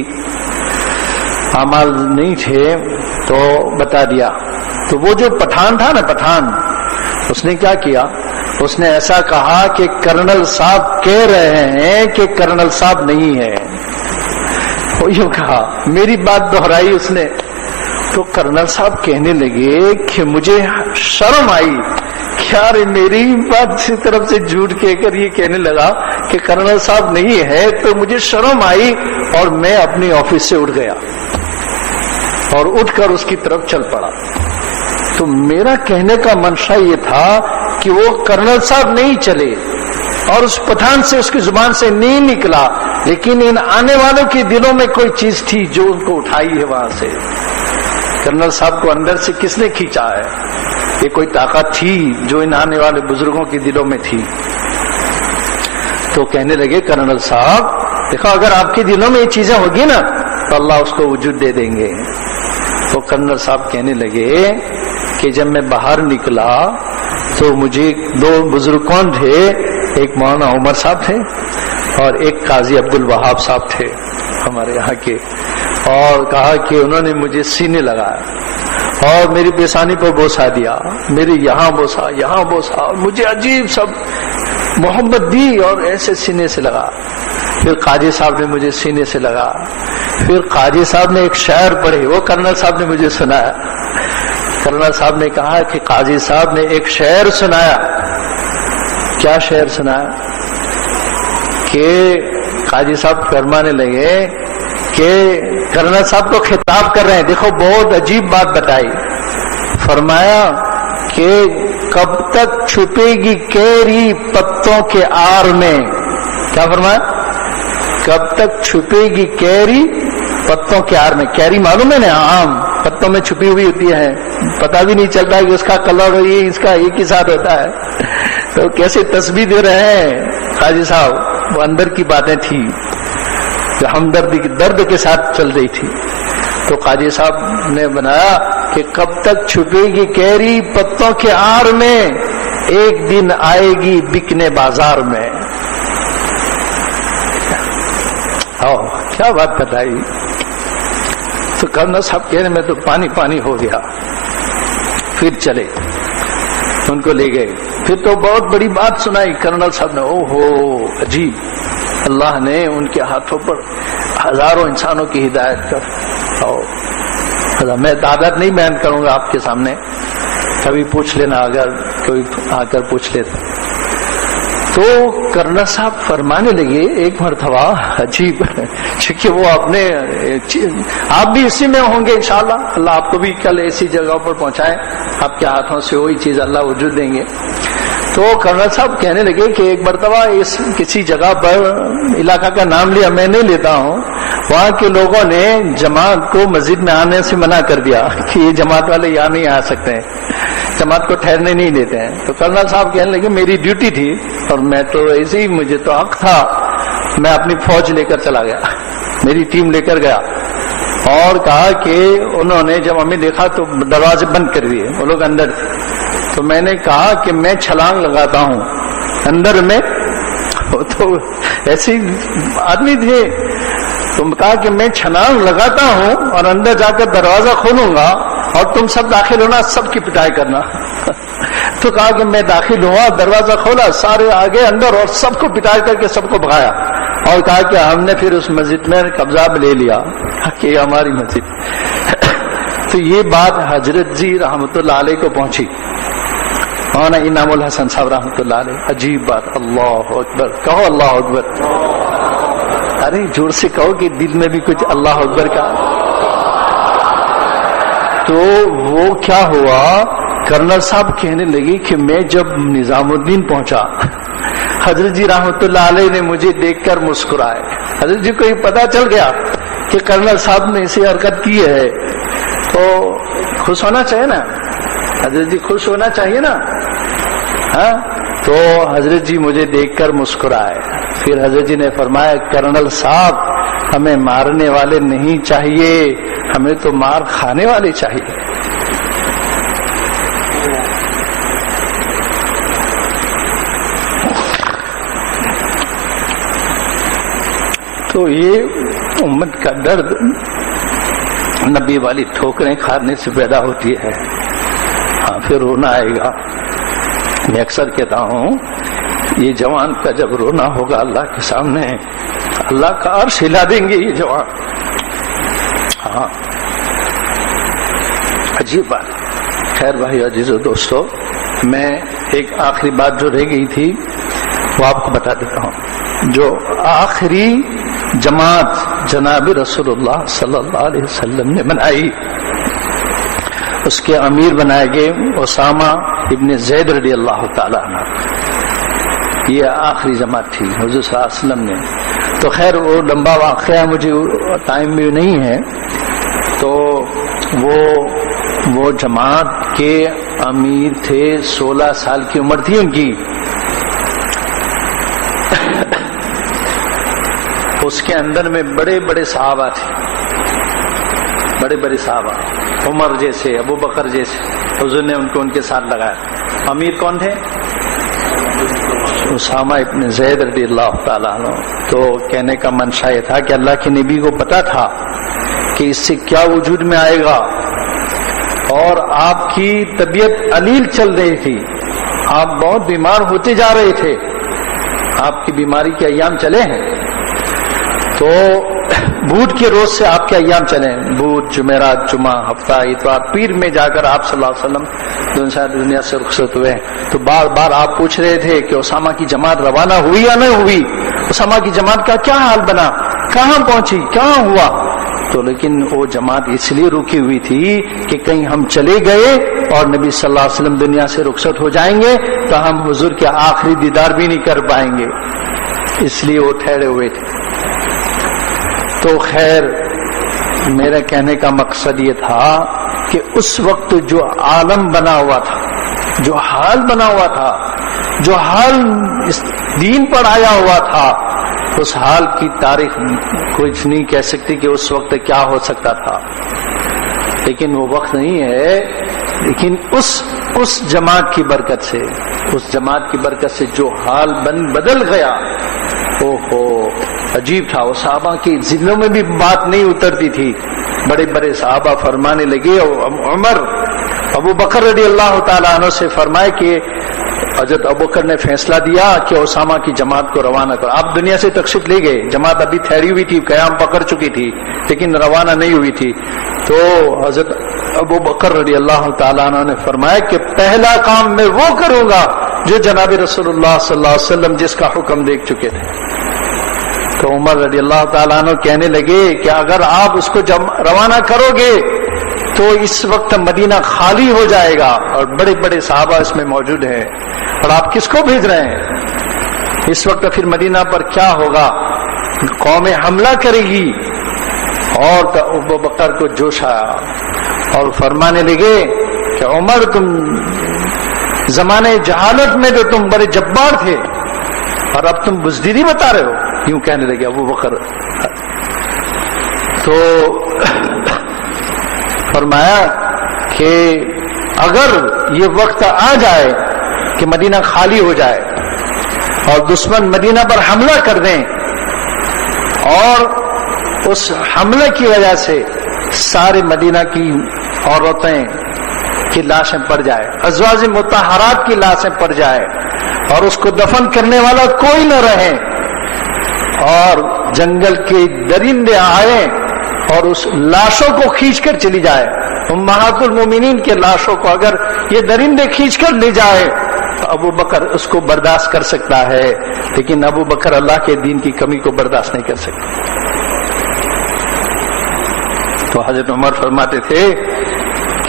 اعمال نہیں تھے، تو بتا دیا۔ تو وہ جو پٹھان تھا نا پٹھان، اس نے کیا کیا، اس نے ایسا کہا کہ کرنل صاحب کہہ رہے ہیں کہ کرنل صاحب نہیں ہے، وہ یوں کہا، میری بات دہرائی اس نے۔ تو کرنل صاحب کہنے لگے کہ مجھے شرم آئی کہ یار میری بات کی طرف سے جھوٹ کہہ کر یہ کہنے لگا کہ کرنل صاحب نہیں ہے، تو مجھے شرم آئی اور میں اپنی آفس سے اٹھ گیا اور اٹھ کر اس کی طرف چل پڑا۔ تو میرا کہنے کا منشا یہ تھا کہ وہ کرنل صاحب نہیں چلے اور اس پٹھان سے اس کی زبان سے نہیں نکلا، لیکن ان آنے والوں کے دلوں میں کوئی چیز تھی جو ان کو اٹھائی ہے وہاں سے۔ کرنل صاحب کو اندر سے کس نے کھینچا ہے؟ یہ کوئی طاقت تھی جو ان آنے والے بزرگوں کے دلوں میں تھی۔ تو کہنے لگے کرنل صاحب دیکھو اگر آپ کے دلوں میں یہ چیزیں ہوگی نا تو اللہ اس کو وجود دے دیں گے۔ تو کرنل صاحب کہنے لگے کہ جب میں باہر نکلا تو مجھے 2 بزرگ کون تھے، ایک مولانا عمر صاحب تھے اور ایک قاضی عبد الوہاب صاحب تھے ہمارے یہاں کے، اور کہا کہ انہوں نے مجھے سینے لگایا اور میری پیشانی پر بوسا دیا، میرے یہاں بوسا یہاں بوسا، اور مجھے عجیب سب محبت دی اور ایسے سینے سے لگا۔ پھر قاضی صاحب نے مجھے سینے سے لگا، پھر قاضی صاحب نے ایک شعر پڑھے، وہ کرنل صاحب نے مجھے سنایا۔ کرنل صاحب نے کہا کہ قاضی صاحب نے ایک شعر سنایا۔ کیا شعر سنایا کہ قاضی صاحب فرمانے لگے کہ کرنل صاحب کو خطاب کر رہے ہیں، دیکھو بہت عجیب بات بتائی، فرمایا کہ کب تک چھپے گی کیری پتوں کے آر میں۔ کیا فرمایا؟ کب تک چھپے گی کیری پتوں کے آر میں۔ کیری معلوم ہے نا، آم پتوں میں چھپی ہوئی ہوتی ہے، پتہ بھی نہیں چلتا کہ اس کا کلر یہ اس کا ایک ہی ساتھ ہوتا ہے۔ تو کیسے تسبیح دے رہے ہیں قاضی صاحب، وہ اندر کی باتیں تھی جو ہمدردی کی درد کے ساتھ چل رہی تھی۔ تو قاضی صاحب نے بنایا کہ کب تک چھپے گی کیری پتوں کے آر میں، ایک دن آئے گی بکنے بازار میں۔ کیا بات بتائی۔ تو کرنل صاحب کہنے میں تو پانی پانی ہو گیا۔ پھر چلے، ان کو لے گئے، پھر تو بہت بڑی بات سنائی کرنل صاحب نے، او ہو عجیب۔ اللہ نے ان کے ہاتھوں پر ہزاروں انسانوں کی ہدایت کر، اور میں تعداد نہیں بیان کروں گا آپ کے سامنے، کبھی پوچھ لینا اگر کوئی آ کر پوچھ لیتا۔ تو کرنل صاحب فرمانے لگے ایک مرتبہ عجیب، چونکہ وہ اپنے آپ بھی اسی میں ہوں گے انشاءاللہ، اللہ آپ کو بھی کل ایسی جگہ پر پہنچائے، آپ کے ہاتھوں سے وہی چیز اللہ وجود دیں گے۔ تو کرنل صاحب کہنے لگے کہ ایک مرتبہ اس کسی جگہ پر، علاقہ کا نام لیا میں نہیں لیتا ہوں، وہاں کے لوگوں نے جماعت کو مسجد میں آنے سے منع کر دیا کہ یہ جماعت والے یہاں نہیں آ سکتے ہیں، جماعت کو ٹھہرنے نہیں دیتے ہیں۔ تو کرنل صاحب کہنے لگے میری ڈیوٹی تھی اور میں تو ایسے ہی، مجھے تو حق تھا، میں اپنی فوج لے کر چلا گیا، میری ٹیم لے کر گیا، اور کہا کہ انہوں نے جب ہمیں دیکھا تو دروازے بند کر دیے، وہ لوگ اندر تھے، تو میں نے کہا کہ میں چھلانگ لگاتا ہوں اندر میں، تو ایسے آدمی تھے، تم کہا کہ میں چھلانگ لگاتا ہوں اور اندر جا کر دروازہ کھولوں گا اور تم سب داخل ہونا، سب کی پٹائی کرنا۔ تو کہا کہ میں داخل ہوا، دروازہ کھولا، سارے آگے اندر اور سب کو پٹائی کر کے سب کو بھگایا، اور کہا کہ ہم نے پھر اس مسجد میں قبضہ لے لیا کہ یہ ہماری مسجد۔ تو یہ بات حضرت جی رحمت اللہ علیہ کو پہنچی، مولانا انعام الحسن صاحب رحمت اللہ علیہ۔ عجیب بات، اللہ اکبر، کہو اللہ اکبر، ارے زور سے کہو کہ دل میں بھی کچھ اللہ اکبر کا۔ تو وہ کیا ہوا، کرنل صاحب کہنے لگے کہ میں جب نظام الدین پہنچا، حضرت جی رحمت اللہ علیہ نے مجھے دیکھ کر مسکرائے۔ حضرت جی کو یہ پتا چل گیا کہ کرنل صاحب نے ایسی حرکت کی ہے، تو خوش ہونا چاہیے نا، حضرت جی خوش ہونا چاہیے نا، ہاں۔ تو حضرت جی مجھے دیکھ کر مسکرائے، پھر حضرت جی نے فرمایا کرنل صاحب ہمیں مارنے والے نہیں چاہیے، ہمیں تو مار کھانے والے چاہیے۔ تو یہ امت کا درد نبی والی ٹھوکریں کھانے سے پیدا ہوتی ہے، ہاں پھر رونا آئے گا۔ میں اکثر کہتا ہوں یہ جوان کا جب رونا ہوگا اللہ کے سامنے، اللہ کا عرش ہلا دیں گے یہ جوان۔ ہاں عجیب بات۔ خیر بھائی عزیزو دوستو، میں ایک آخری بات جو رہ گئی تھی وہ آپ کو بتا دیتا ہوں۔ جو آخری جماعت جناب رسول اللہ صلی اللہ علیہ وسلم نے بنائی، اس کے امیر بنائے گئے اسامہ ابن زید رضی اللہ تعالیٰ عنہ، یہ آخری جماعت تھی حضور صلی اللہ علیہ وسلم نے۔ تو خیر وہ لمبا واقعہ، مجھے ٹائم بھی نہیں ہے، تو وہ جماعت کے امیر تھے، 16 سال کی عمر تھی ان کی۔ اس کے اندر میں بڑے بڑے صحابہ تھے، بڑے بڑے صحابہ، عمر جیسے، ابو بکر جیسے، حضور نے ان کو ان کے ساتھ لگایا۔ امیر کون تھے؟ اسامہ ابن زید رضی اللہ تعالیٰ عنہ۔ تو کہنے کا منشا یہ تھا کہ اللہ کے نبی کو پتا تھا کہ اس سے کیا وجود میں آئے گا، اور آپ کی طبیعت علیل چل رہی تھی، آپ بہت بیمار ہوتے جا رہے تھے، آپ کی بیماری کے ایام چلے ہیں۔ تو بدھ کے روز سے آپ کے ایام چلے ہیں، بدھ، جمعرات، جمعہ، ہفتہ، اتوار، پیر میں جا کر آپ صلی اللہ علیہ وسلم دنیا سے رخصت ہوئے۔ تو بار بار آپ پوچھ رہے تھے کہ اسامہ کی جماعت روانہ ہوئی یا نہیں ہوئی، اسامہ کی جماعت کا کیا حال بنا، کہاں پہنچی، کہاں ہوا۔ تو لیکن وہ جماعت اس لیے رکی ہوئی تھی کہ کہیں ہم چلے گئے اور نبی صلی اللہ علیہ وسلم دنیا سے رخصت ہو جائیں گے تو ہم حضور کے آخری دیدار بھی نہیں کر پائیں گے، اس لیے وہ ٹھہرے ہوئے تھے۔ تو خیر میرا کہنے کا مقصد یہ تھا کہ اس وقت جو عالم بنا ہوا تھا، جو حال بنا ہوا تھا، جو حال اس دین پر آیا ہوا تھا، اس حال کی تاریخ کچھ نہیں کہہ سکتی کہ اس وقت کیا ہو سکتا تھا، لیکن وہ وقت نہیں ہے۔ لیکن اس جماعت کی برکت سے، اس جماعت کی برکت سے جو حال بدل گیا، اوہو عجیب تھا۔ وہ صحابہ کی ذلوں میں بھی بات نہیں اترتی تھی، بڑے بڑے صحابہ فرمانے لگے، عمر، ابو بکر رضی اللہ تعالیٰ عنہ سے فرمائے کہ حضرت ابوبکر نے فیصلہ دیا کہ اسامہ کی جماعت کو روانہ کرو. آپ دنیا سے تشریف لے گئے, جماعت ابھی ٹھہری ہوئی تھی, قیام پکڑ چکی تھی, لیکن روانہ نہیں ہوئی تھی. تو حضرت ابوبکر رضی اللہ تعالیٰ عنہ نے فرمایا کہ پہلا کام میں وہ کروں گا جو جناب رسول اللہ صلی اللہ علیہ وسلم جس کا حکم دیکھ چکے تھے. تو عمر رضی اللہ تعالیٰ عنہ کہنے لگے کہ اگر آپ اس کو روانہ کرو گے تو اس وقت مدینہ خالی ہو جائے گا, اور بڑے بڑے صحابہ اس میں موجود ہیں, اور آپ کس کو بھیج رہے ہیں؟ اس وقت پھر مدینہ پر کیا ہوگا؟ قوم حملہ کرے گی. اور ابوبکر کو جوش آیا اور فرمانے لگے کہ عمر, تم زمانے جہالت میں تو تم بڑے جبار تھے اور اب تم بزدلی بتا رہے ہو, یوں کہنے لگے ابوبکر. تو فرمایا کہ اگر یہ وقت آ جائے کہ مدینہ خالی ہو جائے اور دشمن مدینہ پر حملہ کر دیں, اور اس حملے کی وجہ سے سارے مدینہ کی عورتیں کی لاشیں پڑ جائے, ازواج مطہرات کی لاشیں پڑ جائے, اور اس کو دفن کرنے والا کوئی نہ رہے, اور جنگل کے درندے آئے اور اس لاشوں کو کھینچ کر چلی جائے, امہات المومنین کے لاشوں کو اگر یہ درندے کھینچ کر لے جائے تو ابوبکر اس کو برداشت کر سکتا ہے, لیکن ابوبکر اللہ کے دین کی کمی کو برداشت نہیں کر سکتا. تو حضرت عمر فرماتے تھے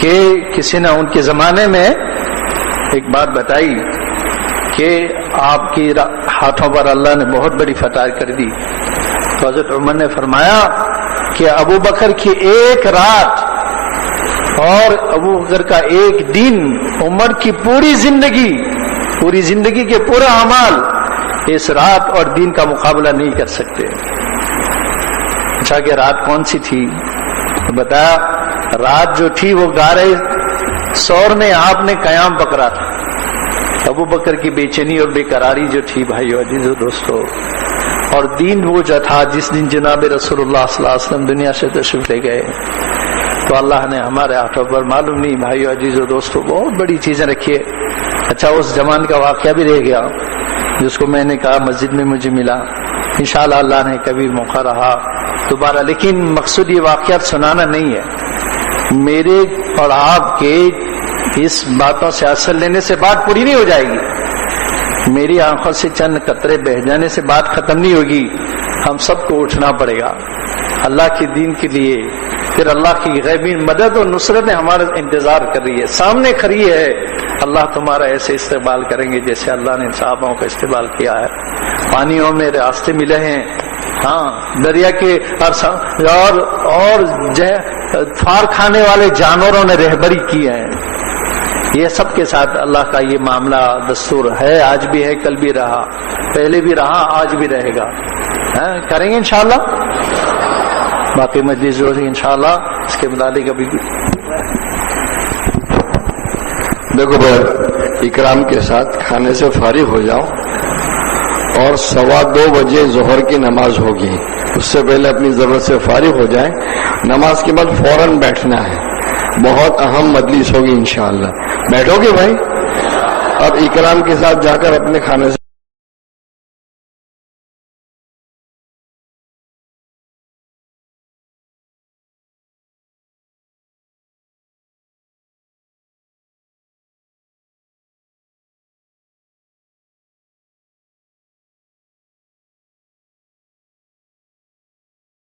کہ کسی نے ان کے زمانے میں ایک بات بتائی کہ آپ کی ہاتھوں پر اللہ نے بہت بڑی فتح کر دی. تو حضرت عمر نے فرمایا کہ ابوبکر کی ایک رات اور ابوبکر کا ایک دن عمر کی پوری زندگی کے پورے اعمال اس رات اور دن کا مقابلہ نہیں کر سکتے. اچھا کہ رات کون سی تھی؟ بتایا رات جو تھی وہ غار ثور میں آپ نے قیام پکڑا تھا. ابوبکر کی بے چینی اور بے قراری جو تھی بھائیو عزیزو دوستو, اور دین وہ جو تھا جس دن جناب رسول اللہ صلی اللہ علیہ وسلم دنیا سے تشریف لے گئے, تو اللہ نے ہمارے ہاتھوں پر معلوم نہیں بھائیو عزیزو دوستو بہت بڑی چیزیں رکھی ہے. اچھا اس زمان کا واقعہ بھی رہ گیا جس کو میں نے کہا مسجد میں مجھے ملا, انشاءاللہ اللہ نے کبھی موقع رہا دوبارہ, لیکن مقصود یہ واقعات سنانا نہیں ہے. میرے اور آپ کے اس باتوں سے اثر لینے سے بات پوری نہیں ہو جائے گی, میری آنکھوں سے چند قطرے بہ جانے سے بات ختم نہیں ہوگی. ہم سب کو اٹھنا پڑے گا اللہ کے دین کے لیے. پھر اللہ کی غیبی مدد اور نصرت ہمارا انتظار کر رہی ہے, سامنے کھڑی ہے. اللہ تمہارا ایسے استقبال کریں گے جیسے اللہ نے صحابوں کا استقبال کیا ہے. پانیوں میں راستے ملے ہیں, ہاں دریا کے اور فار کھانے والے جانوروں نے رہبری کی ہے. یہ سب کے ساتھ اللہ کا یہ معاملہ دستور ہے, آج بھی ہے, کل بھی رہا, پہلے بھی رہا, آج بھی رہے گا. کریں گے انشاءاللہ. باقی مجلس جو ہے انشاءاللہ اس کے متعلق ابھی دیکھو بھائی اکرام کے ساتھ کھانے سے فارغ ہو جاؤ, اور 2:15 بجے ظہر کی نماز ہوگی, اس سے پہلے اپنی ضرورت سے فارغ ہو جائیں. نماز کے بعد فوراً بیٹھنا ہے, بہت اہم مجلس ہوگی انشاءاللہ. بیٹھو گے بھائی؟ اب اکرام کے ساتھ جا کر اپنے کھانے سے